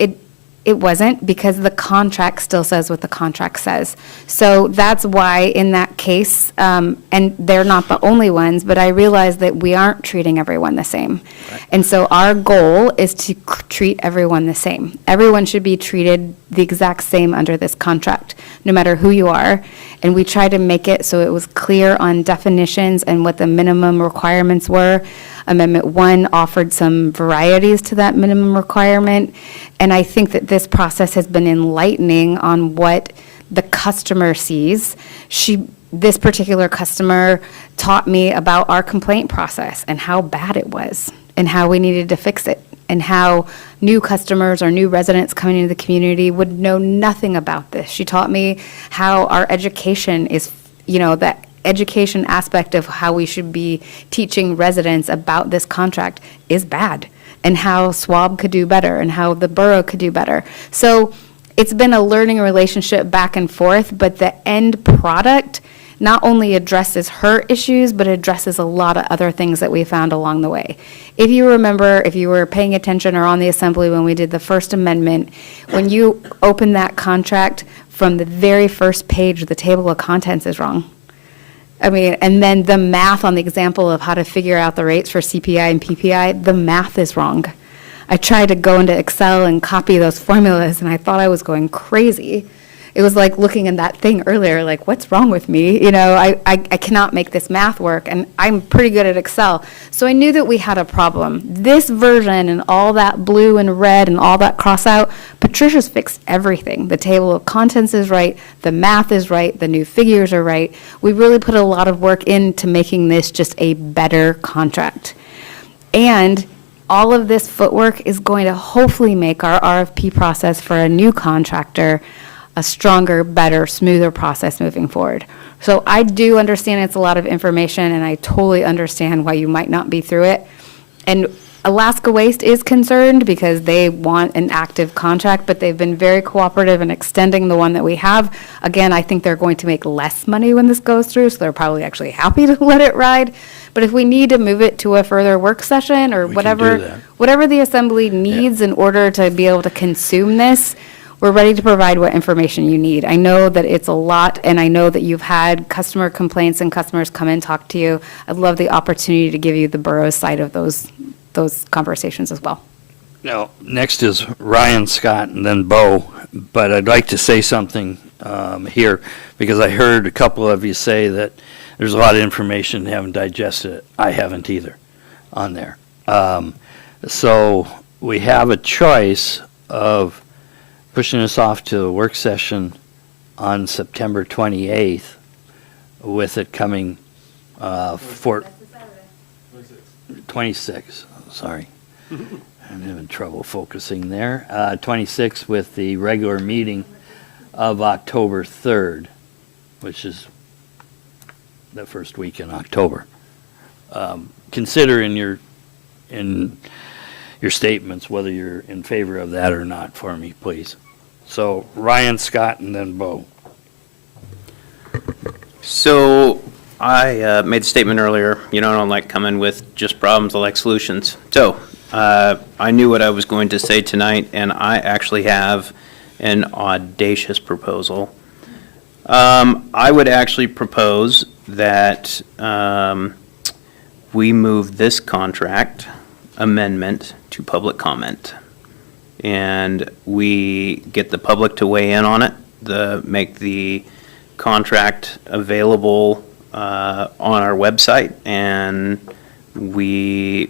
it wasn't, because the contract still says what the contract says. So that's why in that case, and they're not the only ones, but I realized that we aren't treating everyone the same. Right. And so our goal is to treat everyone the same. Everyone should be treated the exact same under this contract, no matter who you are. And we tried to make it so it was clear on definitions and what the minimum requirements were. Amendment 1 offered some varieties to that minimum requirement, and I think that this process has been enlightening on what the customer sees. This particular customer taught me about our complaint process and how bad it was and how we needed to fix it, and how new customers or new residents coming into the community would know nothing about this. She taught me how our education is, that education aspect of how we should be teaching residents about this contract is bad, and how SWAB could do better and how the borough could do better. So it's been a learning relationship back and forth, but the end product not only addresses her issues, but addresses a lot of other things that we found along the way. If you remember, if you were paying attention or on the assembly when we did the First Amendment, when you open that contract, from the very first page, the table of contents is wrong. And then the math on the example of how to figure out the rates for CPI and PPI, the math is wrong. I tried to go into Excel and copy those formulas, and I thought I was going crazy. It was like looking at that thing earlier, like, what's wrong with me? I cannot make this math work, and I'm pretty good at Excel. So I knew that we had a problem. This version and all that blue and red and all that cross out, Patricia's fixed everything. The table of contents is right, the math is right, the new figures are right. We really put a lot of work into making this just a better contract. And all of this footwork is going to hopefully make our RFP process for a new contractor a stronger, better, smoother process moving forward. So I do understand it's a lot of information, and I totally understand why you might not be through it. And Alaska Waste is concerned because they want an active contract, but they've been very cooperative in extending the one that we have. Again, I think they're going to make less money when this goes through, so they're probably actually happy to let it ride. But if we need to move it to a further work session or We can do whatever, that. whatever the assembly needs in order to be able to consume this, we're ready to provide what information you need. I know that it's a lot, and I know that you've had customer complaints and customers come and talk to you. I'd love the opportunity to give you the borough's side of those conversations as well. Now, next is Ryan, Scott, and then Bo, but I'd like to say something here, because I heard a couple of you say that there's a lot of information, haven't digested it. I haven't either on there. So we have a choice of pushing this off to a work session on September 28th, with it coming for 26, sorry. I'm having trouble focusing there. 26 with the regular meeting of October 3rd, which is the first week in October. Consider in your statements whether you're in favor of that or not for me, please. So Ryan, Scott, and then Bo. So I made a statement earlier, I don't like coming with just problems, I like solutions. So I knew what I was going to say tonight, and I actually have an audacious proposal. I would actually propose that we move this contract amendment to public comment, and we get the public to weigh in on it, make the contract available on our website, and we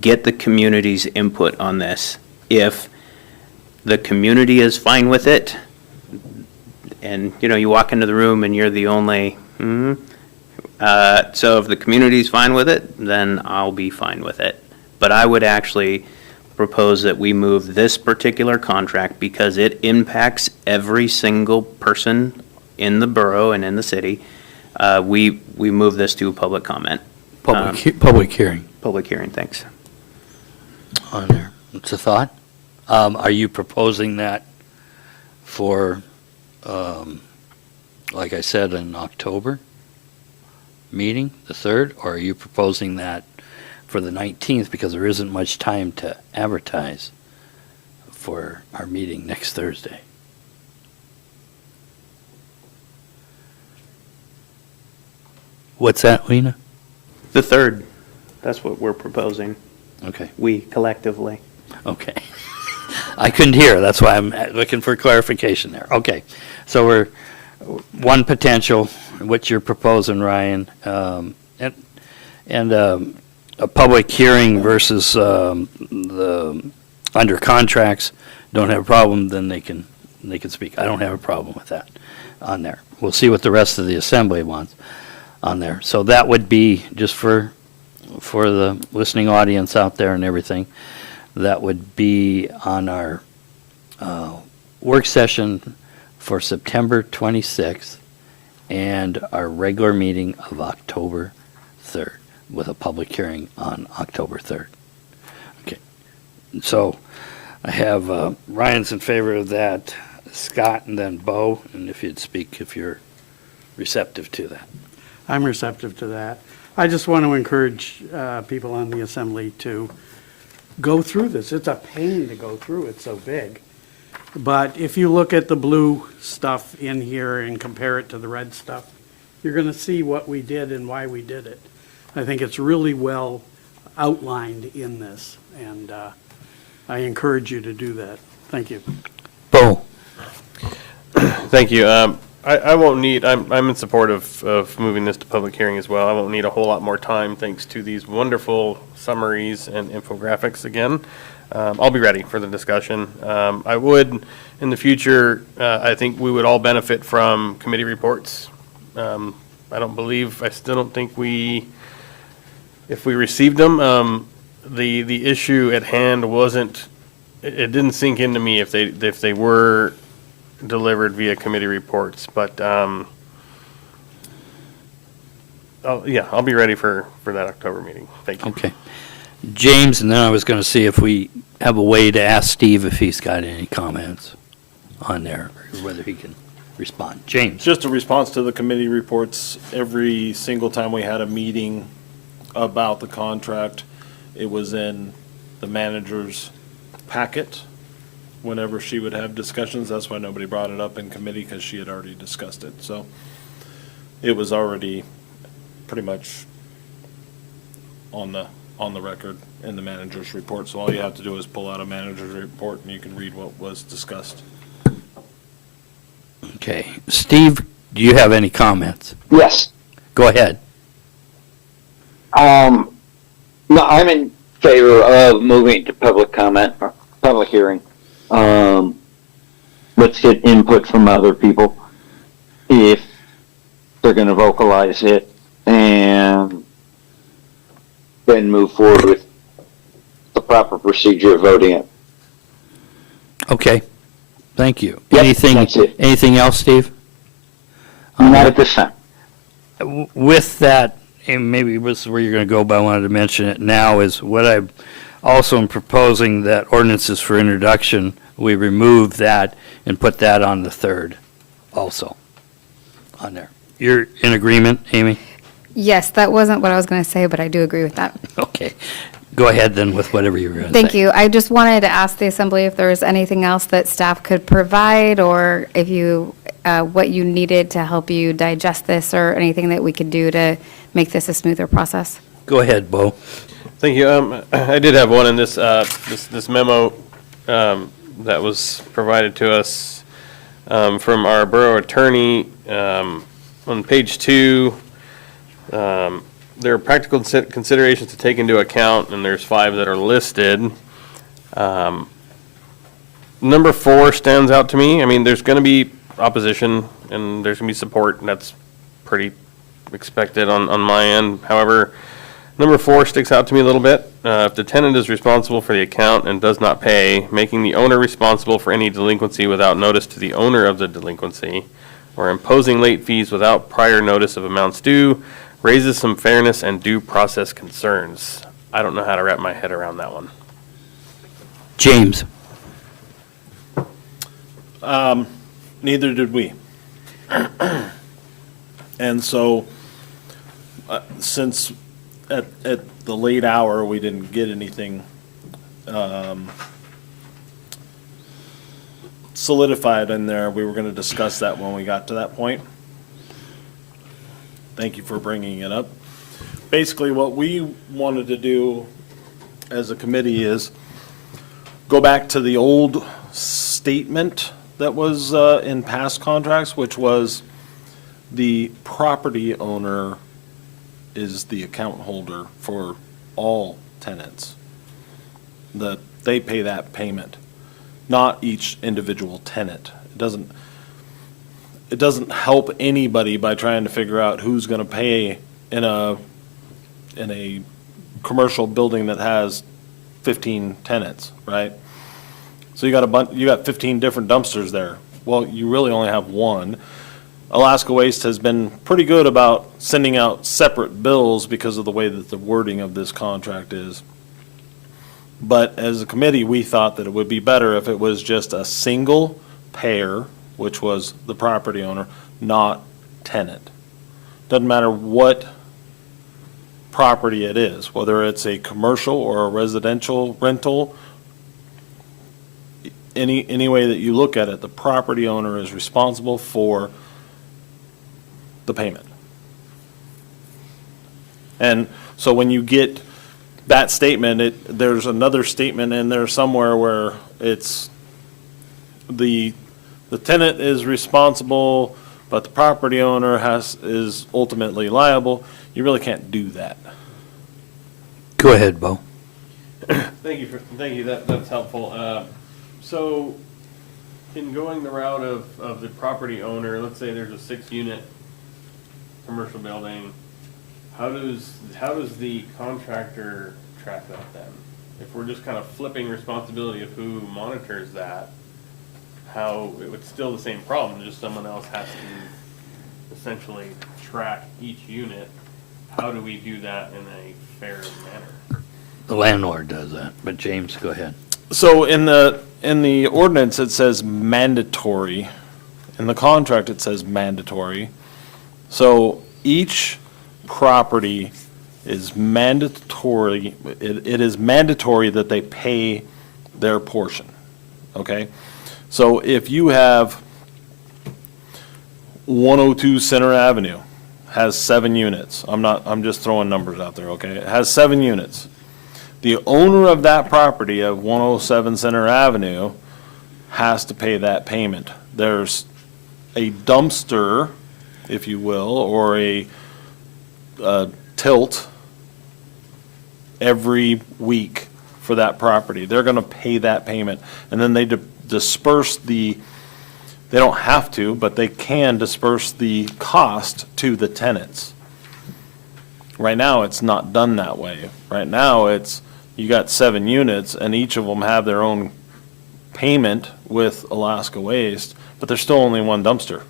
get the community's input on this. If the community is fine with it, and you walk into the room and you're the only, so if the community's fine with it, then I'll be fine with it. But I would actually propose that we move this particular contract, because it impacts every single person in the borough and in the city. We move this to a public comment. Public hearing. Public hearing, thanks. On there. It's a thought. Are you proposing that for, like I said, an October meeting, the 3rd, or are you proposing that for the 19th, because there isn't much time to advertise for our meeting next Thursday? What's that, Lena? The 3rd, that's what we're proposing. Okay. We collectively. Okay. I couldn't hear, that's why I'm looking for clarification there. Okay, so we're, one potential, what you're proposing, Ryan, and a public hearing versus the, under contracts, don't have a problem, then they can speak. I don't have a problem with that on there. We'll see what the rest of the assembly wants on there. So that would be, just for the listening audience out there and everything, that would be on our work session for September 26th and our regular meeting of October 3rd, with a public hearing on October 3rd. Okay, so I have Ryan's in favor of that, Scott, and then Bo, and if you'd speak if you're receptive to that. I'm receptive to that. I just want to encourage people on the assembly to go through this. It's a pain to go through, it's so big. But if you look at the blue stuff in here and compare it to the red stuff, you're going to see what we did and why we did it. I think it's really well outlined in this, and I encourage you to do that. Thank you. Bo. Thank you. I won't need, I'm in support of moving this to public hearing as well. I won't need a whole lot more time, thanks to these wonderful summaries and infographics again. I'll be ready for the discussion. I would, in the future, I think we would all benefit from committee reports. I still don't think if we received them, the issue at hand it didn't sink into me if they were delivered via committee reports, but I'll be ready for that October meeting. Thank you. Okay. James, and then I was going to see if we have a way to ask Steve if he's got any comments on there, or whether he can respond. James? Just a response to the committee reports. Every single time we had a meeting about the contract, it was in the manager's packet whenever she would have discussions. That's why nobody brought it up in committee, because she had already discussed it. So it was already pretty much on the record in the manager's report. So all you have to do is pull out a manager's report and you can read what was discussed. Okay. Steve, do you have any comments? Yes. Go ahead. No, I'm in favor of moving to public comment, or public hearing. Let's get input from other people if they're going to vocalize it, and then move forward with the proper procedure of voting it. Okay. Thank you. Yep, Anything, that's it. anything else, Steve? Not at this time. With that, and maybe this is where you're going to go, but I wanted to mention it now, is what I also am proposing that ordinances for introduction, we remove that and put that on the 3rd also on there. You're in agreement, Amy? Yes, that wasn't what I was going to say, but I do agree with that. Okay. Go ahead then with whatever you were going to say. Thank you. I just wanted to ask the Assembly if there was anything else that staff could provide, or if you, what you needed to help you digest this, or anything that we could do to make this a smoother process. Go ahead, Bo. Thank you. I did have one in this, this memo that was provided to us from our borough attorney. On page 2, there are practical considerations to take into account, and there's 5 that are listed. Number 4 stands out to me. I mean, there's going to be opposition and there's going to be support, and that's pretty expected on my end. However, number 4 sticks out to me a little bit. If the tenant is responsible for the account and does not pay, making the owner responsible for any delinquency without notice to the owner of the delinquency, or imposing late fees without prior notice of amounts due, raises some fairness and due process concerns. I don't know how to wrap my head around that one. James? Neither did we. And so, since at the late hour, we didn't get anything solidified in there, we were going to discuss that when we got to that point. Thank you for bringing it up. Basically, what we wanted to do as a committee is go back to the old statement that was in past contracts, which was the property owner is the account holder for all tenants. That they pay that payment, not each individual tenant. It doesn't help anybody by trying to figure out who's going to pay in a commercial building that has 15 tenants, right? So you got 15 different dumpsters there. Well, you really only have one. Alaska Waste has been pretty good about sending out separate bills because of the way that the wording of this contract is. But as a committee, we thought that it would be better if it was just a single payer, which was the property owner, not tenant. Doesn't matter what property it is, whether it's a commercial or a residential rental. Any way that you look at it, the property owner is responsible for the payment. And so when you get that statement, there's another statement in there somewhere where it's the tenant is responsible, but the property owner is ultimately liable. You really can't do that. Go ahead, Bo. Thank you. That's helpful. So, in going the route of the property owner, let's say there's a 6-unit commercial building, how does the contractor track that then? If we're just kind of flipping responsibility of who monitors that, how it's still the same problem, just someone else has to essentially track each unit. How do we do that in a fair manner? The landlord does that, but James, go ahead. So in the ordinance, it says mandatory. In the contract, it says mandatory. So each property is mandatory, it is mandatory that they pay their portion, okay? So if you have 102 Center Avenue, has 7 units, I'm just throwing numbers out there, okay? It has 7 units. The owner of that property of 107 Center Avenue has to pay that payment. There's a dumpster, if you will, or a tilt every week for that property. They're going to pay that payment. And then they disperse they don't have to, but they can disperse the cost to the tenants. Right now, it's not done that way. Right now, you got 7 units, and each of them have their own payment with Alaska Waste, but there's still only one dumpster.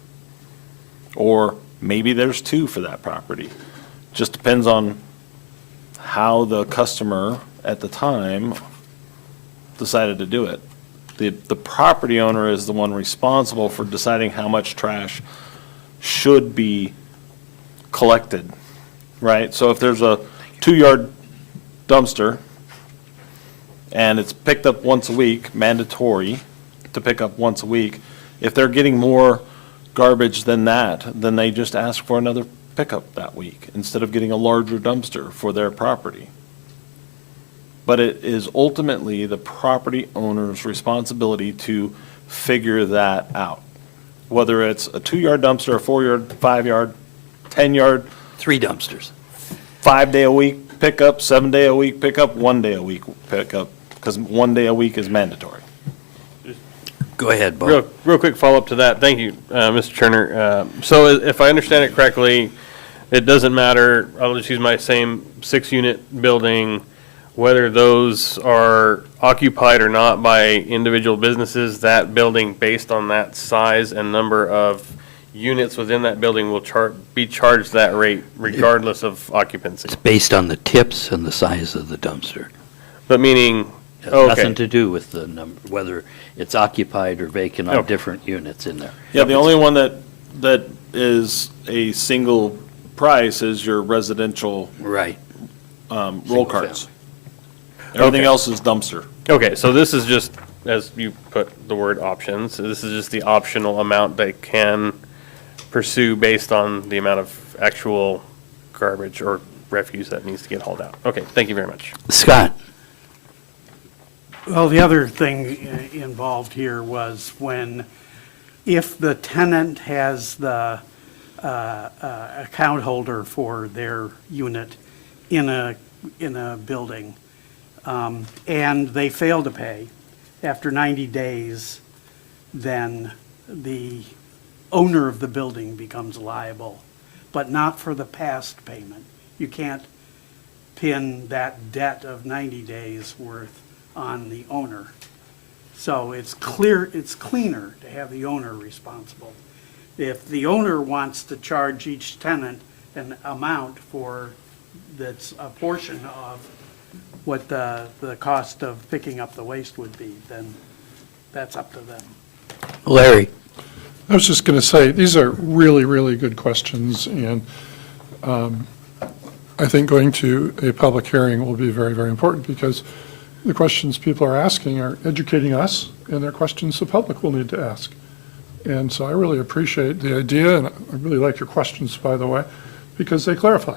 Or maybe there's 2 for that property. Just depends on how the customer at the time decided to do it. The property owner is the one responsible for deciding how much trash should be collected, right? So if there's a 2-yard dumpster and it's picked up once a week, mandatory to pick up once a week, if they're getting more garbage than that, then they just ask for another pickup that week instead of getting a larger dumpster for their property. But it is ultimately the property owner's responsibility to figure that out. Whether it's a 2-yard dumpster, a 4-yard, 5-yard, 10-yard. 3 dumpsters. 5-day-a-week pickup, 7-day-a-week pickup, 1-day-a-week pickup, because 1 day a week is mandatory. Go ahead, Bo. Real quick follow-up to that. Thank you, Mr. Turner. So if I understand it correctly, it doesn't matter, I'll just use my same 6-unit building, whether those are occupied or not by individual businesses, that building, based on that size and number of units within that building, will be charged that rate regardless of occupancy. It's based on the tips and the size of the dumpster. But meaning, It has okay. nothing to do with the number, whether it's occupied or vacant on Okay. different units in there. Yeah, the only one that is a single price is your residential Right. roll Single carts. Everything Okay. else is dumpster. Okay, so this is just, as you put the word options, so this is just the optional amount they can pursue based on the amount of actual garbage or refuse that needs to get hauled out. Okay, thank you very much. Scott? Well, the other thing involved here was if the tenant has the account holder for their unit in a building, and they fail to pay after 90 days, then the owner of the building becomes liable, but not for the past payment. You can't pin that debt of 90 days worth on the owner. So it's cleaner to have the owner responsible. If the owner wants to charge each tenant an amount that's a portion of what the cost of picking up the waste would be, then that's up to them. Larry? I was just going to say, these are really, really good questions, and I think going to a public hearing will be very, very important, because the questions people are asking are educating us, and they're questions the public will need to ask. And so I really appreciate the idea, and I really like your questions, by the way, because they clarify.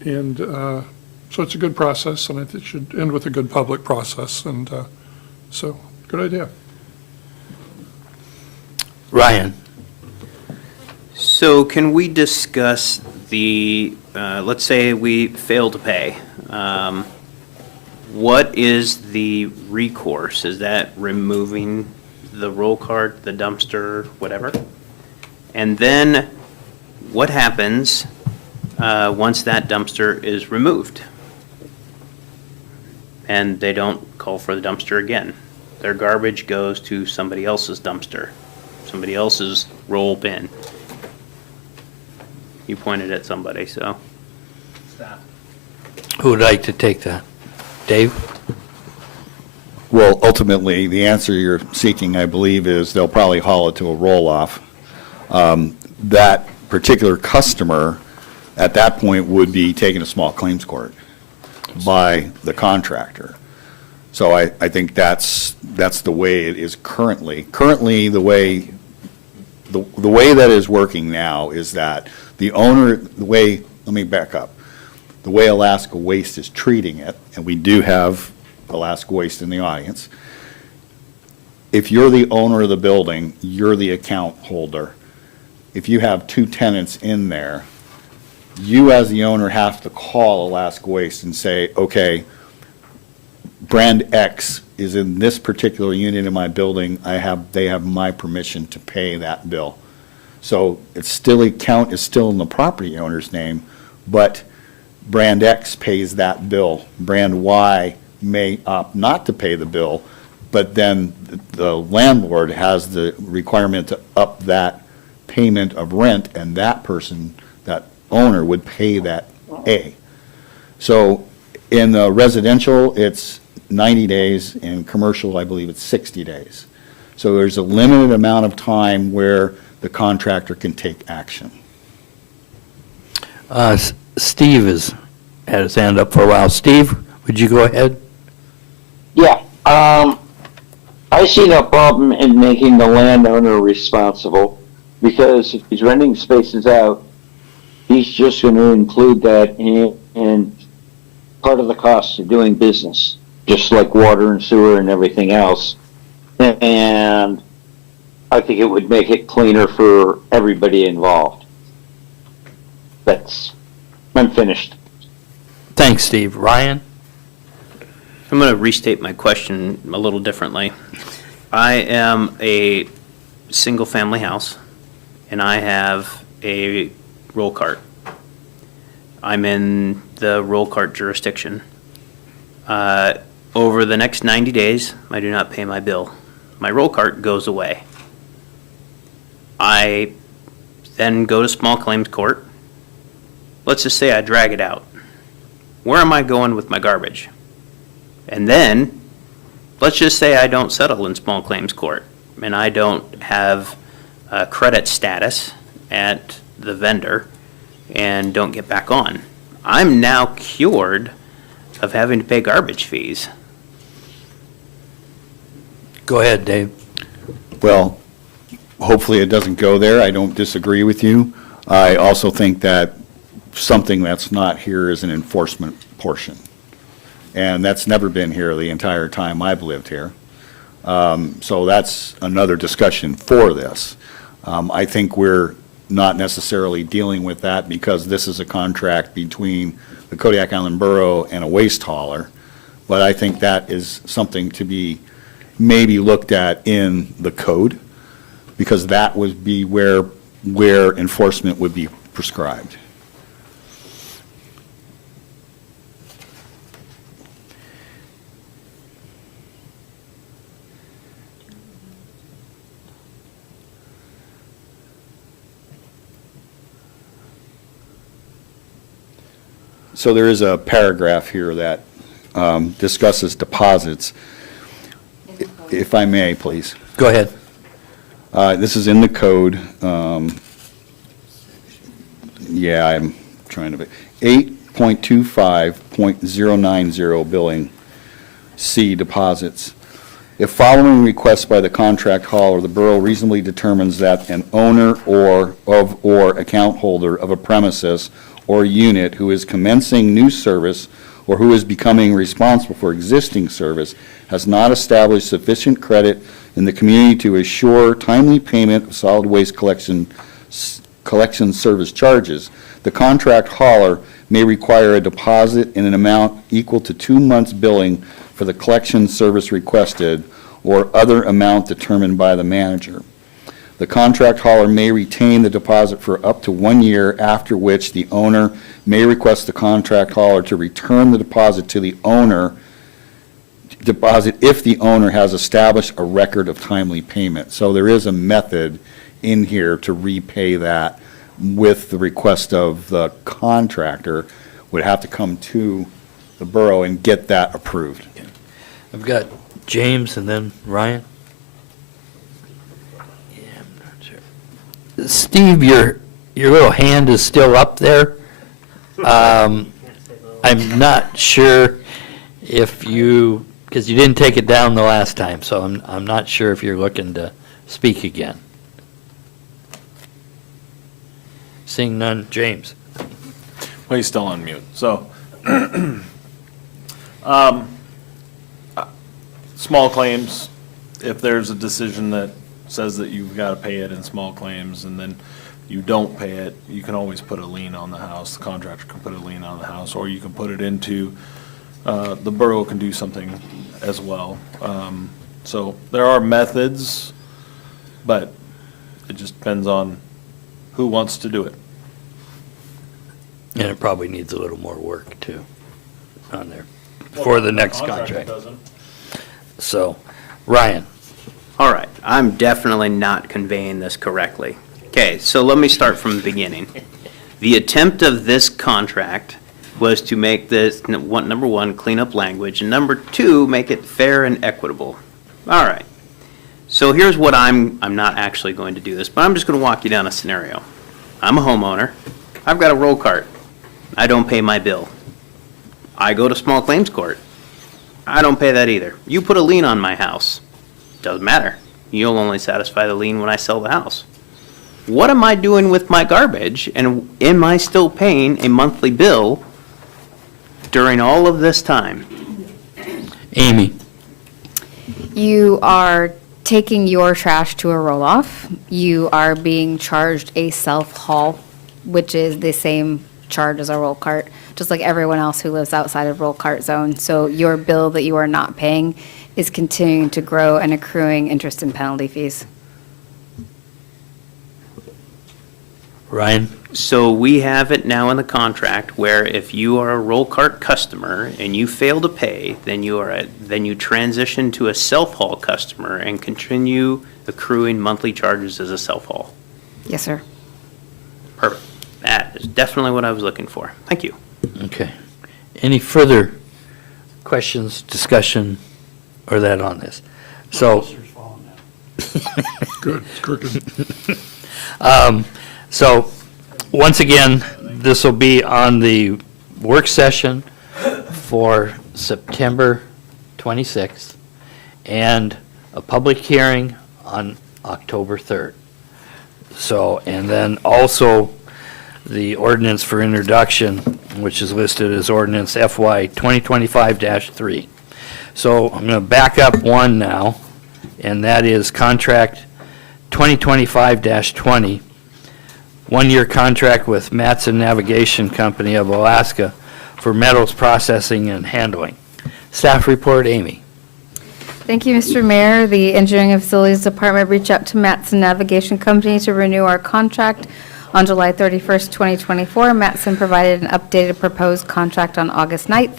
And so it's a good process, and I think it should end with a good public process, and so, good idea. Ryan? So can we discuss let's say we fail to pay. What is the recourse? Is that removing the roll cart, the dumpster, whatever? And then what happens once that dumpster is removed? And they don't call for the dumpster again. Their garbage goes to somebody else's dumpster, somebody else's roll bin. You pointed at somebody, so. Who would like to take that? Dave? Well, ultimately, the answer you're seeking, I believe, is they'll probably haul it to a roll-off. That particular customer, at that point, would be taken to small claims court by the contractor. So I think that's the way it is currently. Currently, the way that is working now is that the owner, let me back up. The way Alaska Waste is treating it, and we do have Alaska Waste in the audience, if you're the owner of the building, you're the account holder. If you have two tenants in there, you as the owner have to call Alaska Waste and say, okay, brand X is in this particular unit in my building, they have my permission to pay that bill. So it's still, account is still in the property owner's name, but brand X pays that bill. Brand Y may opt not to pay the bill, but then the landlord has the requirement to up that payment of rent, and that person, that owner, would pay that A. So in the residential, it's 90 days. In commercial, I believe it's 60 days. So there's a limited amount of time where the contractor can take action. Steve has had his hand up for a while. Steve, would you go ahead? Yeah, I see no problem in making the landowner responsible, because if he's renting spaces out, he's just going to include that in part of the cost of doing business, just like water and sewer and everything else. And I think it would make it cleaner for everybody involved. I'm finished. Thanks, Steve. Ryan? I'm going to restate my question a little differently. I am a single-family house, and I have a roll cart. I'm in the roll cart jurisdiction. Over the next 90 days, I do not pay my bill. My roll cart goes away. I then go to small claims court. Let's just say I drag it out. Where am I going with my garbage? And then, let's just say I don't settle in small claims court, and I don't have credit status at the vendor and don't get back on. I'm now cured of having to pay garbage fees. Go ahead, Dave. Well, hopefully it doesn't go there. I don't disagree with you. I also think that something that's not here is an enforcement portion. And that's never been here the entire time I've lived here. So that's another discussion for this. I think we're not necessarily dealing with that because this is a contract between the Kodiak Island Borough and a waste hauler. But I think that is something to be maybe looked at in the code, because that would be where enforcement would be prescribed. So there is a paragraph here that discusses deposits. If I may, please. Go ahead. This is in the code. Yeah, I'm trying to. 8.25.090 billing, C, deposits. If following requests by the contract hauler, the borough reasonably determines that an owner or account holder of a premises or unit who is commencing new service or who is becoming responsible for existing service has not established sufficient credit in the community to assure timely payment of solid waste collection service charges, the contract hauler may require a deposit in an amount equal to 2 months' billing for the collection service requested or other amount determined by the manager. The contract hauler may retain the deposit for up to 1 year, after which the owner may request the contract hauler to return the deposit to the owner if the owner has established a record of timely payment. So there is a method in here to repay that with the request of the contractor. Would have to come to the borough and get that approved. I've got James and then Ryan. Yeah, I'm not sure. Steve, your little hand is still up there. I'm not sure if you, because you didn't take it down the last time, so I'm not sure if you're looking to speak again. Seeing none, James. Well, he's still on mute, so. Small claims, if there's a decision that says that you've got to pay it in small claims and then you don't pay it, you can always put a lien on the house. The contractor can put a lien on the house, or you can put it into, the borough can do something as well. So there are methods, but it just depends on who wants to do it. And it probably needs a little more work too on there for the next contract. So, Ryan. All right, I'm definitely not conveying this correctly. Okay, so let me start from the beginning. The attempt of this contract was to make this, number one, clean up language, and number two, make it fair and equitable. All right, so here's what I'm not actually going to do this, but I'm just going to walk you down a scenario. I'm a homeowner. I've got a roll cart. I don't pay my bill. I go to small claims court. I don't pay that either. You put a lien on my house. Doesn't matter. You'll only satisfy the lien when I sell the house. What am I doing with my garbage, and am I still paying a monthly bill during all of this time? Amy. You are taking your trash to a roll-off. You are being charged a self-haul, which is the same charge as a roll cart, just like everyone else who lives outside of roll cart zone. So your bill that you are not paying is continuing to grow and accruing interest and penalty fees. Ryan? So we have it now in the contract where if you are a roll cart customer and you fail to pay, then you transition to a self-haul customer and continue accruing monthly charges as a self-haul. Yes, sir. Perfect. That is definitely what I was looking for. Thank you. Okay. Any further questions, discussion, or that on this? So. Good, it's crooked. So, once again, this will be on the work session for September 26th and a public hearing on October 3rd. So, and then also the ordinance for introduction, which is listed as ordinance FY 2025-3. So I'm going to back up one now, and that is contract 2025-20, one-year contract with Matson Navigation Company of Alaska for metals processing and handling. Staff report, Amy. Thank you, Mr. Mayor. The Engineering and Facilities Department reached out to Matson Navigation Company to renew our contract on July 31st, 2024. Matson provided an updated proposed contract on August 9th.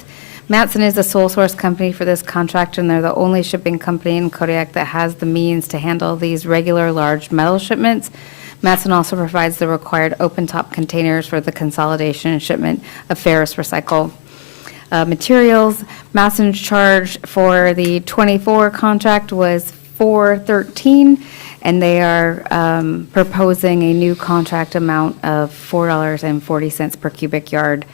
Matson is the sole source company for this contract, and they're the only shipping company in Kodiak that has the means to handle these regular large metal shipments. Matson also provides the required open-top containers for the consolidation and shipment of ferrous recycle materials. Matson's charge for the 24 contract was $413, and they are proposing a new contract amount of $4.40 per cubic yard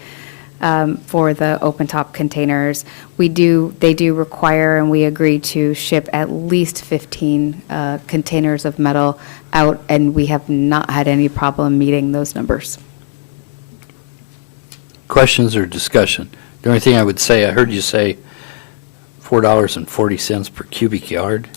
for the open-top containers. They do require, and we agree to ship at least 15 containers of metal out, and we have not had any problem meeting those numbers. Questions or discussion? The only thing I would say, I heard you say $4.40 per cubic yard.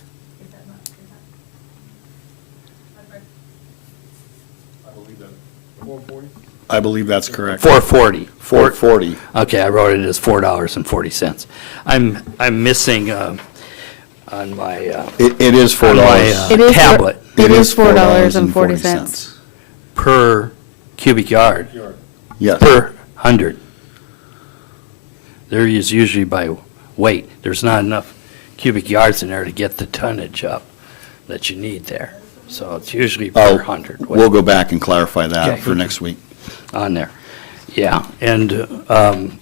I believe that's correct. 440. 440. Okay, I wrote it as $4.40. I'm missing on my It is $4. on my tablet It is $4.40. per cubic yard. Yes. Per 100. There is usually by weight. There's not enough cubic yards in there to get the tonnage up that you need there. So it's usually per 100. We'll go back and clarify that Okay. for next week. On there. Yeah, and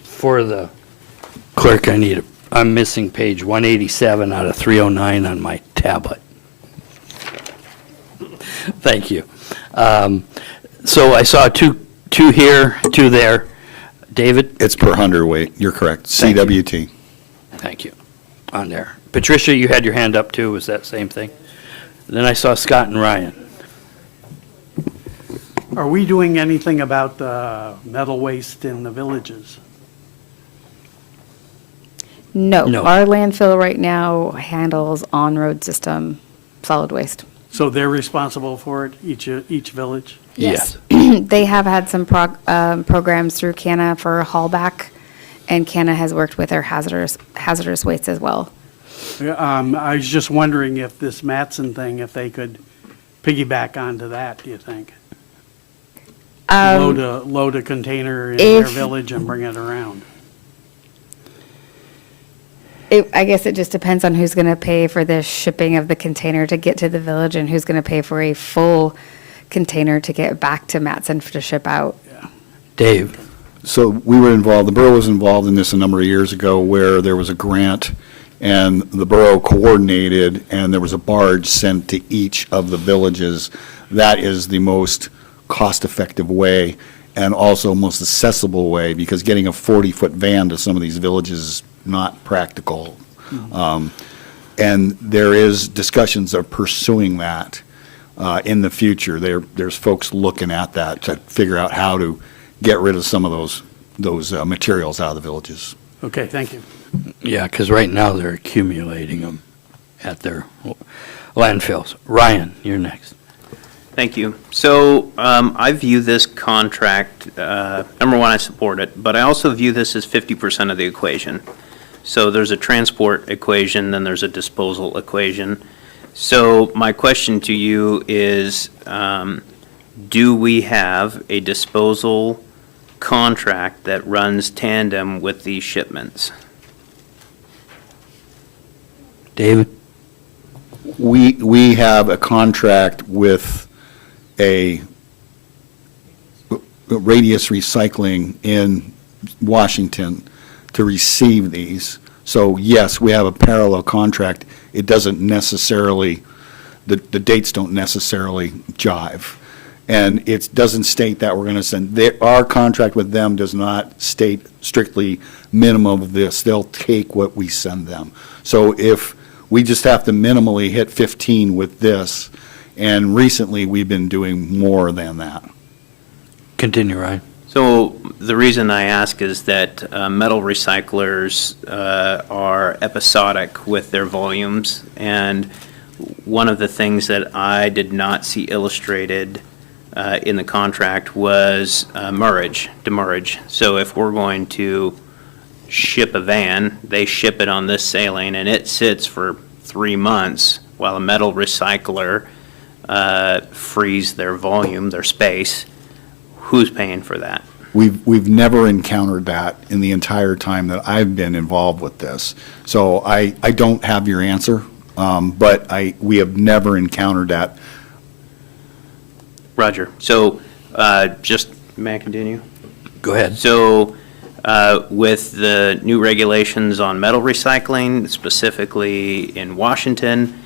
for the Clerk, I'm missing page 187 out of 309 on my tablet. Thank you. So I saw two here, two there. David? It's per hundredweight, you're correct, Thank you. CWT. Thank you. On there. Patricia, you had your hand up too, was that same thing? Then I saw Scott and Ryan. Are we doing anything about the metal waste in the villages? No, No. our landfill right now handles on-road system solid waste. So they're responsible for it, each village? Yes. They have had some programs through CANA for haulback, and CANA has worked with our hazardous waste as well. I was just wondering if this Matson thing, if they could piggyback onto that, do you think? Load a container in their village and bring it around. I guess it just depends on who's going to pay for the shipping of the container to get to the village and who's going to pay for a full container to get back to Matson to ship out. Dave? So we were involved, the borough was involved in this a number of years ago where there was a grant and the borough coordinated and there was a barge sent to each of the villages. That is the most cost-effective way and also most accessible way because getting a 40-foot van to some of these villages is not practical. And there is discussions of pursuing that in the future. There's folks looking at that to figure out how to get rid of some of those materials out of the villages. Okay, thank you. Yeah, because right now they're accumulating them at their landfills. Ryan, you're next. Thank you. So I view this contract, number one, I support it, but I also view this as 50% of the equation. So there's a transport equation, then there's a disposal equation. So my question to you is, do we have a disposal contract that runs tandem with these shipments? David? We have a contract with a Radius Recycling in Washington to receive these. So yes, we have a parallel contract. It doesn't necessarily, the dates don't necessarily jive. And it doesn't state that we're going to send, our contract with them does not state strictly minimum of this. They'll take what we send them. So if we just have to minimally hit 15 with this, and recently we've been doing more than that. Continue, Ryan. So the reason I ask is that metal recyclers are episodic with their volumes, and one of the things that I did not see illustrated in the contract was demurrage. So if we're going to ship a van, they ship it on this sailing, and it sits for 3 months while a metal recycler frees their volume, their space. Who's paying for that? We've never encountered that in the entire time that I've been involved with this. So I don't have your answer, but we have never encountered that. Roger. So may I continue? Go ahead. So with the new regulations on metal recycling, specifically in Washington,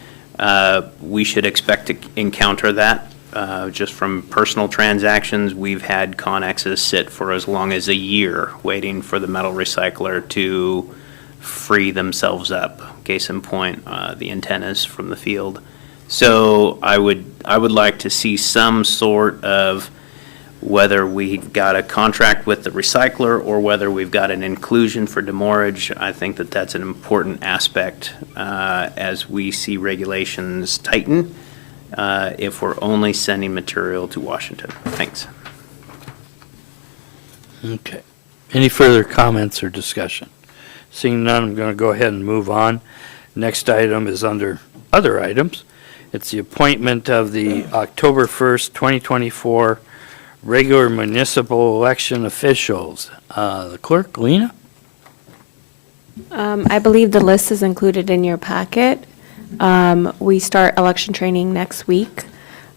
we should expect to encounter that. Just from personal transactions, we've had Connexes sit for as long as a year waiting for the metal recycler to free themselves up. Case in point, the antennas from the field. So I would like to see some sort of, whether we've got a contract with the recycler or whether we've got an inclusion for demurrage. I think that that's an important aspect as we see regulations tighten. If we're only sending material to Washington. Thanks. Okay. Any further comments or discussion? Seeing none, I'm going to go ahead and move on. Next item is under other items. It's the appointment of the October 1st, 2024 regular municipal election officials. The clerk, Lena? I believe the list is included in your packet. We start election training next week.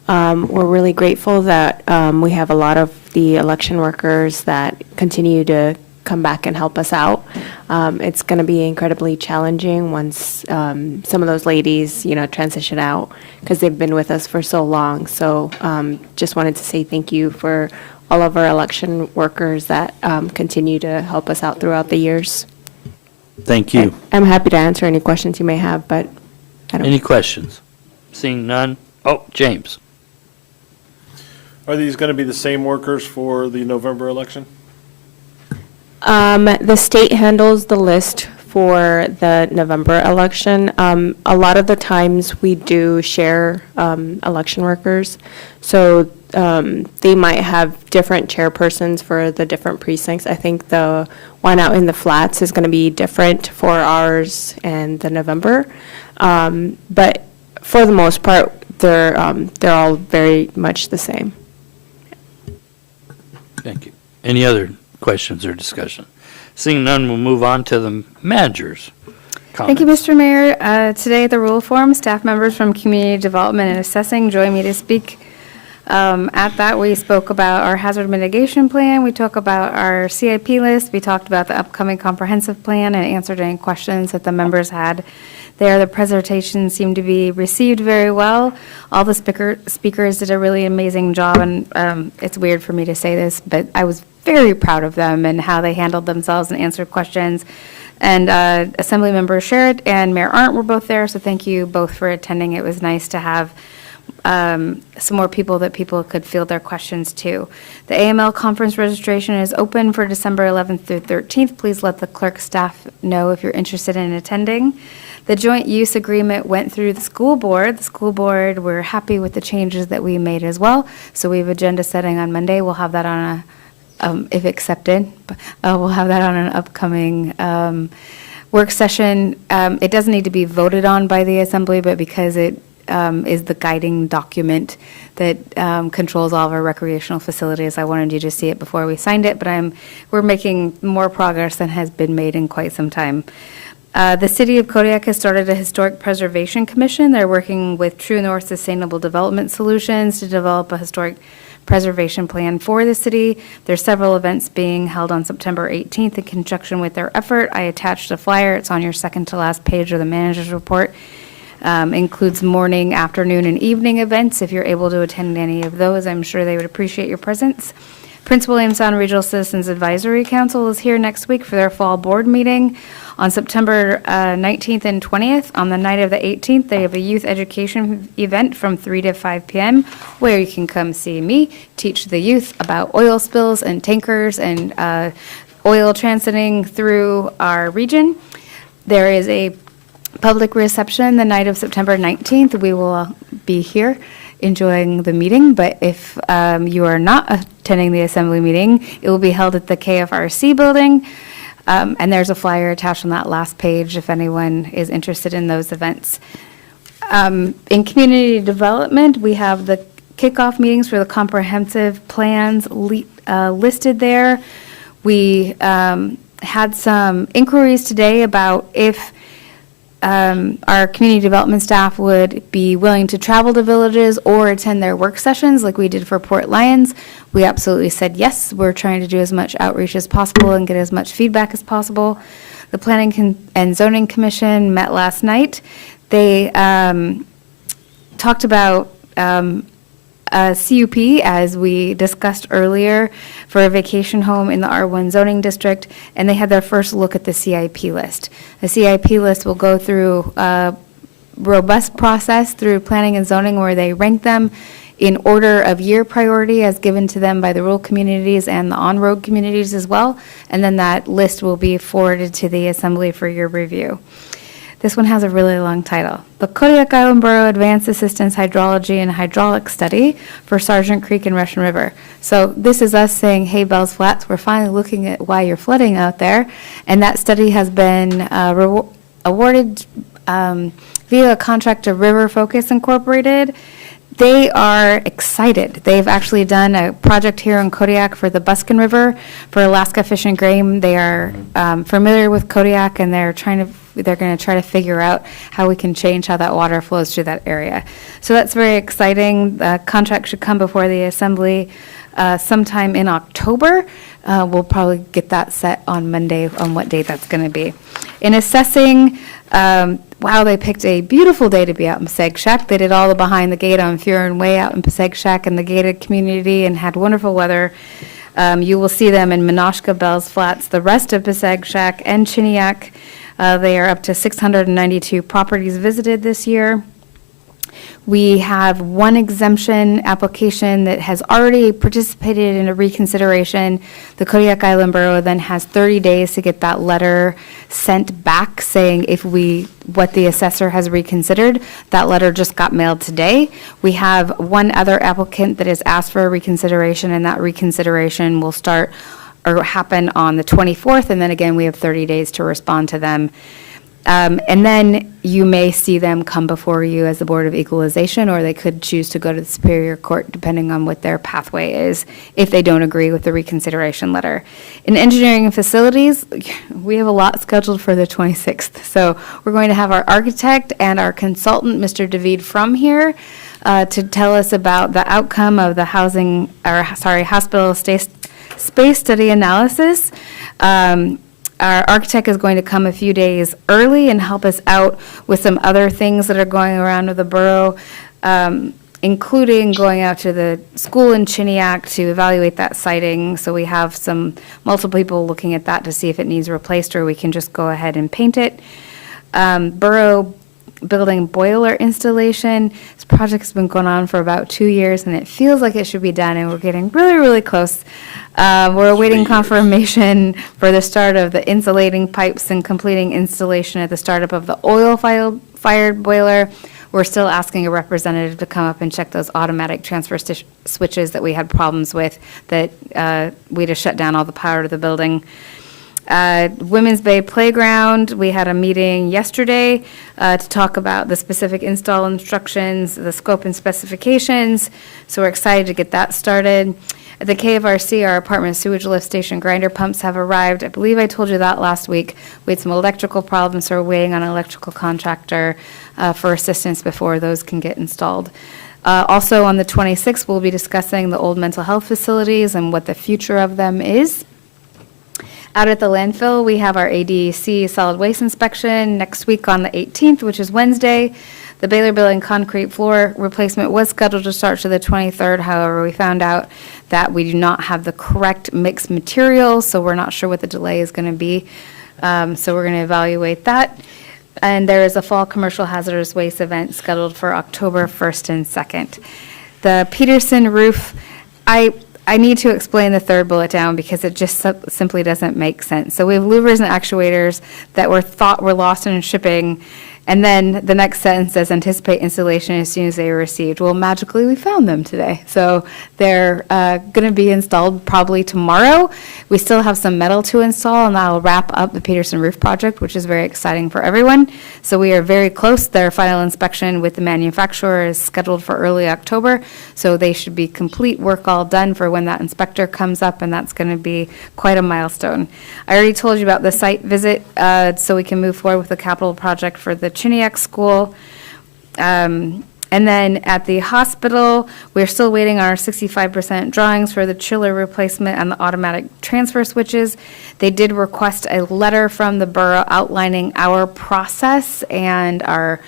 We're really grateful that we have a lot of the election workers that continue to come back and help us out. It's going to be incredibly challenging once some of those ladies, transition out because they've been with us for so long. So just wanted to say thank you for all of our election workers that continue to help us out throughout the years. Thank you. I'm happy to answer any questions you may have, but I don't. Any questions? Seeing none? Oh, James. Are these going to be the same workers for the November election? The state handles the list for the November election. A lot of the times we do share election workers. So they might have different chairpersons for the different precincts. I think the one out in the flats is going to be different for ours and the November. But for the most part, they're all very much the same. Thank you. Any other questions or discussion? Seeing none, we'll move on to the manager's Thank you, Mr. Mayor. Today at the Rule Forum, staff members from Community Development and Assessing joined me to speak. At that, we spoke about our hazard mitigation plan. We talked about our CIP list. We talked about the upcoming comprehensive plan and answered any questions that the members had there. The presentation seemed to be received very well. All the speakers did a really amazing job, and it's weird for me to say this, but I was very proud of them and how they handled themselves and answered questions. And Assemblymember Sherritt and Mayor Arndt were both there, so thank you both for attending. It was nice to have some more people that people could field their questions to. The AML conference registration is open for December 11th through 13th. Please let the clerk staff know if you're interested in attending. The joint use agreement went through the school board. The school board, we're happy with the changes that we made as well. So we have agenda setting on Monday. We'll have that on if accepted, we'll have that on an upcoming work session. It doesn't need to be voted on by the Assembly, but because it is the guiding document that controls all of our recreational facilities, I wanted you to see it before we signed it, but we're making more progress than has been made in quite some time. The City of Kodiak has started a Historic Preservation Commission. They're working with True North Sustainable Development Solutions to develop a historic preservation plan for the city. There's several events being held on September 18th in conjunction with their effort. I attached a flyer. It's on your second to last page of the manager's report. Includes morning, afternoon, and evening events. If you're able to attend any of those, I'm sure they would appreciate your presence. Prince William Sound Regional Citizens Advisory Council is here next week for their fall board meeting on September 19th and 20th. On the night of the 18th, they have a youth education event from 3 to 5 p.m. where you can come see me teach the youth about oil spills and tankers and oil transiting through our region. There is a public reception the night of September 19th. We will be here enjoying the meeting, but if you are not attending the Assembly meeting, it will be held at the KFRC building. And there's a flyer attached on that last page if anyone is interested in those events. In community development, we have the kickoff meetings for the comprehensive plans listed there. We had some inquiries today about if our community development staff would be willing to travel to villages or attend their work sessions like we did for Port Lions. We absolutely said yes. We're trying to do as much outreach as possible and get as much feedback as possible. The Planning and Zoning Commission met last night. They talked about a CUP, as we discussed earlier, for a vacation home in the R1 zoning district, and they had their first look at the CIP list. The CIP list will go through a robust process through planning and zoning where they rank them in order of year priority as given to them by the rural communities and the on-road communities as well, and then that list will be forwarded to the Assembly for your review. This one has a really long title. The Kodiak Island Borough Advanced Assistance Hydrology and Hydraulic Study for Sargent Creek and Russian River. So this is us saying, hey, Bells Flats, we're finally looking at why you're flooding out there. And that study has been awarded via a contract to River Focus Incorporated. They are excited. They've actually done a project here in Kodiak for the Buskin River for Alaska Fish and Game. They are familiar with Kodiak, and they're going to try to figure out how we can change how that water flows through that area. So that's very exciting. The contract should come before the Assembly sometime in October. We'll probably get that set on Monday on what date that's going to be. In assessing, wow, they picked a beautiful day to be out in Passaic Shack. They did all the behind the gate on Furin Way out in Passaic Shack in the gated community and had wonderful weather. You will see them in Minoshka, Bells Flats, the rest of Passaic Shack, and Chiniak. They are up to 692 properties visited this year. We have one exemption application that has already participated in a reconsideration. The Kodiak Island Borough then has 30 days to get that letter sent back saying what the assessor has reconsidered. That letter just got mailed today. We have one other applicant that has asked for a reconsideration, and that reconsideration will start or happen on the 24th, and then again, we have 30 days to respond to them. And then you may see them come before you as the Board of Equalization, or they could choose to go to the Superior Court, depending on what their pathway is, if they don't agree with the reconsideration letter. In engineering and facilities, we have a lot scheduled for the 26th. So we're going to have our architect and our consultant, Mr. David, from here to tell us about the outcome of the hospital space study analysis. Our architect is going to come a few days early and help us out with some other things that are going around with the borough, including going out to the school in Chiniak to evaluate that siding. So we have multiple people looking at that to see if it needs replaced, or we can just go ahead and paint it. Borough building boiler installation. This project has been going on for about 2 years, and it feels like it should be done, and we're getting really, really close. We're awaiting confirmation for the start of the insulating pipes and completing installation at the startup of the oil-fired boiler. We're still asking a representative to come up and check those automatic transfer switches that we had problems with, that we just shut down all the power to the building. Women's Bay Playground, we had a meeting yesterday to talk about the specific install instructions, the scope and specifications, so we're excited to get that started. At the KFRC, our apartment sewage lift station grinder pumps have arrived. I believe I told you that last week. We had some electrical problems, so we're waiting on an electrical contractor for assistance before those can get installed. Also on the 26th, we'll be discussing the old mental health facilities and what the future of them is. Out at the landfill, we have our ADC solid waste inspection next week on the 18th, which is Wednesday. The Baylor Building concrete floor replacement was scheduled to start to the 23rd. However, we found out that we do not have the correct mixed materials, so we're not sure what the delay is going to be. So we're going to evaluate that. And there is a fall commercial hazardous waste event scheduled for October 1st and 2nd. The Peterson roof, I need to explain the third bullet down because it just simply doesn't make sense. So we have louvers and actuators that thought were lost in shipping, and then the next sentence says anticipate installation as soon as they were received. Well, magically we found them today. So they're going to be installed probably tomorrow. We still have some metal to install, and that'll wrap up the Peterson roof project, which is very exciting for everyone. So we are very close. Their final inspection with the manufacturer is scheduled for early October. So they should be complete work all done for when that inspector comes up, and that's going to be quite a milestone. I already told you about the site visit, so we can move forward with the capital project for the Chiniak School. And then at the hospital, we're still waiting on our 65% drawings for the chiller replacement and the automatic transfer switches. They did request a letter from the borough outlining our process and our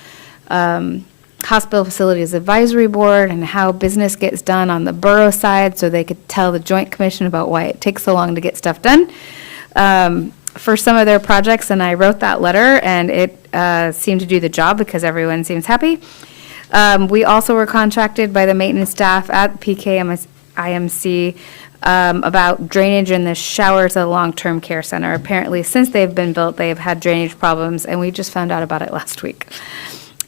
hospital facilities advisory board and how business gets done on the borough side, so they could tell the Joint Commission about why it takes so long to get stuff done for some of their projects. And I wrote that letter, and it seemed to do the job because everyone seems happy. We also were contracted by the maintenance staff at PKIMC about drainage in the showers at the long-term care center. Apparently, since they've been built, they've had drainage problems, and we just found out about it last week.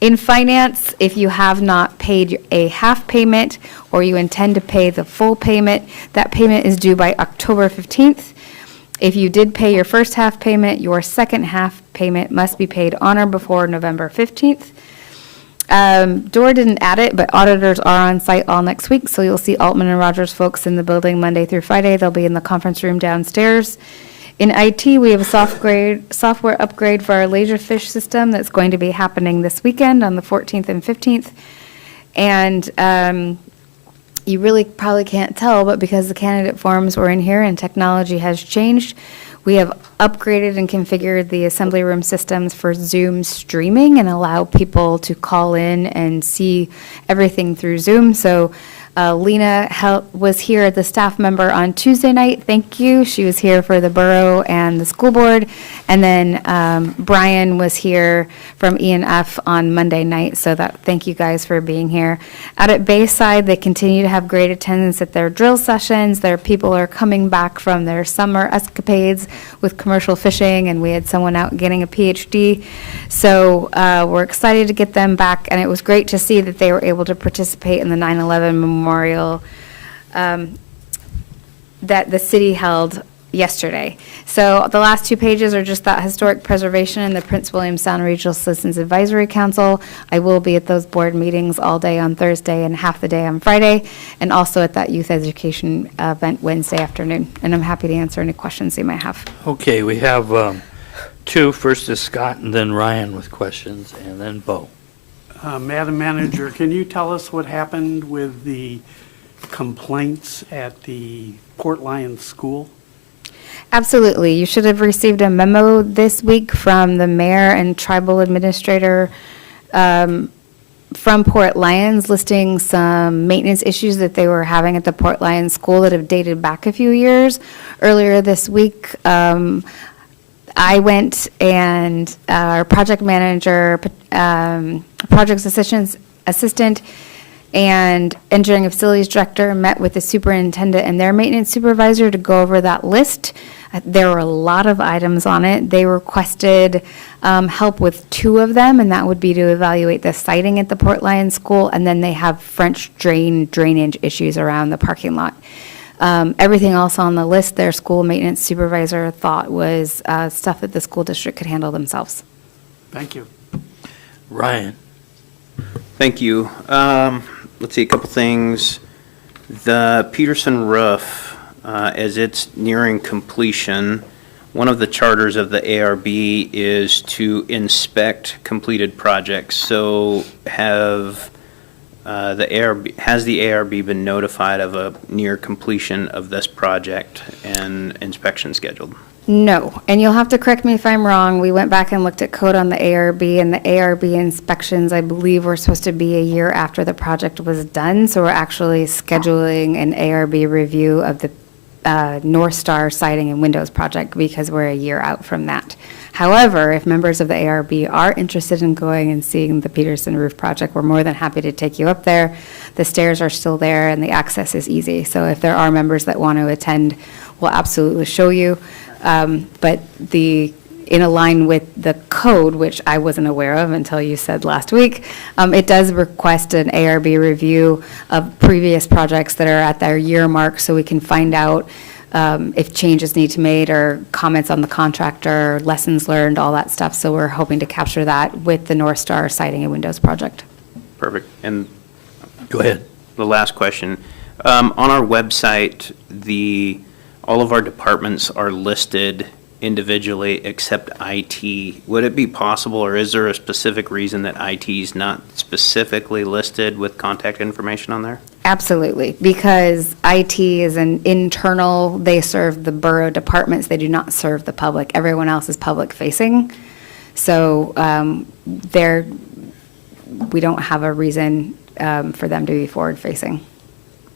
In finance, if you have not paid a half payment or you intend to pay the full payment, that payment is due by October 15th. If you did pay your first half payment, your second half payment must be paid on or before November 15th. Dora didn't add it, but auditors are on site all next week, so you'll see Altman and Rogers folks in the building Monday through Friday. They'll be in the conference room downstairs. In IT, we have a software upgrade for our Laserfish system that's going to be happening this weekend on the 14th and 15th. And You really probably can't tell, but because the candidate forms were in here and technology has changed, we have upgraded and configured the assembly room systems for Zoom streaming and allow people to call in and see everything through Zoom. So Lena was here, the staff member, on Tuesday night. Thank you. She was here for the borough and the school board. And then Brian was here from E&F on Monday night. So thank you guys for being here. Out at Bayside, they continue to have great attendance at their drill sessions. Their people are coming back from their summer escapades with commercial fishing, and we had someone out getting a PhD. So we're excited to get them back, and it was great to see that they were able to participate in the 9/11 memorial that the city held yesterday. So the last 2 pages are just that historic preservation and the Prince William Sound Regional Citizens Advisory Council. I will be at those board meetings all day on Thursday and half the day on Friday, and also at that youth education event Wednesday afternoon. And I'm happy to answer any questions you might have. Okay, we have two. First is Scott, and then Ryan with questions, and then Bo. Madam Manager, can you tell us what happened with the complaints at the Port Lions School? Absolutely. You should have received a memo this week from the mayor and tribal administrator from Port Lions listing some maintenance issues that they were having at the Port Lions School that have dated back a few years. Earlier this week, I went and our project manager, project assistant, and engineering and facilities director met with the superintendent and their maintenance supervisor to go over that list. There were a lot of items on it. They requested help with 2 of them, and that would be to evaluate the siding at the Port Lions School, and then they have French drainage issues around the parking lot. Everything else on the list, their school maintenance supervisor thought was stuff that the school district could handle themselves. Thank you. Ryan. Thank you. Let's see, a couple things. The Peterson roof, as it's nearing completion, one of the charters of the ARB is to inspect completed projects. So has the ARB been notified of a near completion of this project and inspection scheduled? No, and you'll have to correct me if I'm wrong. We went back and looked at code on the ARB, and the ARB inspections, I believe, were supposed to be a year after the project was done. So we're actually scheduling an ARB review of the North Star siding and windows project because we're a year out from that. However, if members of the ARB are interested in going and seeing the Peterson roof project, we're more than happy to take you up there. The stairs are still there and the access is easy. So if there are members that want to attend, we'll absolutely show you. But in line with the code, which I wasn't aware of until you said last week, it does request an ARB review of previous projects that are at their year mark so we can find out if changes need to be made or comments on the contractor, lessons learned, all that stuff. So we're hoping to capture that with the North Star siding and windows project. Perfect. And Go ahead. the last question. On our website, all of our departments are listed individually except IT. Would it be possible, or is there a specific reason that IT is not specifically listed with contact information on there? Absolutely, because IT is an internal, they serve the borough departments, they do not serve the public. Everyone else is public facing. So we don't have a reason for them to be forward facing.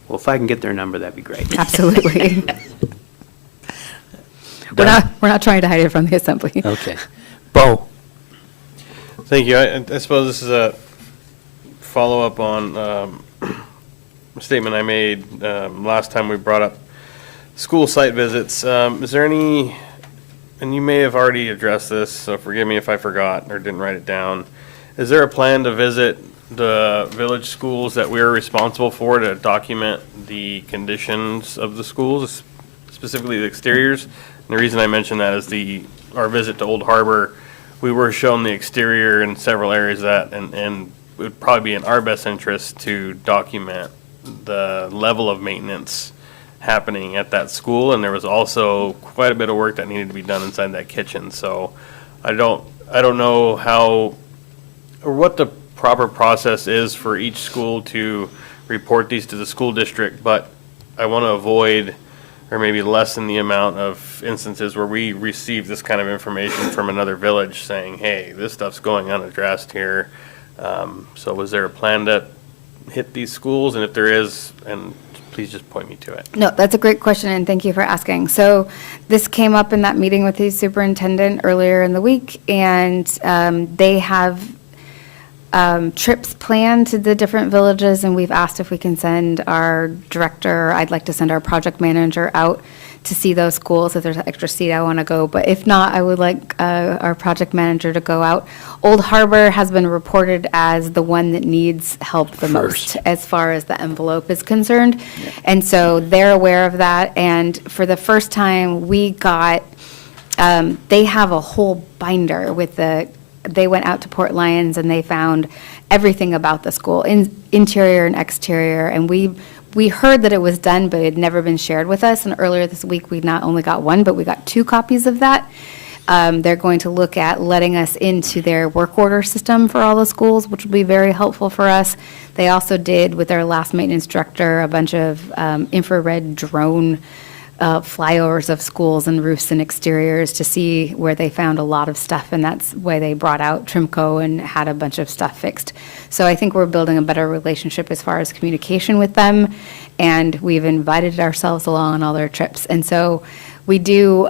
Well, if I can get their number, that'd be great. Absolutely. We're not trying to hide it from the assembly. Okay. Bo. Thank you. I suppose this is a follow-up on a statement I made last time we brought up school site visits. Is there any, and you may have already addressed this, so forgive me if I forgot or didn't write it down. Is there a plan to visit the village schools that we're responsible for to document the conditions of the schools, specifically the exteriors? And the reason I mention that is our visit to Old Harbor, we were shown the exterior in several areas and it would probably be in our best interest to document the level of maintenance happening at that school. And there was also quite a bit of work that needed to be done inside that kitchen. So I don't know how or what the proper process is for each school to report these to the school district, but I want to avoid or maybe lessen the amount of instances where we receive this kind of information from another village saying, hey, this stuff's going unaddressed here. So was there a plan to hit these schools? And if there is, and please just point me to it. No, that's a great question, and thank you for asking. So this came up in that meeting with the superintendent earlier in the week, and they have trips planned to the different villages, and we've asked if we can send our director, I'd like to send our project manager out to see those schools. If there's an extra seat, I want to go. But if not, I would like our project manager to go out. Old Harbor has been reported as the one that needs help the most as far as the envelope is concerned. And so they're aware of that. And for the first time, we got, they have a whole binder with they went out to Port Lions and they found everything about the school, interior and exterior. And we heard that it was done, but it had never been shared with us. And earlier this week, we not only got one, but we got 2 copies of that. They're going to look at letting us into their work order system for all the schools, which will be very helpful for us. They also did, with their last maintenance director, a bunch of infrared drone flyovers of schools and roofs and exteriors to see where they found a lot of stuff, and that's why they brought out Trimco and had a bunch of stuff fixed. So I think we're building a better relationship as far as communication with them, and we've invited ourselves along on all their trips. And so we do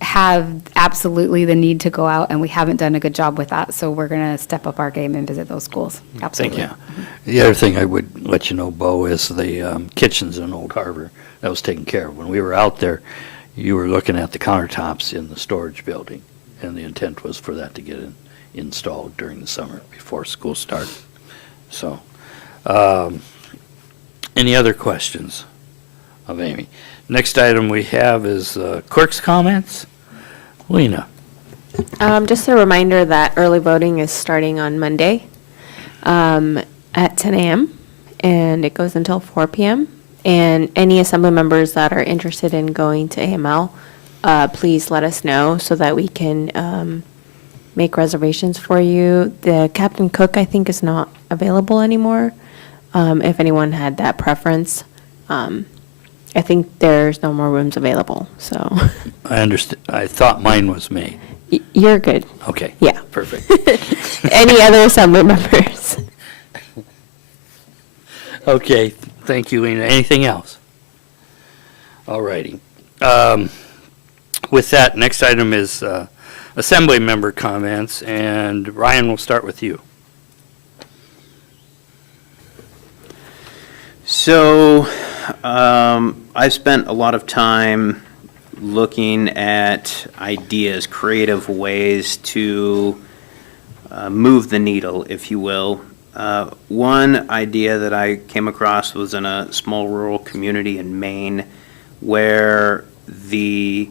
have absolutely the need to go out, and we haven't done a good job with that, so we're going to step up our game and visit those schools. Absolutely. Thank you. The other thing I would let you know, Bo, is the kitchens in Old Harbor. That was taken care of. When we were out there, you were looking at the countertops in the storage building, and the intent was for that to get installed during the summer before school started. So, any other questions of Amy? Next item we have is clerk's comments. Lena. Just a reminder that early voting is starting on Monday at 10 a.m. and it goes until 4 p.m. And any assembly members that are interested in going to AML, please let us know so that we can make reservations for you. The Captain Cook, I think, is not available anymore. If anyone had that preference, I think there's no more rooms available, so. I understand. I thought mine was made. You're good. Okay. Yeah. Perfect. Any other assembly members? Okay. Thank you, Lena. Anything else? All righty. With that, next item is assembly member comments, and Ryan, we'll start with you. So, I've spent a lot of time looking at ideas, creative ways to move the needle, if you will. One idea that I came across was in a small rural community in Maine where the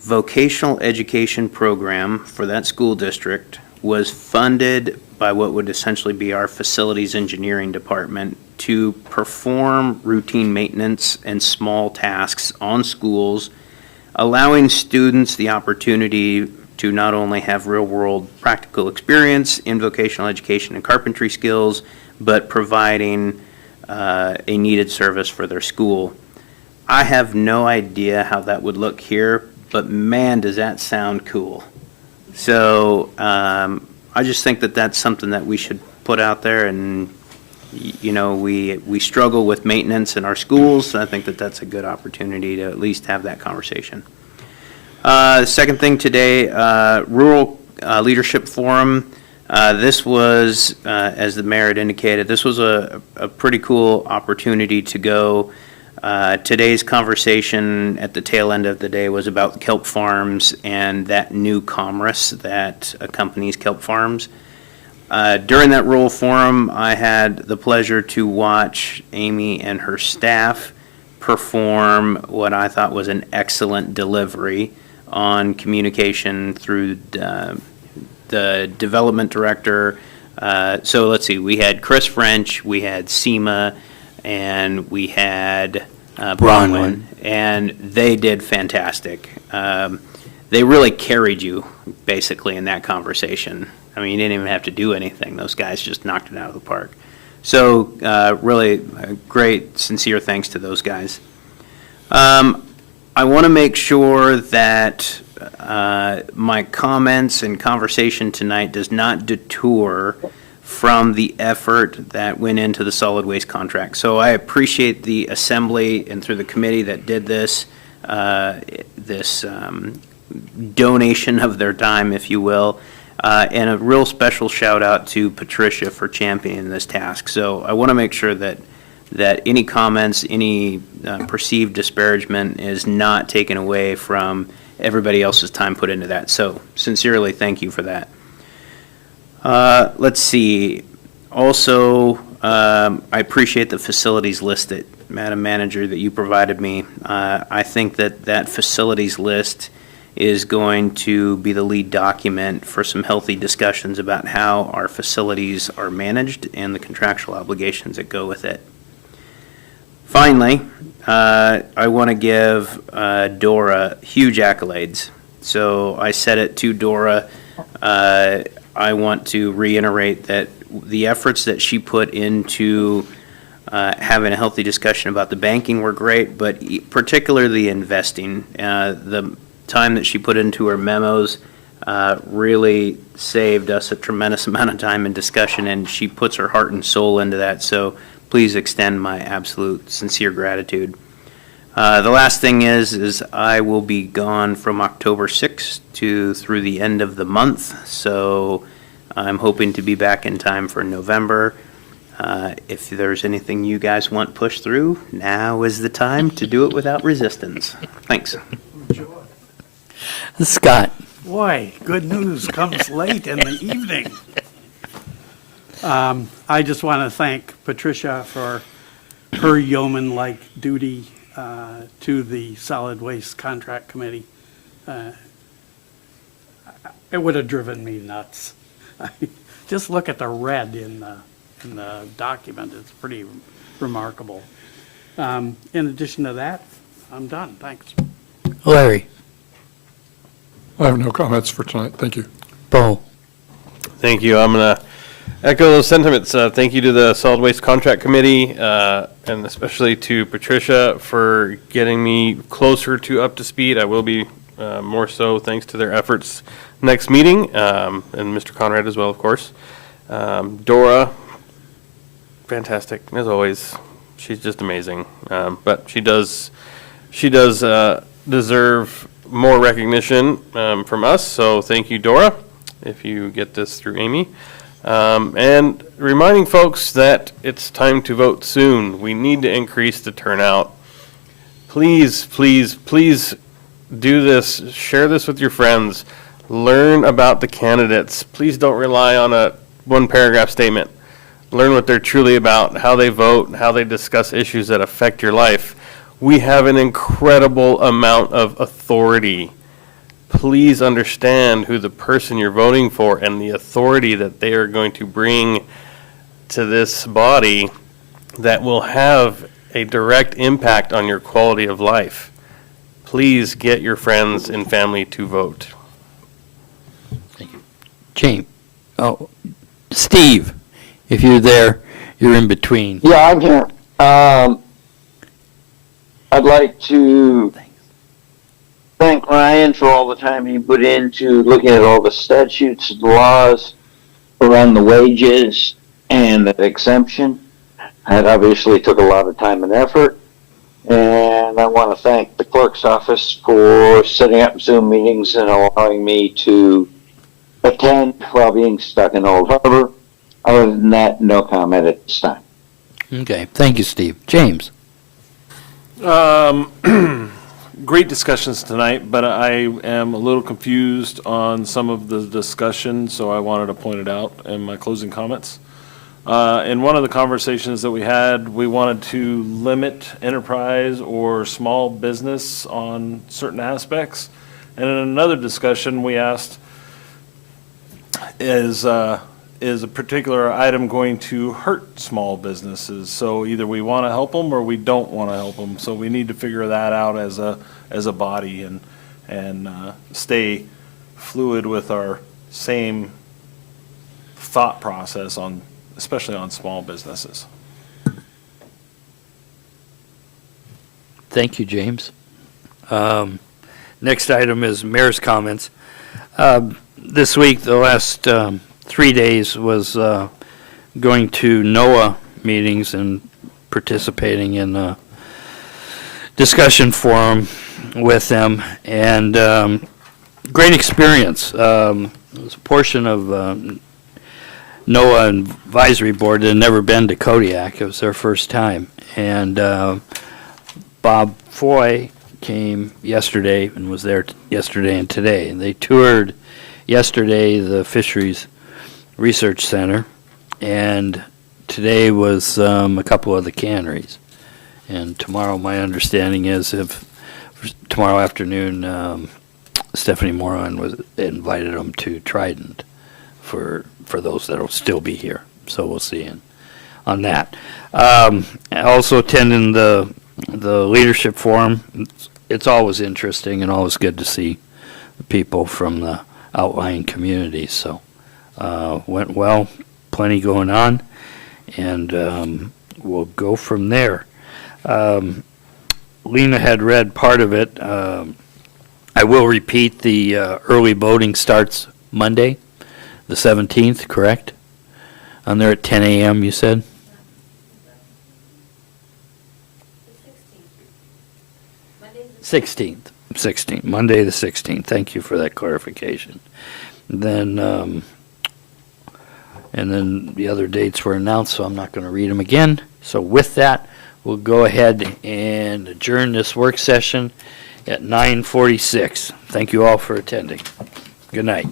vocational education program for that school district was funded by what would essentially be our facilities engineering department to perform routine maintenance and small tasks on schools, allowing students the opportunity to not only have real-world practical experience in vocational education and carpentry skills, but providing a needed service for their school. I have no idea how that would look here, but man, does that sound cool. So I just think that that's something that we should put out there, and you know, we struggle with maintenance in our schools, so I think that that's a good opportunity to at least have that conversation. Second thing today, Rural Leadership Forum. This was, as the mayor had indicated, this was a pretty cool opportunity to go. Today's conversation at the tail end of the day was about kelp farms and that new commerce that accompanies kelp farms. During that rural forum, I had the pleasure to watch Amy and her staff perform what I thought was an excellent delivery on communication through the development director. So let's see, we had Chris French, we had SEMA, and we had Bronwyn, and they did fantastic. They really carried you, basically, in that conversation. I mean, you didn't even have to do anything. Those guys just knocked it out of the park. So really, great, sincere thanks to those guys. I want to make sure that my comments and conversation tonight does not detour from the effort that went into the solid waste contract. So I appreciate the assembly and through the committee that did this, donation of their time, if you will, and a real special shout out to Patricia for championing this task. So I want to make sure that any comments, any perceived disparagement is not taken away from everybody else's time put into that. So sincerely, thank you for that. Let's see. Also, I appreciate the facilities list that, Madam Manager, that you provided me. I think that facilities list is going to be the lead document for some healthy discussions about how our facilities are managed and the contractual obligations that go with it. Finally, I want to give Dora huge accolades. So I said it to Dora. I want to reiterate that the efforts that she put into having a healthy discussion about the banking were great, but particularly investing. The time that she put into her memos really saved us a tremendous amount of time and discussion, and she puts her heart and soul into that. So please extend my absolute sincere gratitude. The last thing is I will be gone from October 6th through the end of the month, so I'm hoping to be back in time for November. If there's anything you guys want pushed through, now is the time to do it without resistance. Thanks. Scott. Boy, good news comes late in the evening. I just want to thank Patricia for her yeoman-like duty to the Solid Waste Contract Committee. It would have driven me nuts. Just look at the red in the document. It's pretty remarkable. In addition to that, I'm done. Thanks. Larry. I have no comments for tonight. Thank you. Bo. Thank you. I'm going to echo those sentiments. Thank you to the Solid Waste Contract Committee, and especially to Patricia for getting me closer to up to speed. I will be more so thanks to their efforts next meeting, and Mr. Conrad as well, of course. Dora, fantastic, as always. She's just amazing. But she does deserve more recognition from us, so thank you, Dora, if you get this through Amy. And reminding folks that it's time to vote soon. We need to increase the turnout. Please, please, please do this. Share this with your friends. Learn about the candidates. Please don't rely on a one-paragraph statement. Learn what they're truly about, how they vote, how they discuss issues that affect your life. We have an incredible amount of authority. Please understand who the person you're voting for and the authority that they are going to bring to this body that will have a direct impact on your quality of life. Please get your friends and family to vote. Thank you. James. Oh, Steve, if you're there, you're in between. Yeah, I'm here. I'd like to thank Ryan for all the time he put into looking at all the statutes and laws around the wages and the exemption. That obviously took a lot of time and effort. And I want to thank the clerk's office for setting up Zoom meetings and allowing me to attend while being stuck in Old Harbor. Other than that, no comment at this time. Okay, thank you, Steve. James. Great discussions tonight, but I am a little confused on some of the discussion, so I wanted to point it out in my closing comments. In one of the conversations that we had, we wanted to limit enterprise or small business on certain aspects. And in another discussion, we asked, is a particular item going to hurt small businesses? So either we want to help them or we don't want to help them. So we need to figure that out as a body and stay fluid with our same thought process on especially on small businesses. Thank you, James. Next item is mayor's comments. This week, the last 3 days was going to NOAA meetings and participating in a discussion forum with them, and great experience. It was a portion of NOAA Advisory Board that had never been to Kodiak. It was their first time. And Bob Foy came yesterday and was there yesterday and today. And they toured yesterday the Fisheries Research Center, and today was a couple of the canneries. And tomorrow, my understanding is tomorrow afternoon, Stephanie Moran invited them to Trident for those that will still be here. So we'll see on that. Also attending the leadership forum. It's always interesting and always good to see people from the outlying communities. So went well, plenty going on, and we'll go from there. Lena had read part of it. I will repeat, the early voting starts Monday, the 17th, correct? On there at 10 a.m., you said? 16th, Monday the 16th. Thank you for that clarification. Then, and then the other dates were announced, so I'm not going to read them again. So with that, we'll go ahead and adjourn this work session at 9:46. Thank you all for attending. Good night.